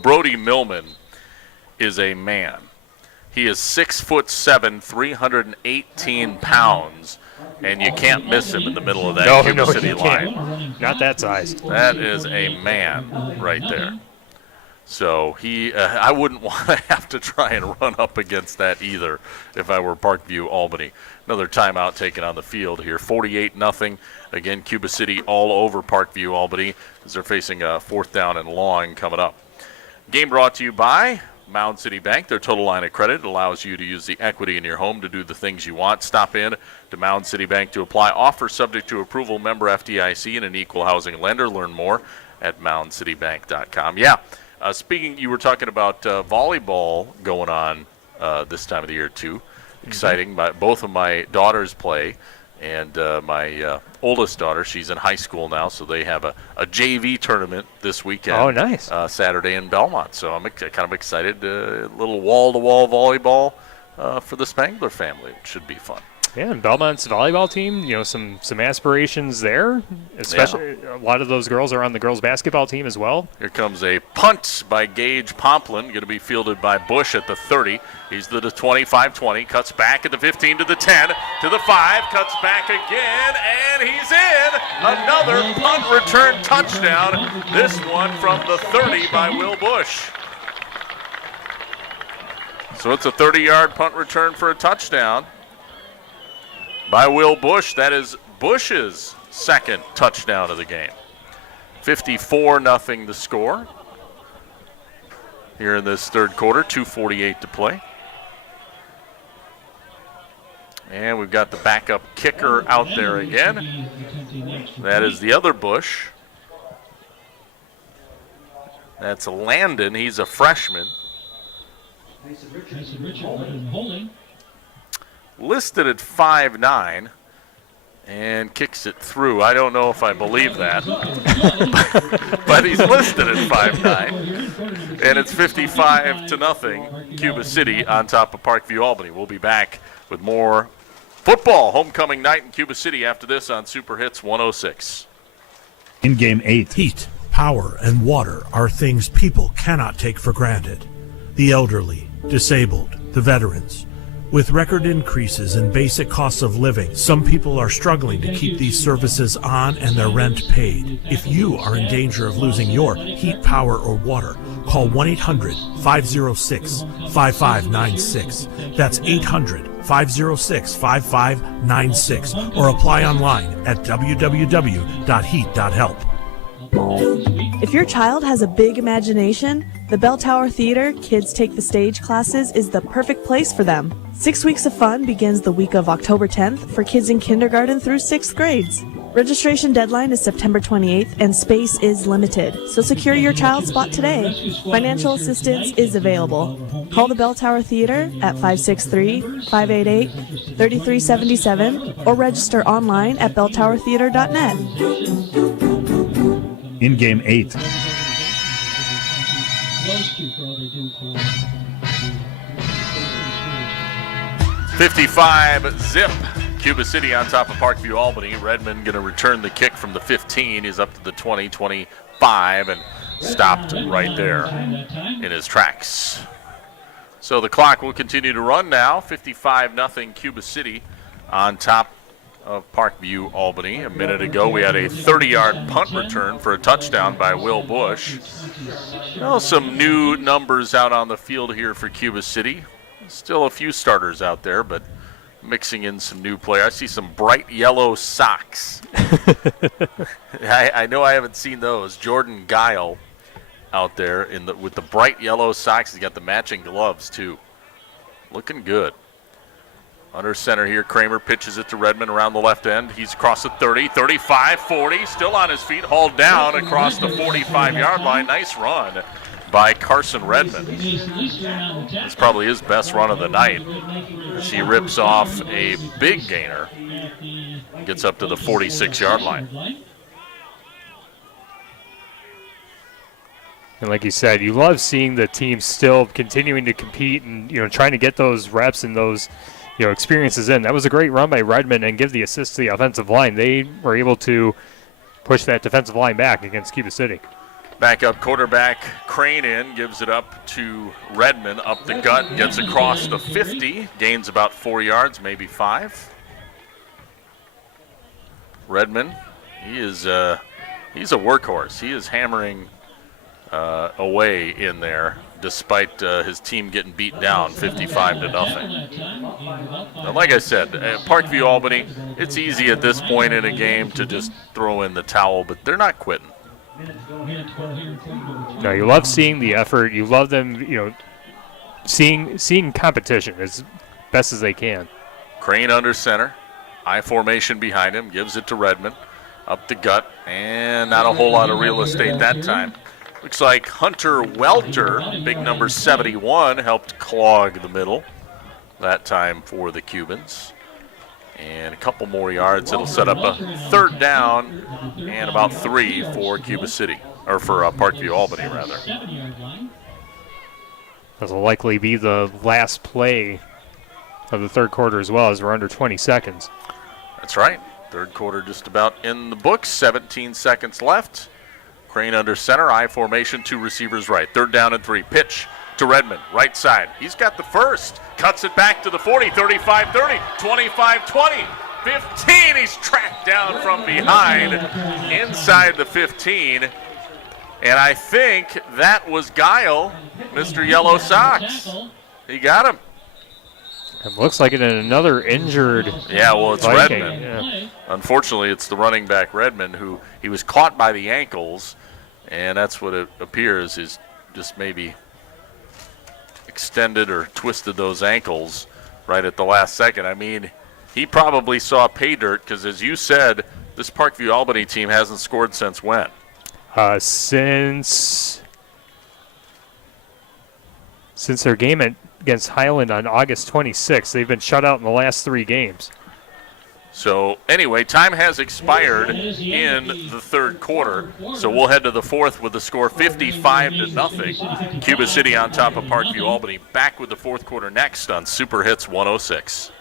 Brody Millman is a man. He is 6'7", 318 pounds, and you can't miss him in the middle of that Cuba City line. Not that size. That is a man right there. So I wouldn't want to have to try and run up against that either if I were Parkview Albany. Another timeout taken on the field here. 48-0. Again, Cuba City all over Parkview Albany as they're facing a 4th down and long coming up. Game brought to you by Mound City Bank. Their total line of credit allows you to use the equity in your home to do the things you want. Stop in to Mound City Bank to apply. Offer subject to approval, member FDIC, and an equal housing lender. Learn more at moundcitybank.com. Yeah. Speaking, you were talking about volleyball going on this time of the year, too. Exciting. Both of my daughters play, and my oldest daughter, she's in high school now, so they have a JV tournament this weekend. Oh, nice. Saturday in Belmont. So I'm kind of excited. A little wall-to-wall volleyball for the Spangler family. It should be fun. Yeah, and Belmont's volleyball team, some aspirations there. Especially a lot of those girls are on the girls' basketball team as well. Here comes a punt by Gage Pomplin, going to be fielded by Bush at the 30. He's to the 25-20, cuts back at the 15 to the 10 to the 5, cuts back again, and he's in. Another punt return touchdown. This one from the 30 by Will Bush. So it's a 30-yard punt return for a touchdown by Will Bush. That is Bush's second touchdown of the game. 54-0 the score here in this third quarter. 2:48 to play. And we've got the backup kicker out there again. That is the other Bush. That's Landon. He's a freshman. Listed at 5'9", and kicks it through. I don't know if I believe that, but he's listed at 5'9", and it's 55-0 Cuba City on top of Parkview Albany. We'll be back with more football homecoming night in Cuba City after this on Super Hits 106. In Game 8, heat, power, and water are things people cannot take for granted. The elderly, disabled, the veterans. With record increases in basic costs of living, some people are struggling to keep these services on and their rent paid. If you are in danger of losing your heat, power, or water, call 1-800-506-5596. That's 800-506-5596, or apply online at www.heat.help. If your child has a big imagination, the Bell Tower Theater Kids Take the Stage classes is the perfect place for them. 6 weeks of fun begins the week of October 10th for kids in kindergarten through 6th grades. Registration deadline is September 28th and space is limited, so secure your child's spot today. Financial assistance is available. Call the Bell Tower Theater at 563-588-3377 or register online at belltowertheater.net. In game 8. 55 zip. Cuba City on top of Parkview, Albany. Redmond going to return the kick from the 15. He's up to the 20, 25, and stopped right there in his tracks. So the clock will continue to run now. 55-0 Cuba City on top of Parkview, Albany. A minute ago, we had a 30-yard punt return for a touchdown by Will Bush. Well, some new numbers out on the field here for Cuba City. Still a few starters out there, but mixing in some new players. I see some bright yellow socks. I know I haven't seen those. Jordan Guile out there with the bright yellow socks. He's got the matching gloves, too. Looking good. Under center here, Kramer pitches it to Redmond around the left end. He's across the 30, 35, 40, still on his feet, hauled down across the 45-yard line. Nice run by Carson Redmond. It's probably his best run of the night as he rips off a big gainer and gets up to the 46-yard line. And like you said, you love seeing the team still continuing to compete and trying to get those reps and those experiences in. That was a great run by Redmond and give the assist to the offensive line. They were able to push that defensive line back against Cuba City. Backup quarterback Crane in, gives it up to Redmond, up the gut, gets across the 50, gains about 4 yards, maybe 5. Redmond, he's a workhorse. He is hammering away in there, despite his team getting beat down 55-0. Now, like I said, Parkview Albany, it's easy at this point in a game to just throw in the towel, but they're not quitting. No, you love seeing the effort. You love them, seeing competition as best as they can. Crane under center, I formation behind him, gives it to Redmond, up the gut, and not a whole lot of real estate that time. Looks like Hunter Welter, big number 71, helped clog the middle that time for the Cubans. And a couple more yards. It'll set up a third down and about 3 for Cuba City, or for Parkview Albany, rather. This will likely be the last play of the third quarter as well, as we're under 20 seconds. That's right. Third quarter just about in the books. 17 seconds left. Crane under center, I formation, 2 receivers right. Third down and 3. Pitch to Redmond, right side. He's got the first. Cuts it back to the 40, 35, 30, 25, 20, 15. He's tracked down from behind inside the 15. And I think that was Guile, Mr. Yellow Sox. He got him. It looks like it in another injured it's Viking. Redmond. Yeah. Unfortunately, it's the running back Redmond who he was caught by the ankles, and that's what it appears is just maybe extended or twisted those ankles right at the last second. I mean, he probably saw pay dirt because, as you said, this Parkview Albany team hasn't scored since when? Since their game against Highland on August 26th. They've been shut out in the last 3 games. So, anyway, time has expired in the third quarter. So we'll head to the fourth with the score 55-0. Cuba City on top of Parkview Albany. Back with the fourth quarter next on Super Hits 106.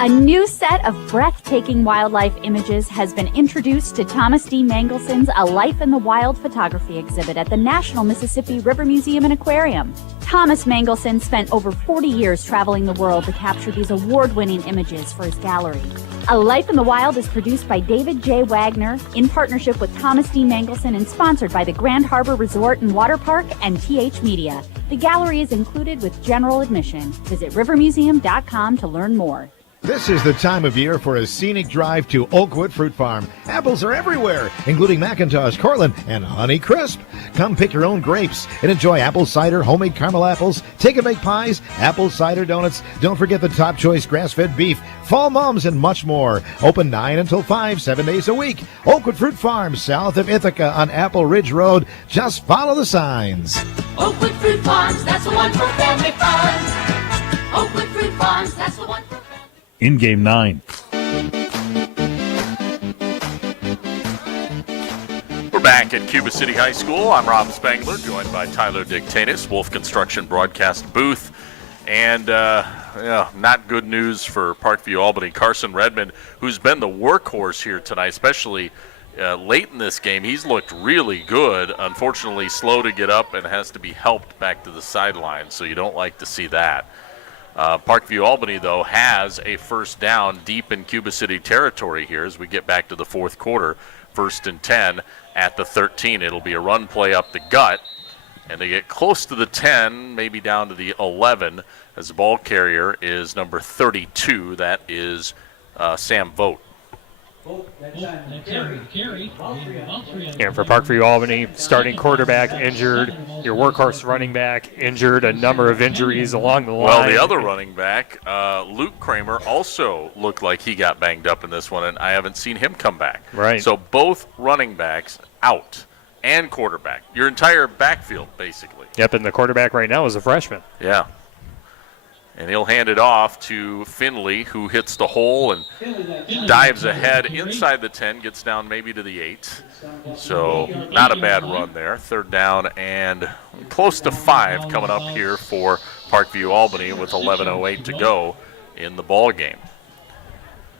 A new set of breathtaking wildlife images has been introduced to Thomas D. Mangelson's A Life in the Wild photography exhibit at the National Mississippi River Museum and Aquarium. Thomas Mangelson spent over 40 years traveling the world to capture these award-winning images for his gallery. A Life in the Wild is produced by David J. Wagner in partnership with Thomas D. Mangelson and sponsored by the Grand Harbor Resort and Water Park and TH Media. The gallery is included with general admission. Visit rivermuseum.com to learn more. This is the time of year for a scenic drive to Oakwood Fruit Farm. Apples are everywhere, including McIntosh, Cortland, and Honey Crisp. Come pick your own grapes and enjoy apple cider, homemade caramel apples, take-and-bake pies, apple cider donuts. Don't forget the top choice grass-fed beef, fall mums, and much more. Open 9 until 5, 7 days a week. Oakwood Fruit Farm, south of Ithaca on Apple Ridge Road. Just follow the signs. Oakwood Fruit Farms, that's the one for family fun. Oakwood Fruit Farms, that's the one for In Game 9. We're back at Cuba City High School. I'm Rob Spangler, joined by Tyler Dictatus, Wolf Construction broadcast booth. And not good news for Parkview Albany. Carson Redmond, who's been the workhorse here tonight, especially late in this game. He's looked really good. Unfortunately, slow to get up and has to be helped back to the sideline, so you don't like to see that. Parkview Albany, though, has a first down deep in Cuba City territory here as we get back to the fourth quarter. 1st and 10 at the 13. It'll be a run play up the gut, and they get close to the 10, maybe down to the 11, as the ball carrier is number 32. That is Sam Vogt. And for Parkview Albany, starting quarterback injured, your workhorse running back injured, a number of injuries along the line. Well, the other running back, Luke Kramer, also looked like he got banged up in this one, and I haven't seen him come back. Right. So both running backs out and quarterback. Your entire backfield, basically. Yep, and the quarterback right now is a freshman. Yeah. And he'll hand it off to Finley, who hits the hole and dives ahead inside the 10, gets down maybe to the 8. So not a bad run there. 3rd down and close to 5 coming up here for Parkview Albany with 11:08 to go in the ball game.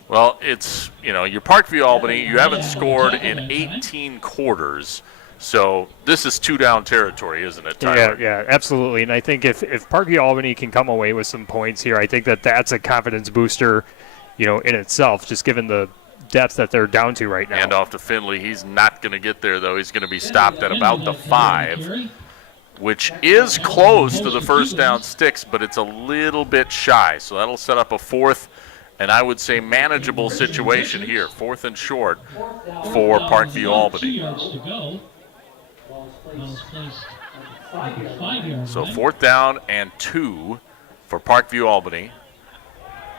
Well, it's, you're Parkview Albany. You haven't scored in 18 quarters. So this is 2-down territory, isn't it, Tyler? Yeah, absolutely. And I think if Parkview Albany can come away with some points here, I think that's a confidence booster, in itself, just given the depth that they're down to right now. Hand off to Finley. He's not going to get there, though. He's going to be stopped at about the 5, which is close to the first down sticks, but it's a little bit shy. So that'll set up a 4th, and I would say manageable situation here. 4th and short for Parkview Albany. So 4th down and 2 for Parkview Albany.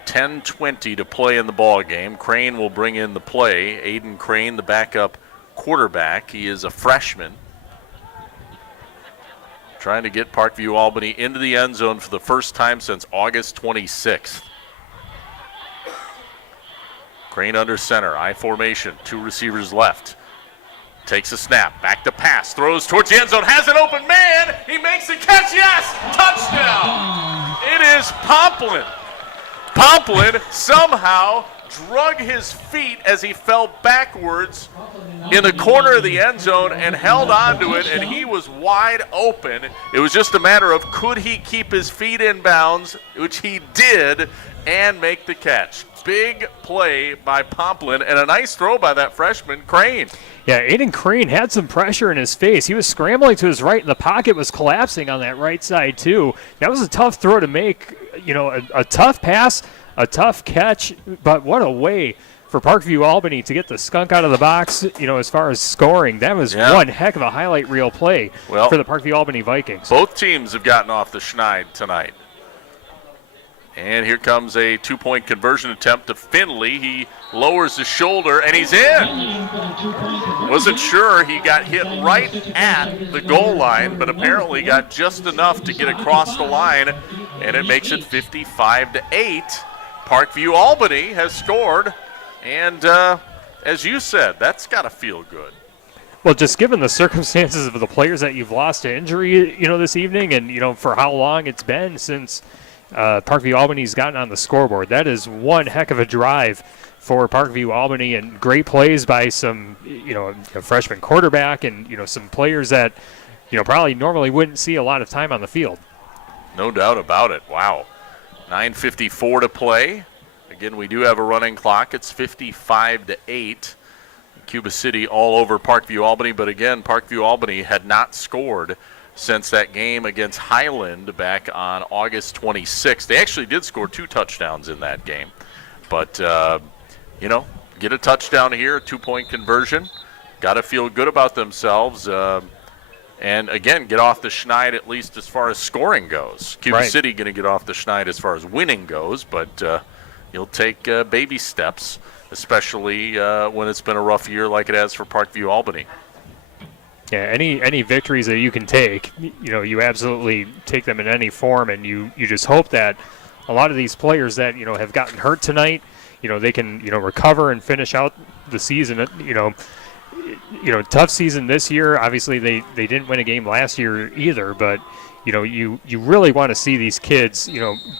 10:20 to play in the ball game. Crane will bring in the play. Aiden Crane, the backup quarterback. He is a freshman. Trying to get Parkview Albany into the end zone for the first time since August 26th. Crane under center, I formation, 2 receivers left. Takes a snap, back to pass, throws towards the end zone, has an open man, he makes the catch, yes, touchdown! It is Pomplin. Pomplin somehow drug his feet as he fell backwards in the corner of the end zone and held onto it, and he was wide open. It was just a matter of could he keep his feet in bounds, which he did, and make the catch. Big play by Pomplin and a nice throw by that freshman, Crane. Yeah, Aiden Crane had some pressure in his face. He was scrambling to his right, and the pocket was collapsing on that right side, too. That was a tough throw to make, a tough pass, a tough catch, but what a way for Parkview Albany to get the skunk out of the box, as far as scoring. That was one heck of a highlight reel play for the Parkview Albany Vikings. Both teams have gotten off the schneid tonight. And here comes a 2-point conversion attempt to Finley. He lowers his shoulder, and he's in. Wasn't sure he got hit right at the goal line, but apparently got just enough to get across the line, and it makes it 55-8. Parkview Albany has scored, and as you said, that's got to feel good. Well, just given the circumstances of the players that you've lost to injury, this evening, and, for how long it's been since Parkview Albany's gotten on the scoreboard. That is one heck of a drive for Parkview Albany, and great plays by some, a freshman quarterback and, some players that, probably normally wouldn't see a lot of time on the field. No doubt about it. Wow. 9:54 to play. Again, we do have a running clock. It's 55-8. Cuba City all over Parkview Albany, but again, Parkview Albany had not scored since that game against Highland back on August 26th. They actually did score 2 touchdowns in that game. But, get a touchdown here, 2-point conversion. Got to feel good about themselves. And, again, get off the schneid at least as far as scoring goes. Cuba City going to get off the schneid as far as winning goes, but you'll take baby steps, especially when it's been a rough year like it has for Parkview Albany. Yeah, any victories that you can take, you absolutely take them in any form, and you just hope that a lot of these players that, have gotten hurt tonight, they can, recover and finish out the season. Tough season this year. Obviously, they didn't win a game last year either, but, you really want to see these kids,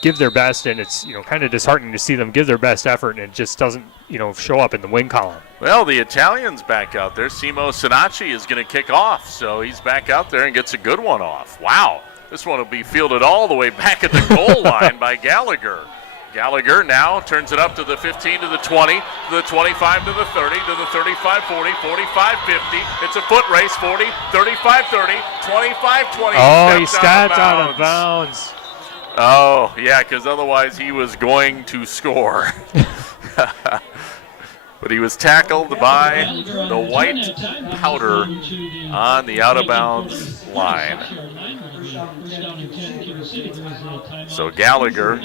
give their best, and it's, kind of disheartening to see them give their best effort, and it just doesn't, show up in the win column. Well, the Italian's back out there. Simo Sinacci is going to kick off, so he's back out there and gets a good one off. Wow, this one will be fielded all the way back at the goal line by Gallagher. Gallagher now turns it up to the 15, to the 20, to the 25, to the 30, to the 35, 40, 45, 50. It's a foot race, 40, 35, 30, 25, 20. Oh, he stepped out of bounds. Oh, yeah, because otherwise he was going to score. But he was tackled by the white powder on the out-of-bounds line. So Gallagher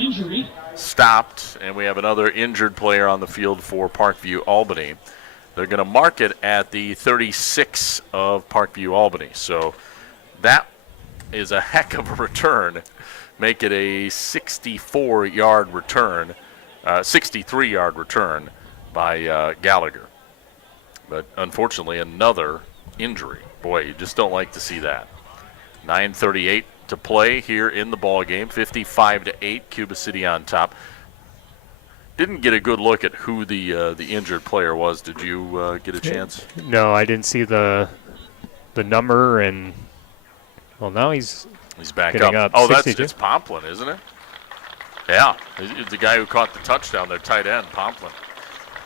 stopped, and we have another injured player on the field for Parkview Albany. They're going to mark it at the 36 of Parkview Albany. So that is a heck of a return. Make it a 64-yard return, 63-yard return by Gallagher. But unfortunately, another injury. Boy, you just don't like to see that. 9:38 to play here in the ball game. 55-8, Cuba City on top. Didn't get a good look at who the injured player was. Did you get a chance? No, I didn't see the number, and now he's back up. Oh, 62. it's Pomplin, isn't it? Yeah, it's the guy who caught the touchdown, their tight end, Pomplin.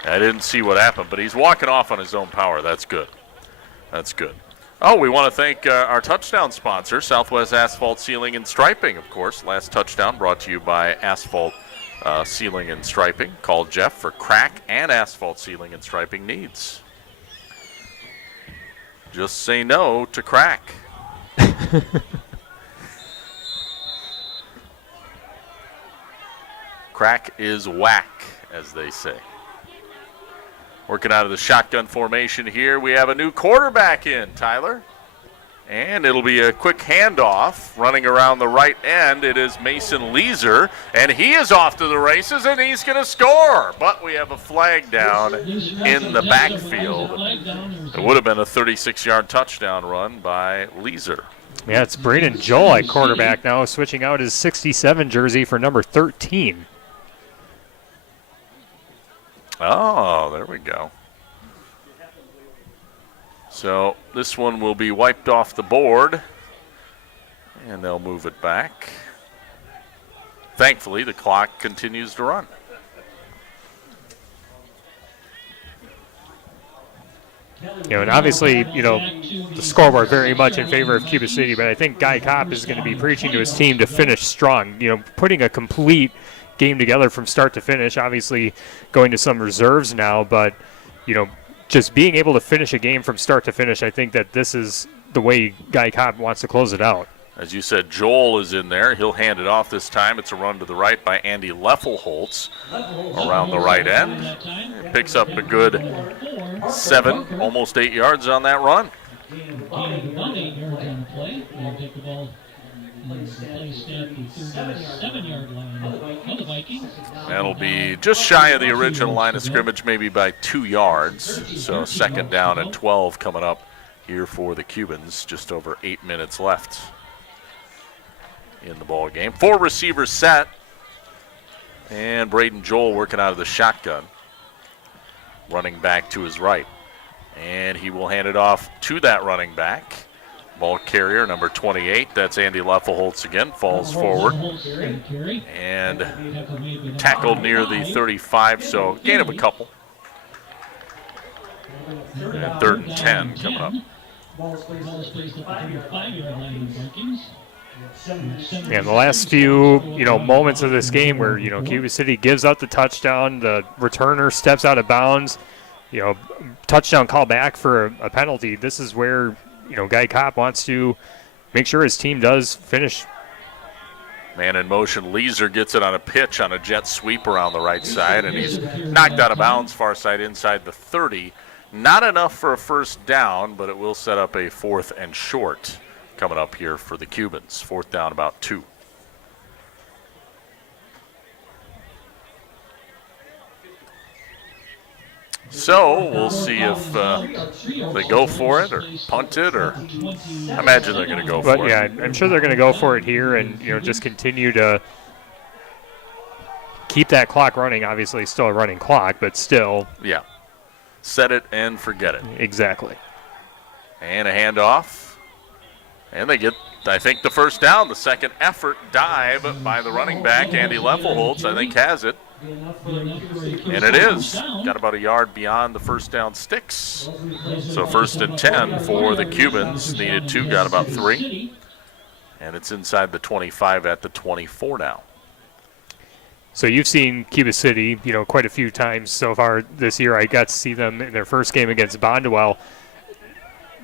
I didn't see what happened, but he's walking off on his own power. That's good. That's good. Oh, we want to thank our touchdown sponsor, Southwest Asphalt Sealing and Striping, of course. Last touchdown brought to you by Asphalt Sealing and Striping. Call Jeff for crack and asphalt sealing and striping needs. Just say no to crack. Crack is whack, as they say. Working out of the shotgun formation here. We have a new quarterback in, Tyler. And it'll be a quick handoff running around the right end. It is Mason Leeser, and he is off to the races, and he's going to score. But we have a flag down in the backfield. It would have been a 36-yard touchdown run by Leeser. Yeah, it's Braden Joel at quarterback now, switching out his 67 jersey for number 13. Oh, there we go. So this one will be wiped off the board, and they'll move it back. Thankfully, the clock continues to run. And obviously, the scoreboard very much in favor of Cuba City, but I think Guy Kopp is going to be preaching to his team to finish strong, putting a complete game together from start to finish, obviously going to some reserves now, but, just being able to finish a game from start to finish, I think that this is the way Guy Kopp wants to close it out. As you said, Joel is in there. He'll hand it off this time. It's a run to the right by Andy Leffelholtz around the right end. Picks up a good 7, almost 8 yards on that run. That'll be just shy of the original line of scrimmage, maybe by 2 yards. So second down and 12 coming up here for the Cubans. Just over 8 minutes left in the ball game. 4 receivers set And Braden Joel working out of the shotgun. Running back to his right. And he will hand it off to that running back. Ball carrier, number 28. That's Andy Leffelholtz again. Falls forward. And tackled near the 35, so gain of a couple. And 3rd and 10 coming up. And the last few, moments of this game where, Cuba City gives up the touchdown, the returner steps out of bounds, touchdown call back for a penalty. This is where, Guy Kopp wants to make sure his team does finish. Man in motion. Leeser gets it on a pitch on a jet sweep around the right side, and he's knocked out of bounds far side inside the 30. Not enough for a first down, but it will set up a 4th and short coming up here for the Cubans. 4th down, about 2. So we'll see if they go for it or punt it, or I imagine they're going to go for it. Yeah, I'm sure they're going to go for it here and, just continue to keep that clock running. Obviously still a running clock, but still. Yeah. Set it and forget it. Exactly. And a handoff. And they get, I think, the first down. The second effort dive by the running back, Andy Leffelholtz, I think has it. And it is. Got about a yard beyond the first down sticks. So 1st and 10 for the Cubans. Needed 2, got about 3. And it's inside the 25 at the 24 now. So you've seen Cuba City, quite a few times so far this year. I got to see them in their first game against Bondwell.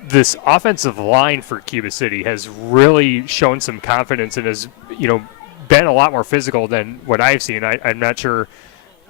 This offensive line for Cuba City has really shown some confidence and has, been a lot more physical than what I've seen. I'm not sure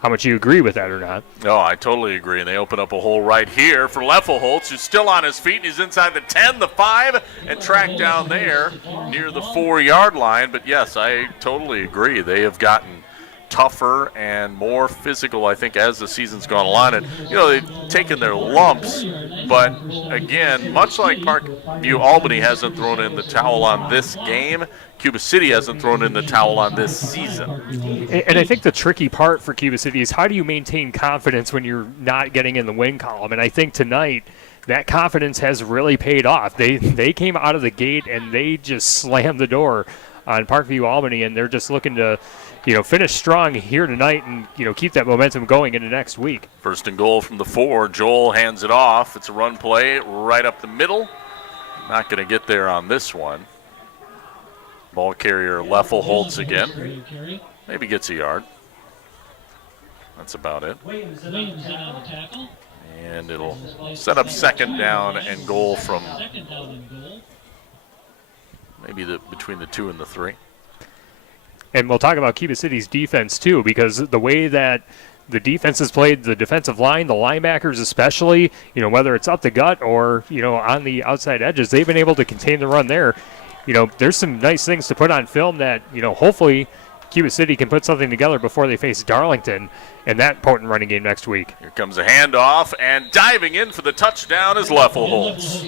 how much you agree with that or not. No, I totally agree. And they open up a hole right here for Leffelholtz, who's still on his feet. And he's inside the 10, the 5, and tracked down there near the 4-yard line. But, yes, I totally agree. They have gotten tougher and more physical, I think, as the season's gone along. And, they've taken their lumps. But, again, much like Parkview, Albany hasn't thrown in the towel on this game, Cuba City hasn't thrown in the towel on this season. And I think the tricky part for Cuba City is how do you maintain confidence when you're not getting in the win column? And I think tonight that confidence has really paid off. They came out of the gate and they just slammed the door on Parkview Albany, and they're just looking to finish strong here tonight and, keep that momentum going into next week. 1st and goal from the 4. Joel hands it off. It's a run play right up the middle. Not going to get there on this one. Ball carrier Leffelholtz again. Maybe gets a yard. That's about it. And it'll set up 2nd down and goal from maybe between the 2 and the 3. And we'll talk about Cuba City's defense, too, because the way that the defense has played, the defensive line, the linebackers especially, whether it's up the gut or, on the outside edges, they've been able to contain the run there. There's some nice things to put on film that, hopefully Cuba City can put something together before they face Darlington in that potent running game next week. Here comes a handoff, and diving in for the touchdown is Leffelholtz.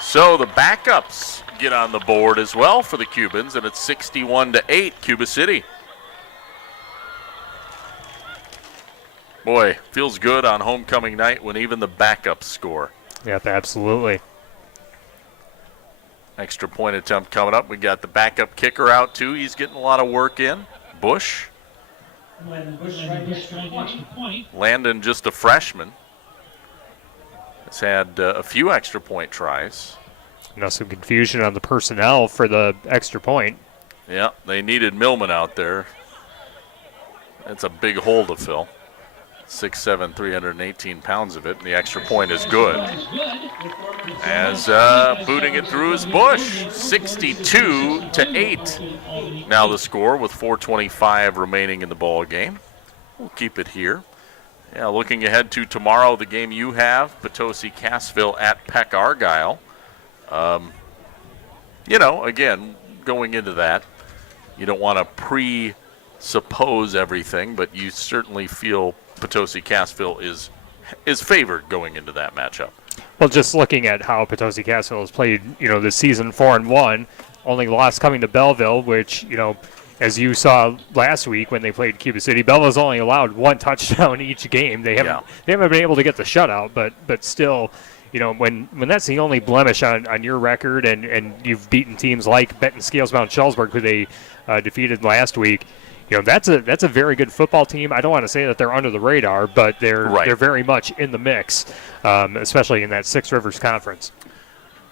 So the backups get on the board as well for the Cubans, and it's 61-8 Cuba City. Boy, feels good on homecoming night when even the backups score. Yep, absolutely. Extra point attempt coming up. We got the backup kicker out, too. He's getting a lot of work in. Bush. Landon, just a freshman, has had a few extra point tries. Some confusion on the personnel for the extra point. Yeah, they needed Millman out there. That's a big hole to fill. 6'7", 318 pounds of it, and the extra point is good. As booting it through is Bush, 62-8. Now the score with 4:25 remaining in the ball game. We'll keep it here. Yeah, looking ahead to tomorrow, the game you have, Potosi-Cassville at Peck Argyle. Again, going into that, you don't want to presuppose everything, but you certainly feel Potosi-Cassville is favored going into that matchup. Well, just looking at how Potosi-Cassville has played, this season 4-1, only loss coming to Belleville, which, as you saw last week when they played Cuba City, Belleville's only allowed 1 touchdown each game. They haven't been able to get the shutout, but still, when that's the only blemish on your record, and you've beaten teams like Benton Scalesbound Schellsburg, who they defeated last week, that's a very good football team. I don't want to say that they're under the radar, but they're very much in the mix, especially in that Six Rivers Conference.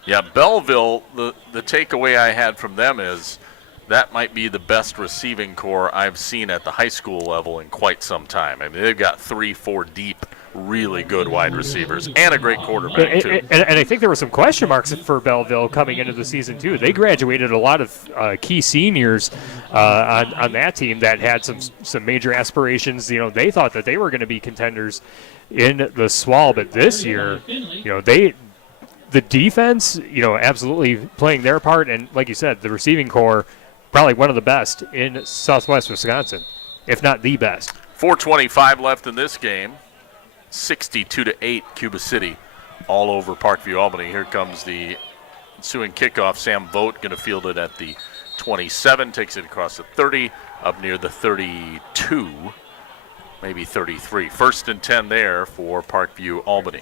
Yeah, Belleville, the takeaway I had from them is that might be the best receiving core I've seen at the high school level in quite some time. I mean, they've got 3-4 deep, really good wide receivers and a great quarterback, too. And I think there were some question marks for Belleville coming into the season, too. They graduated a lot of key seniors on that team that had some major aspirations. They thought that they were going to be contenders in the SWAL, but this year, the defense, absolutely playing their part, and like you said, the receiving core, probably one of the best in Southwest Wisconsin, if not the best. 4:25 left in this game. 62-8, Cuba City, all over Parkview, Albany. Here comes the ensuing kickoff. Sam Vogt going to field it at the 27, takes it across the 30, up near the 32, maybe 33. 1st and 10 there for Parkview, Albany.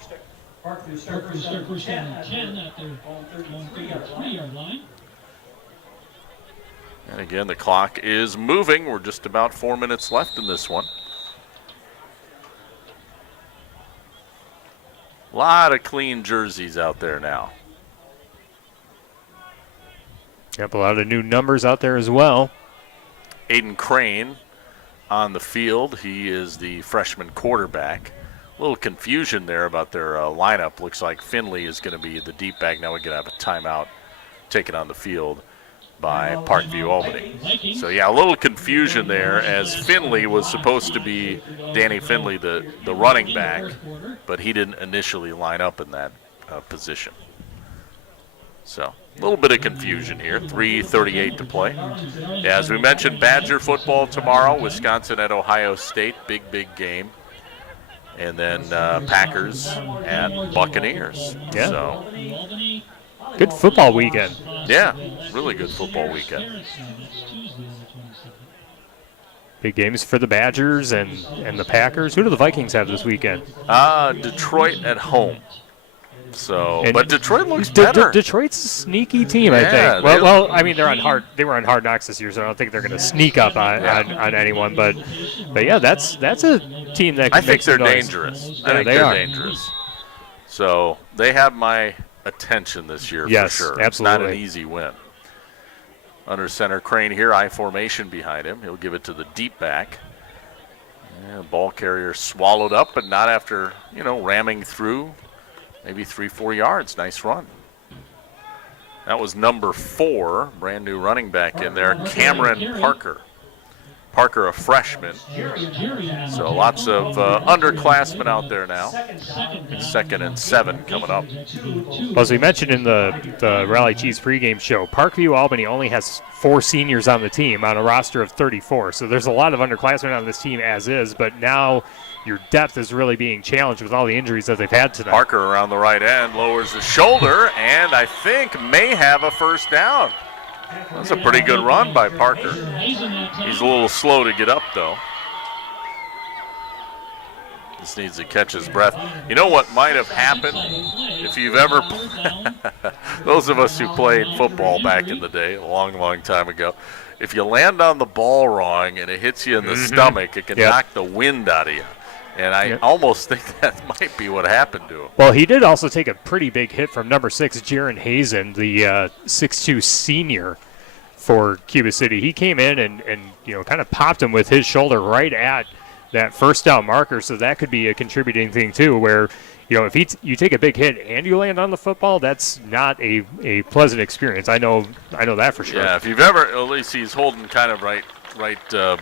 Parkview start first down and 10 at their own 33-yard line. And again, the clock is moving. We're just about 4 minutes left in this one. A lot of clean jerseys out there now. Yep, a lot of new numbers out there as well. Aiden Crane on the field. He is the freshman quarterback. A little confusion there about their lineup. Looks like Finley is going to be the deep back. Now we're going to have a timeout taken on the field by Parkview Albany. So, yeah, a little confusion there as Finley was supposed to be Danny Finley, the running back, but he didn't initially line up in that position. So, a little bit of confusion here. 3:38 to play. Yeah, as we mentioned, Badger football tomorrow. Wisconsin at Ohio State. Big game. And then Packers at Buccaneers. Yeah. So, good football weekend. Yeah, really good football weekend. Big games for the Badgers and the Packers. Who do the Vikings have this weekend? Detroit at home. So, And but Detroit looks better. Detroit's a sneaky team, I Yeah, think. Well, I mean, they were on Hard Knocks this year, so I don't think they're going to sneak up on anyone. But yeah, that's a team that can I think make some they're noise. dangerous. Yeah, I think they they're are. dangerous. So they have my attention this year Yes, for sure. absolutely. It's not an easy win. Under center, Crane here, I formation behind him. He'll give it to the deep back. Yeah, ball carrier swallowed up, but not after, ramming through maybe 3-4 yards. Nice run. That was number 4, brand new running back in there, Cameron Parker. Parker, a freshman. So lots of underclassmen out there now. 2nd and 7 coming up. Well, as we mentioned in the Rally Cheese pregame show, Parkview Albany only has 4 seniors on the team on a roster of 34. So there's a lot of underclassmen on this team as is, but now your depth is really being challenged with all the injuries that they've had tonight. Parker around the right end, lowers his shoulder, and I think may have a first down. That's a pretty good run by Parker. He's a little slow to get up, though. Just needs to catch his breath. You know what might have happened if you've ever those of us who played football back in the day, a long time ago, if you land on the ball wrong and it hits you in the stomach, it can knock the wind out of you. And I almost think that might be what happened to him. Well, he did also take a pretty big hit from number 6, Jaron Hazen, the 6'2 senior for Cuba City. He came in and kind of popped him with his shoulder right at that first down marker, so that could be a contributing thing too, where if you take a big hit and you land on the football, that's not a pleasant experience. I know that for sure. Yeah, if you've ever, at least he's holding kind of right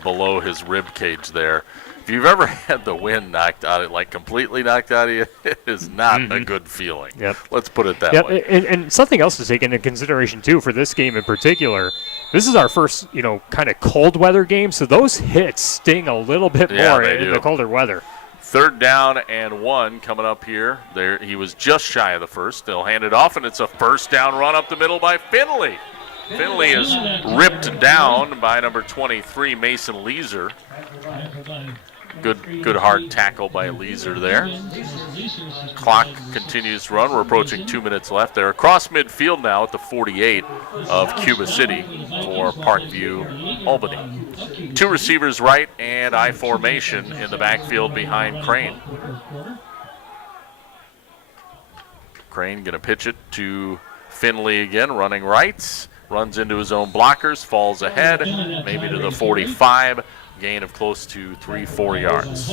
below his rib cage there. If you've ever had the wind knocked out of it, like completely knocked out of you, it is not a good feeling. Yep. Let's put it that way. And something else to take into consideration, too, for this game in particular, this is our first, kind of cold weather game, so those hits sting a little bit more in the colder weather. 3rd down and 1 coming up here. There, he was just shy of the first. They'll hand it off, and it's a first down run up the middle by Finley. Finley is ripped down by number 23, Mason Leeser. Good hard tackle by Leeser there. Clock continues to run. We're approaching 2 minutes left there. Across midfield now at the 48 of Cuba City for Parkview, Albany. 2 receivers right and I formation in the backfield behind Crane. Crane going to pitch it to Finley again, running right. Runs into his own blockers, falls ahead, maybe to the 45. Gain of close to 3-4 yards.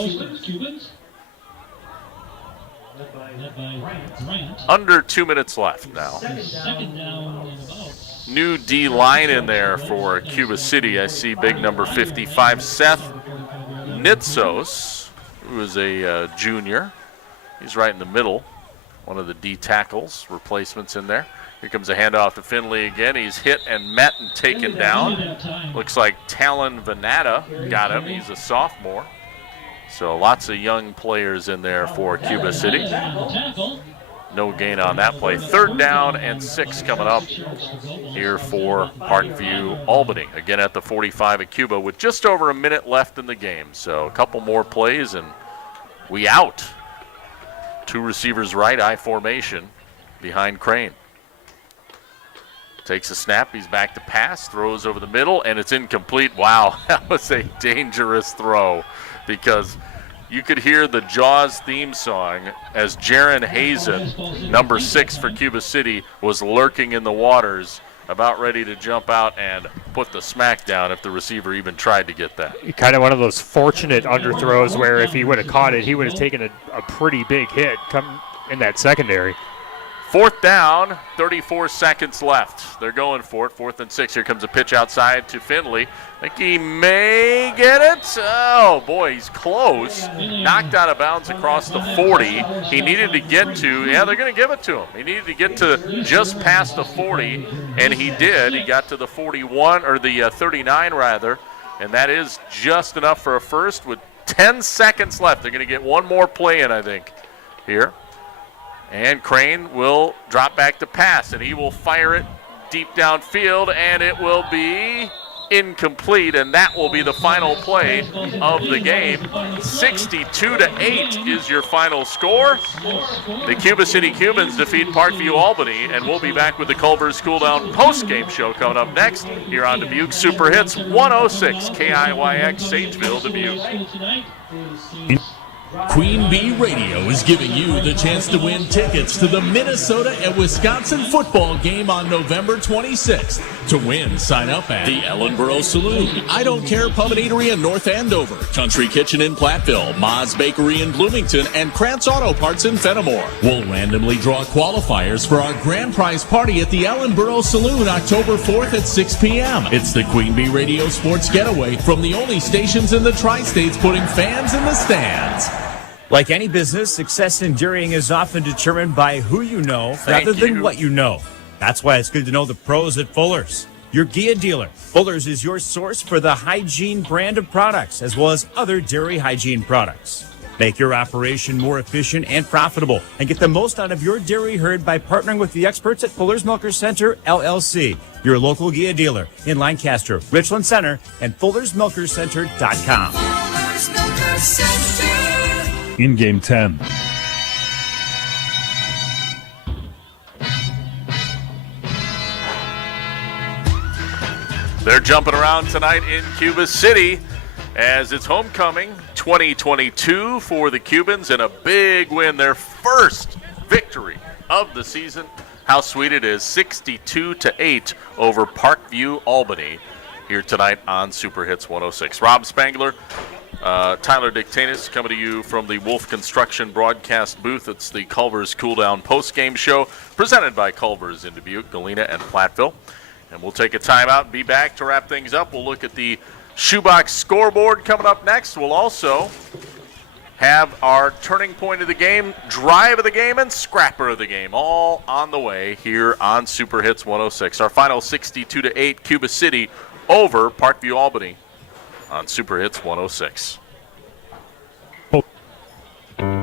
Under 2 minutes left now. New D line in there for Cuba City. I see big number 55, Seth Nitsos, who is a junior. He's right in the middle. One of the D tackles, replacements in there. Here comes a handoff to Finley again. He's hit and met and taken down. Looks like Talon Venata got him. He's a sophomore. So lots of young players in there for Cuba City. No gain on that play. 3rd down and 6 coming up here for Parkview, Albany. Again at the 45 at Cuba with just over a minute left in the game. So a couple more plays and we out. 2 receivers right, I formation behind Crane. Takes a snap, he's back to pass, throws over the middle, and it's incomplete. Wow, that was a dangerous throw because you could hear the Jaws theme song as Jaron Hazen, number 6 for Cuba City, was lurking in the waters, about ready to jump out and put the smack down if the receiver even tried to get that. Kind of one of those fortunate underthrows where if he would have caught it, he would have taken a pretty big hit come in that secondary. 4th down, 34 seconds left. They're going for it. 4th and 6. Here comes a pitch outside to Finley. I think he may get it. Oh, boy, he's close. Knocked out of bounds across the 40. He needed to get to, they're going to give it to him. He needed to get to just past the 40, and he did. He got to the 41, or the 39, rather, and that is just enough for a first with 10 seconds left. They're going to get one more play in, I think, here. And Crane will drop back to pass, and he will fire it deep downfield, and it will be incomplete, and that will be the final play of the game. 62-8 is your final score. The Cuba City Cubans defeat Parkview Albany, and we'll be back with the Culver's Cool Down post-game show coming up next here on Dubuque Super Hits 106 KIYX Sageville, Dubuque. Queen Bee Radio is giving you the chance to win tickets to the Minnesota and Wisconsin football game on November 26th. To win, sign up at the Ellenboro Saloon, I Don't Care Pub and Eatery in North Andover, Country Kitchen in Platteville, Ma's Bakery in Bloomington, and Krantz Auto Parts in Fenimore. We'll randomly draw qualifiers for our grand prize party at the Ellenboro Saloon October 4th at 6 p.m. It's the Queen Bee Radio Sports Getaway from the only stations in the Tri-States putting fans in the stands. Like any business, success in dairying is often determined by who you know rather than what you know. That's why it's good to know the pros at Fuller's, your Gia dealer. Fuller's is your source for the hygiene brand of products, as well as other dairy hygiene products. Make your operation more efficient and profitable, and get the most out of your dairy herd by partnering with the experts at Fuller's Milker Center, LLC, your local Gia dealer in Lancaster, Richland Center, and Fuller'sMilkerCenter.com. Fuller's Milker Center. In game 10. They're jumping around tonight in Cuba City as it's homecoming 2022 for the Cubans, and a big win, their first victory of the season. How sweet it is, 62-8 over Parkview, Albany, here tonight on Super Hits 106. Rob Spangler, Tyler Dictanis coming to you from the Wolf Construction broadcast booth. It's the Culver's Cool Down post-game show presented by Culver's in Dubuque, Galena, and Platteville. And we'll take a timeout and be back to wrap things up. We'll look at the shoebox scoreboard coming up next. We'll also have our turning point of the game, drive of the game, and scrapper of the game all on the way here on Super Hits 106. Our final 62-8 Cuba City over Parkview Albany on Super Hits 106.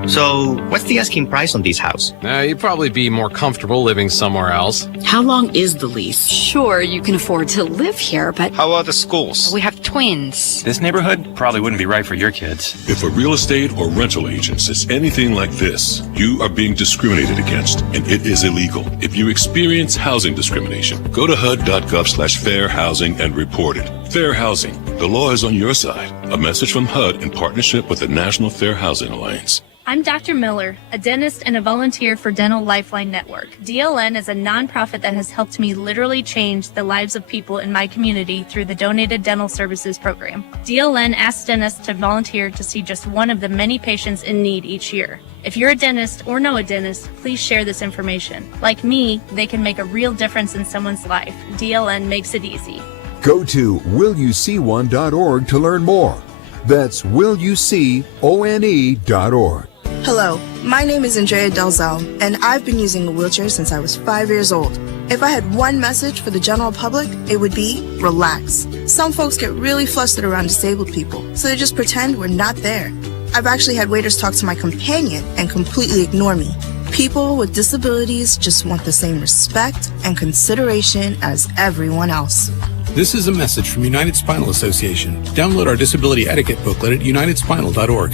So, what's the asking price on this house? You'd probably be more comfortable living somewhere else. How long is the lease? Sure, you can afford to live here, but... How about the schools? We have twins. This neighborhood probably wouldn't be right for your kids. If a real estate or rental agent says anything like this, you are being discriminated against, and it is illegal. If you experience housing discrimination, go to HUD.gov/fair housing and report it. Fair housing. The law is on your side. A message from HUD in partnership with the National Fair Housing Alliance. I'm Dr. Miller, a dentist and a volunteer for Dental Lifeline Network. DLN is a nonprofit that has helped me literally change the lives of people in my community through the Donated Dental Services program. DLN asks dentists to volunteer to see just one of the many patients in need each year. If you're a dentist or know a dentist, please share this information. Like me, they can make a real difference in someone's life. DLN makes it easy. Go to willyouseeone.org to learn more. That's willyouseeone.org. Hello, my name is Andrea Delzell, and I've been using a wheelchair since I was 5 years old. If I had one message for the general public, it would be relax. Some folks get really flustered around disabled people, so they just pretend we're not there. I've actually had waiters talk to my companion and completely ignore me. People with disabilities just want the same respect and consideration as everyone else. This is a message from United Spinal Association. Download our disability etiquette booklet at unitedspinal.org.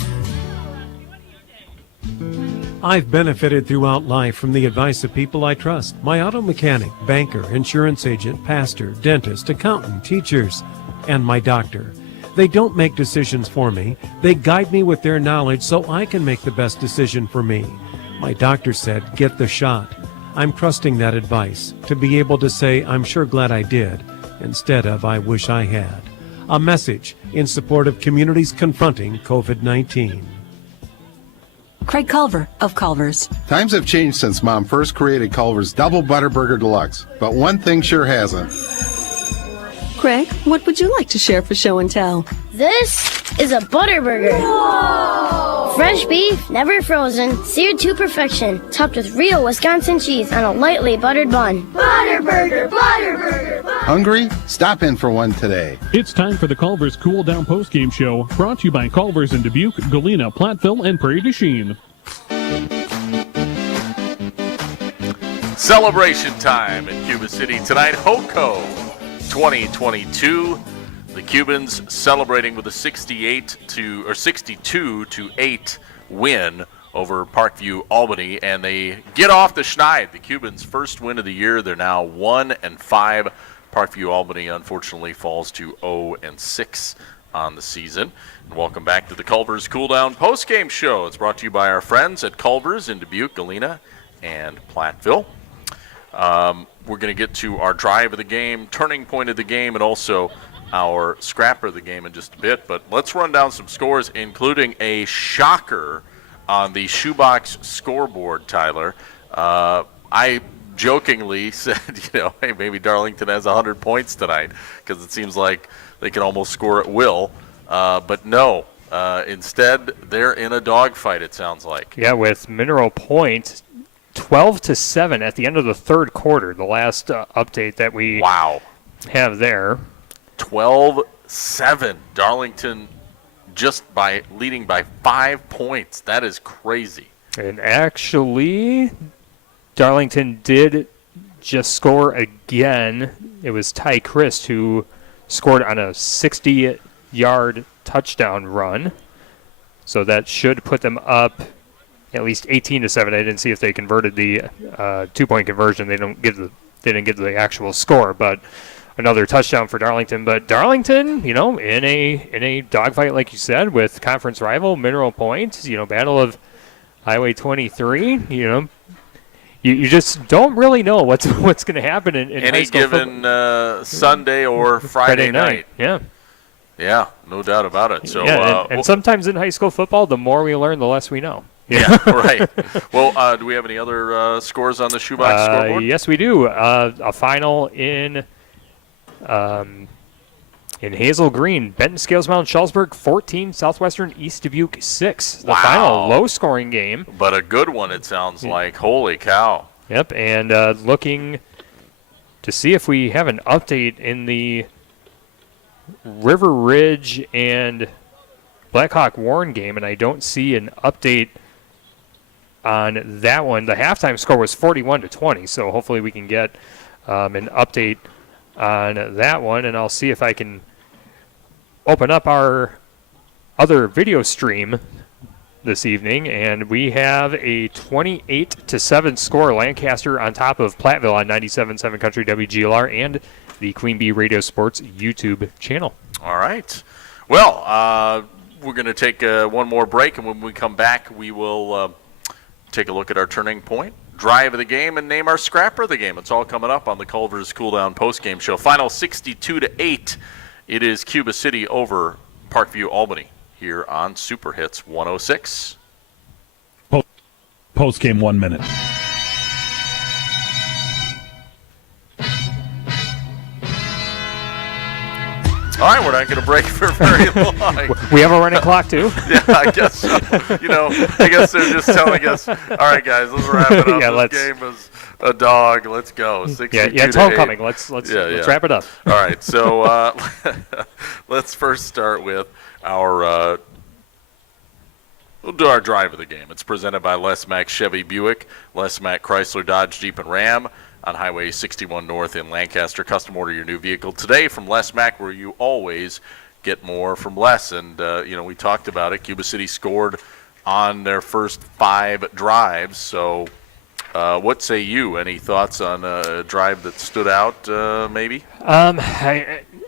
I've benefited throughout life from the advice of people I trust. My auto mechanic, banker, insurance agent, pastor, dentist, accountant, teachers, and my doctor. They don't make decisions for me. They guide me with their knowledge so I can make the best decision for me. My doctor said, get the shot. I'm trusting that advice to be able to say, I'm sure glad I did, instead of I wish I had. A message in support of communities confronting COVID-19. Craig Culver of Culver's. Times have changed since Mom first created Culver's Double Butter Burger Deluxe, but one thing sure hasn't. Craig, what would you like to share for show and tell? This is a butter burger. Whoa! Fresh beef, never frozen, seared to perfection, topped with real Wisconsin cheese on a lightly buttered bun. Butter burger, butter burger, butter. Hungry? Stop in for one today. It's time for the Culver's Cool Down Postgame Show, brought to you by Culver's in Dubuque, Galena, Platteville, and Prairie du Chien. Celebration time in Cuba City tonight. HOCO 2022. The Cubans celebrating with a 62-8 win over Parkview, Albany, and they get off the schneid. The Cubans' first win of the year. They're now 1-5. Parkview, Albany, unfortunately, falls to 0-6 on the season. And welcome back to the Culver's Cool Down Postgame Show. It's brought to you by our friends at Culver's in Dubuque, Galena, and Platteville. We're going to get to our drive of the game, turning point of the game, and also our scrapper of the game in just a bit. But let's run down some scores, including a shocker on the shoebox scoreboard, Tyler. I jokingly said, hey, maybe Darlington has 100 points tonight because it seems like they can almost score at will. But no, instead they're in a dogfight, it sounds like. Yeah, with Mineral Point 12-7 at the end of the third quarter, the last update that we have there. 12-7. Darlington just by leading by 5 points. That is crazy. And actually, Darlington did just score again. It was Ty Christ who scored on a 60-yard touchdown run. So that should put them up at least 18-7. I didn't see if they converted the two-point conversion. They didn't give the actual score, but another touchdown for Darlington. But Darlington, in a dogfight, like you said, with conference rival Mineral Point, Battle of Highway 23. You just don't really know what's going to happen in any high school given Sunday or Friday night. Yeah, no doubt about it. So and sometimes in high school football, the more we learn, the less we know. Yeah, right. Well, do we have any other scores on the shoebox scoreboard? Yes, we do. A final in Hazel Green, Benton Scales Mountain, Shullsburg 14, Southwestern East Dubuque 6. The final low-scoring game. But a good one, it sounds like. Holy cow. Yep, and looking to see if we have an update in the River Ridge and Blackhawk Warren game, and I don't see an update on that one. The halftime score was 41-20, so hopefully we can get an update on that one, and I'll see if I can open up our other video stream this evening, and we have a 28-7 score. Lancaster on top of Platteville on 97.7 Country WGLR and the Queen Bee Radio Sports YouTube channel. All right. Well, we're going to take one more break, and when we come back, we will take a look at our turning point, drive of the game, and name our scrapper of the game. It's all coming up on the Culver's Cool Down postgame show. Final 62-8. It is Cuba City over Parkview Albany here on Super Hits 106. Postgame 1 minute. All right, we're not going to break for very long. We have a running clock, too? Yeah, I guess so. I guess they're just telling us, all right, guys, let's wrap it up. Yeah, this game is a dog. Let's go. 62 it's homecoming. Let's wrap it up. All right, so let's first start with our we'll do our drive of the game. It's presented by Les Mack Chevy Buick, Les Mack Chrysler Dodge Jeep and Ram on Highway 61 North in Lancaster. Custom order your new vehicle today from Les Mack, where you always get more from Les. And, we talked about it. Cuba City scored on their first 5 drives. So what say you? Any thoughts on a drive that stood out maybe?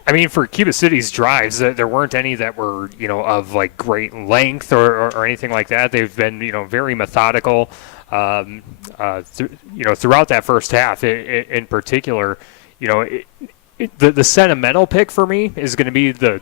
I mean, for Cuba City's drives, there weren't any that were, of like great length or anything like that. They've been, very methodical. Throughout that first half, in particular, the sentimental pick for me is going to be the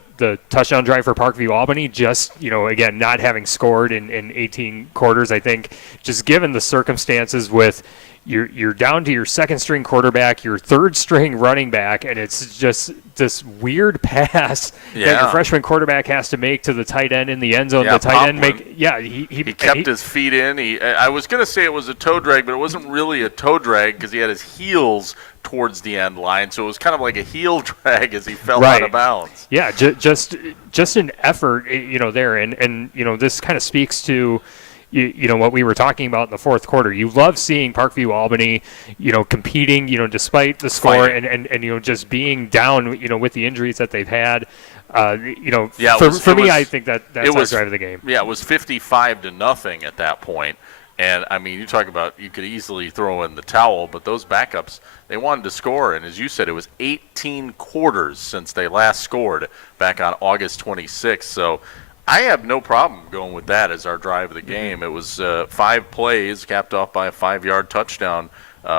touchdown drive for Parkview Albany. Just again, not having scored in 18 quarters. I think just given the circumstances with you're down to your second string quarterback, your third string running back, and it's just this weird pass that your freshman quarterback has to make to the tight end in the end zone. Yeah, the tight end he kept his feet in. I was going to say it was a toe drag, but it wasn't really a toe drag because he had his heels towards the end line, so it was kind of like a heel drag as he fell out of bounds. Yeah, just an effort, there, and this kind of speaks to. What we were talking about in the fourth quarter. You love seeing Parkview Albany, competing, despite the score and just being down, with the injuries that they've had. For me, I think that's our drive of the game. Yeah, it was 55-0 at that point. And, I mean, you talk about you could easily throw in the towel, but those backups, they wanted to score. And as you said, it was 18 quarters since they last scored back on August 26th. So I have no problem going with that as our drive of the game. It was 5 plays capped off by a 5-yard touchdown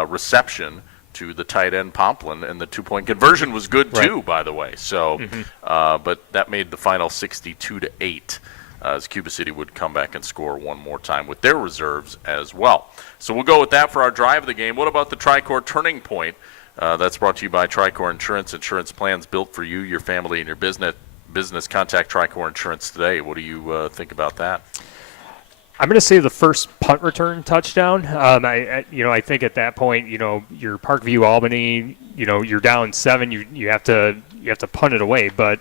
reception to the tight end Pomplin, and the 2-point conversion was good too, by the way. So, but that made the final 62-8 as Cuba City would come back and score one more time with their reserves as well. So we'll go with that for our drive of the game. What about the Tricor Turning Point? That's brought to you by Tricor Insurance. Insurance plans built for you, your family, and your business. Contact Tricor Insurance today. What do you think about that? I'm going to say the first punt return touchdown. I think at that point, your Parkview Albany, you're down 7. You have to punt it away. But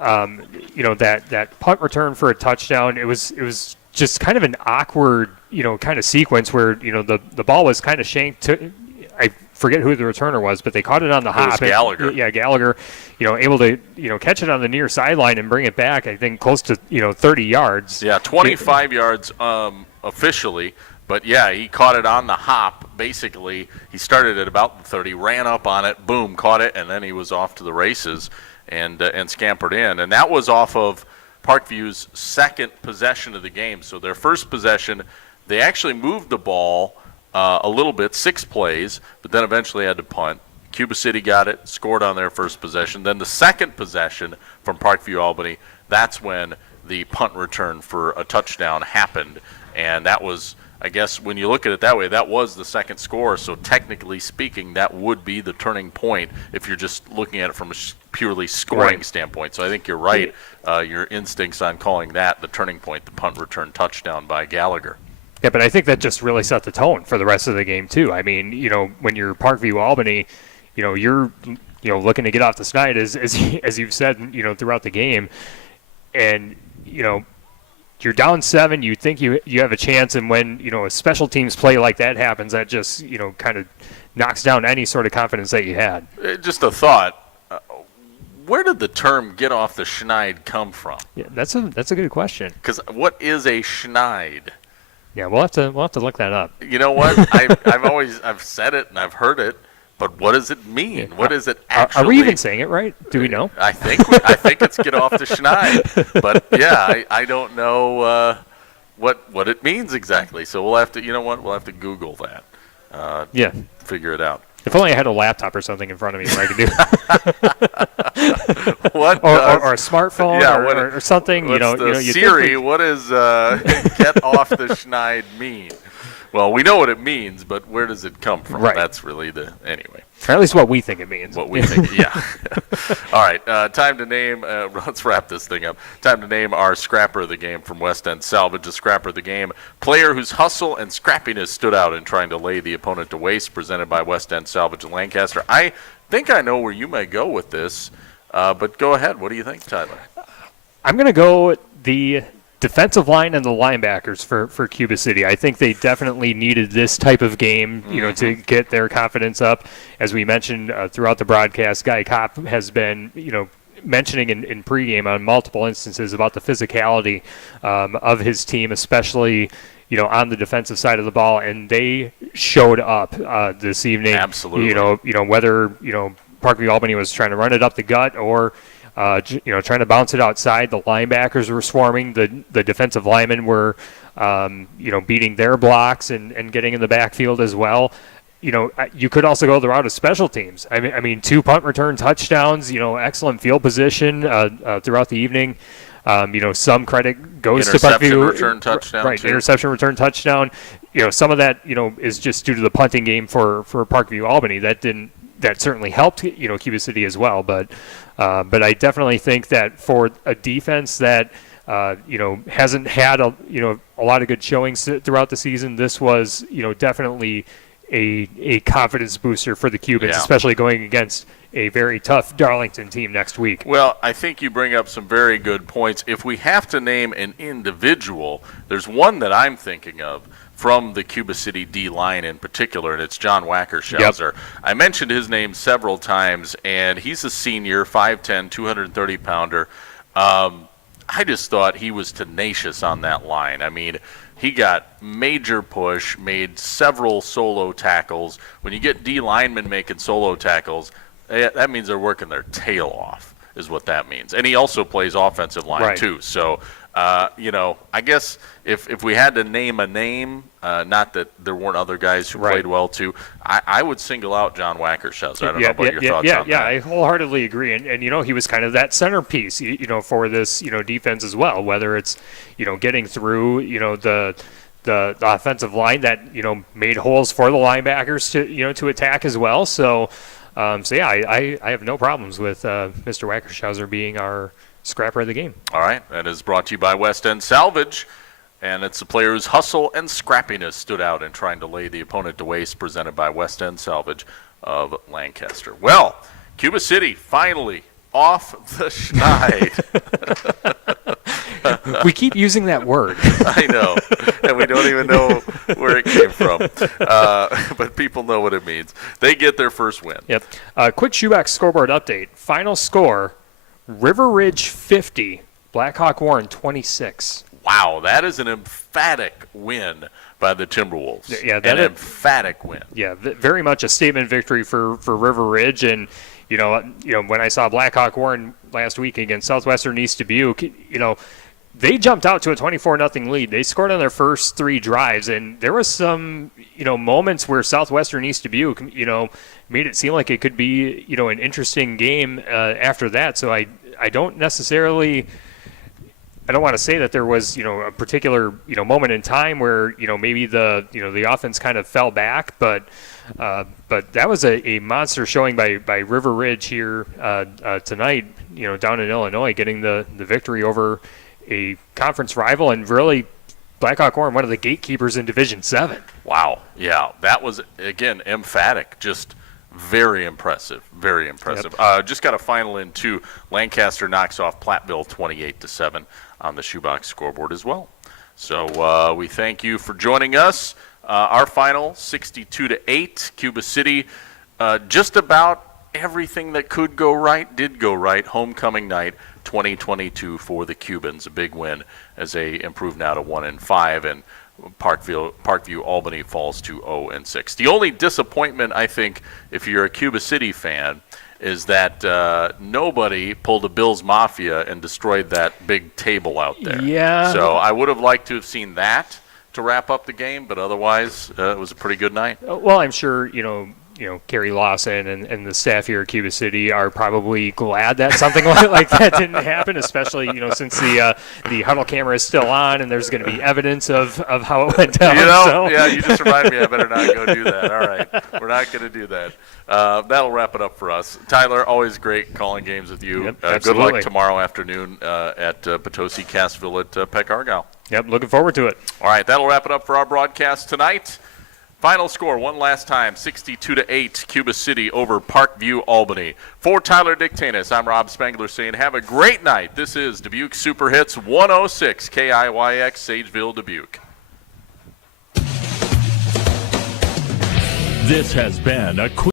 that punt return for a touchdown, it was just kind of an awkward, kind of sequence where the ball was kind of shanked to. I forget who the returner was, but they caught it on the hop. It was Gallagher. Gallagher, able to, catch it on the near sideline and bring it back, I think, close to, 30 yards. Yeah, 25 yards officially. But, yeah, he caught it on the hop. Basically, he started at about the 30, ran up on it, boom, caught it, and then he was off to the races and scampered in. And that was off of Parkview's second possession of the game. So their first possession, they actually moved the ball a little bit, 6 plays, but then eventually had to punt. Cuba City got it, scored on their first possession. Then the second possession from Parkview Albany, that's when the punt return for a touchdown happened. And that was, I guess, when you look at it that way, that was the second score. So technically speaking, that would be the turning point if you're just looking at it from a purely scoring standpoint. So I think you're right, your instincts on calling that the turning point, the punt return touchdown by Gallagher. Yeah, but I think that just really set the tone for the rest of the game too. I mean, when you're Parkview Albany, you're looking to get off the schneid as you've said, throughout the game, and you're down 7, you think you have a chance, and when a special teams play like that happens, that just kind of knocks down any sort of confidence that you had. Just a thought. Where did the term "get off the schneid" come from? Yeah, that's a good question. Because what is a schneid? Yeah, we'll have to look that up. You know what? I've said it and I've heard it, but what does it mean? Yeah. What is it actually? Are we even saying it right? Do we know? I think it's "get off the schneid," but yeah, I don't know what it means exactly. So we'll have to, we'll have to Google that. Figure it out. If only I had a laptop or something in front of me where I could do what or a smartphone or something. Siri, what does "get off the schneid" mean? Well, we know what it means, but where does it come from? Right. That's really anyway. Or at least what we think it means. What we think, yeah. All right, time to name, let's wrap this thing up. Time to name our scrapper of the game from West End Salvage. A scrapper of the game, player whose hustle and scrappiness stood out in trying to lay the opponent to waste, presented by West End Salvage in Lancaster. I think I know where you may go with this, but go ahead. What do you think, Tyler? I'm going to go the defensive line and the linebackers for Cuba City. I think they definitely needed this type of game, to get their confidence up. As we mentioned throughout the broadcast, Guy Kopp has been, mentioning in pregame on multiple instances about the physicality of his team, especially, on the defensive side of the ball, and they showed up this evening. Absolutely. Whether Parkview Albany was trying to run it up the gut or trying to bounce it outside. The linebackers were swarming. The defensive linemen were, beating their blocks and getting in the backfield as well. You could also go the route of special teams. I mean, 2 punt return touchdowns. Excellent field position throughout the evening. Some credit goes to Parkview. Interception return touchdown. Right, interception return touchdown. Some of that is just due to the punting game for Parkview Albany. That certainly helped, Cuba City as well. But I definitely think that for a defense that, hasn't had a lot of good showings throughout the season, this was, definitely a confidence booster for the Cubans, especially going against a very tough Darlington team next week. Well, I think you bring up some very good points. If we have to name an individual, there's one that I'm thinking of from the Cuba City D-line in particular, and it's John Wackershauser. Yep. I mentioned his name several times, and he's a senior, 5'10", 230-pounder. I just thought he was tenacious on that line. I mean, he got major push, made several solo tackles. When you get D linemen making solo tackles, that means they're working their tail off, is what that means. And he also plays offensive line, too. So, I guess if we had to name a name, not that there weren't other guys who played well, too, I would single out John Wackershauser. I don't know about your thoughts on that. Yeah, I wholeheartedly agree. And he was kind of that centerpiece, for this, defense as well, whether it's, getting through, the offensive line that, made holes for the linebackers to attack as well. So I have no problems with Mr. Wackershauser being our scrapper of the game. All right. That is brought to you by West End Salvage. And it's the player whose hustle and scrappiness stood out in trying to lay the opponent to waste, presented by West End Salvage of Lancaster. Well, Cuba City finally off the schneid. We keep using that word. I know, and we don't even know where it came from. But people know what it means. They get their first win. Yep. Quick shoebox scoreboard update. Final score, River Ridge 50, Blackhawk Warren 26. Wow, that is an emphatic win by the Timberwolves. Yeah, an emphatic win. Yeah, very much a statement victory for River Ridge. And when I saw Blackhawk Warren last week against Southwestern East Dubuque, they jumped out to a 24-0 lead. They scored on their first 3 drives, and there was some moments where Southwestern East Dubuque made it seem like it could be an interesting game after that. So I don't necessarily. I don't want to say that there was, a particular, moment in time where, maybe the offense kind of fell back, but that was a monster showing by River Ridge here tonight, down in Illinois, getting the victory over a conference rival and really Blackhawk Warren, one of the gatekeepers in Division 7. Wow. Yeah, that was, again, emphatic. Just Very impressive. Very impressive. Just got a final in two. Lancaster knocks off Platteville 28-7 on the shoebox scoreboard as well. So we thank you for joining us. Our final 62-8. Cuba City. Just about everything that could go right did go right. Homecoming night 2022 for the Cubans. A big win as they improve now to 1-5, and Parkview Albany falls to 0-6. The only disappointment, I think, if you're a Cuba City fan, is that nobody pulled a Bills Mafia and destroyed that big table out there. Yeah. So I would have liked to have seen that to wrap up the game, but otherwise it was a pretty good night. Well, I'm sure, Kerry Lawson and the staff here at Cuba City are probably glad that something like that didn't happen, especially, since the huddle camera is still on and there's going to be evidence of how it went down. Yeah, you just reminded me I better not go do that. All right, we're not going to do that. That'll wrap it up for us. Tyler, always great calling games with you. Yep, good luck tomorrow afternoon at Potosi Cassville at Peck Argyle. Yep, looking forward to it. All right, that'll wrap it up for our broadcast tonight. Final score, one last time, 62-8, Cuba City over Parkview, Albany. For Tyler Dictanis, I'm Rob Spangler saying have a great night. This is Dubuque Super Hits 106 KIYX, Sageville, Dubuque. This has been a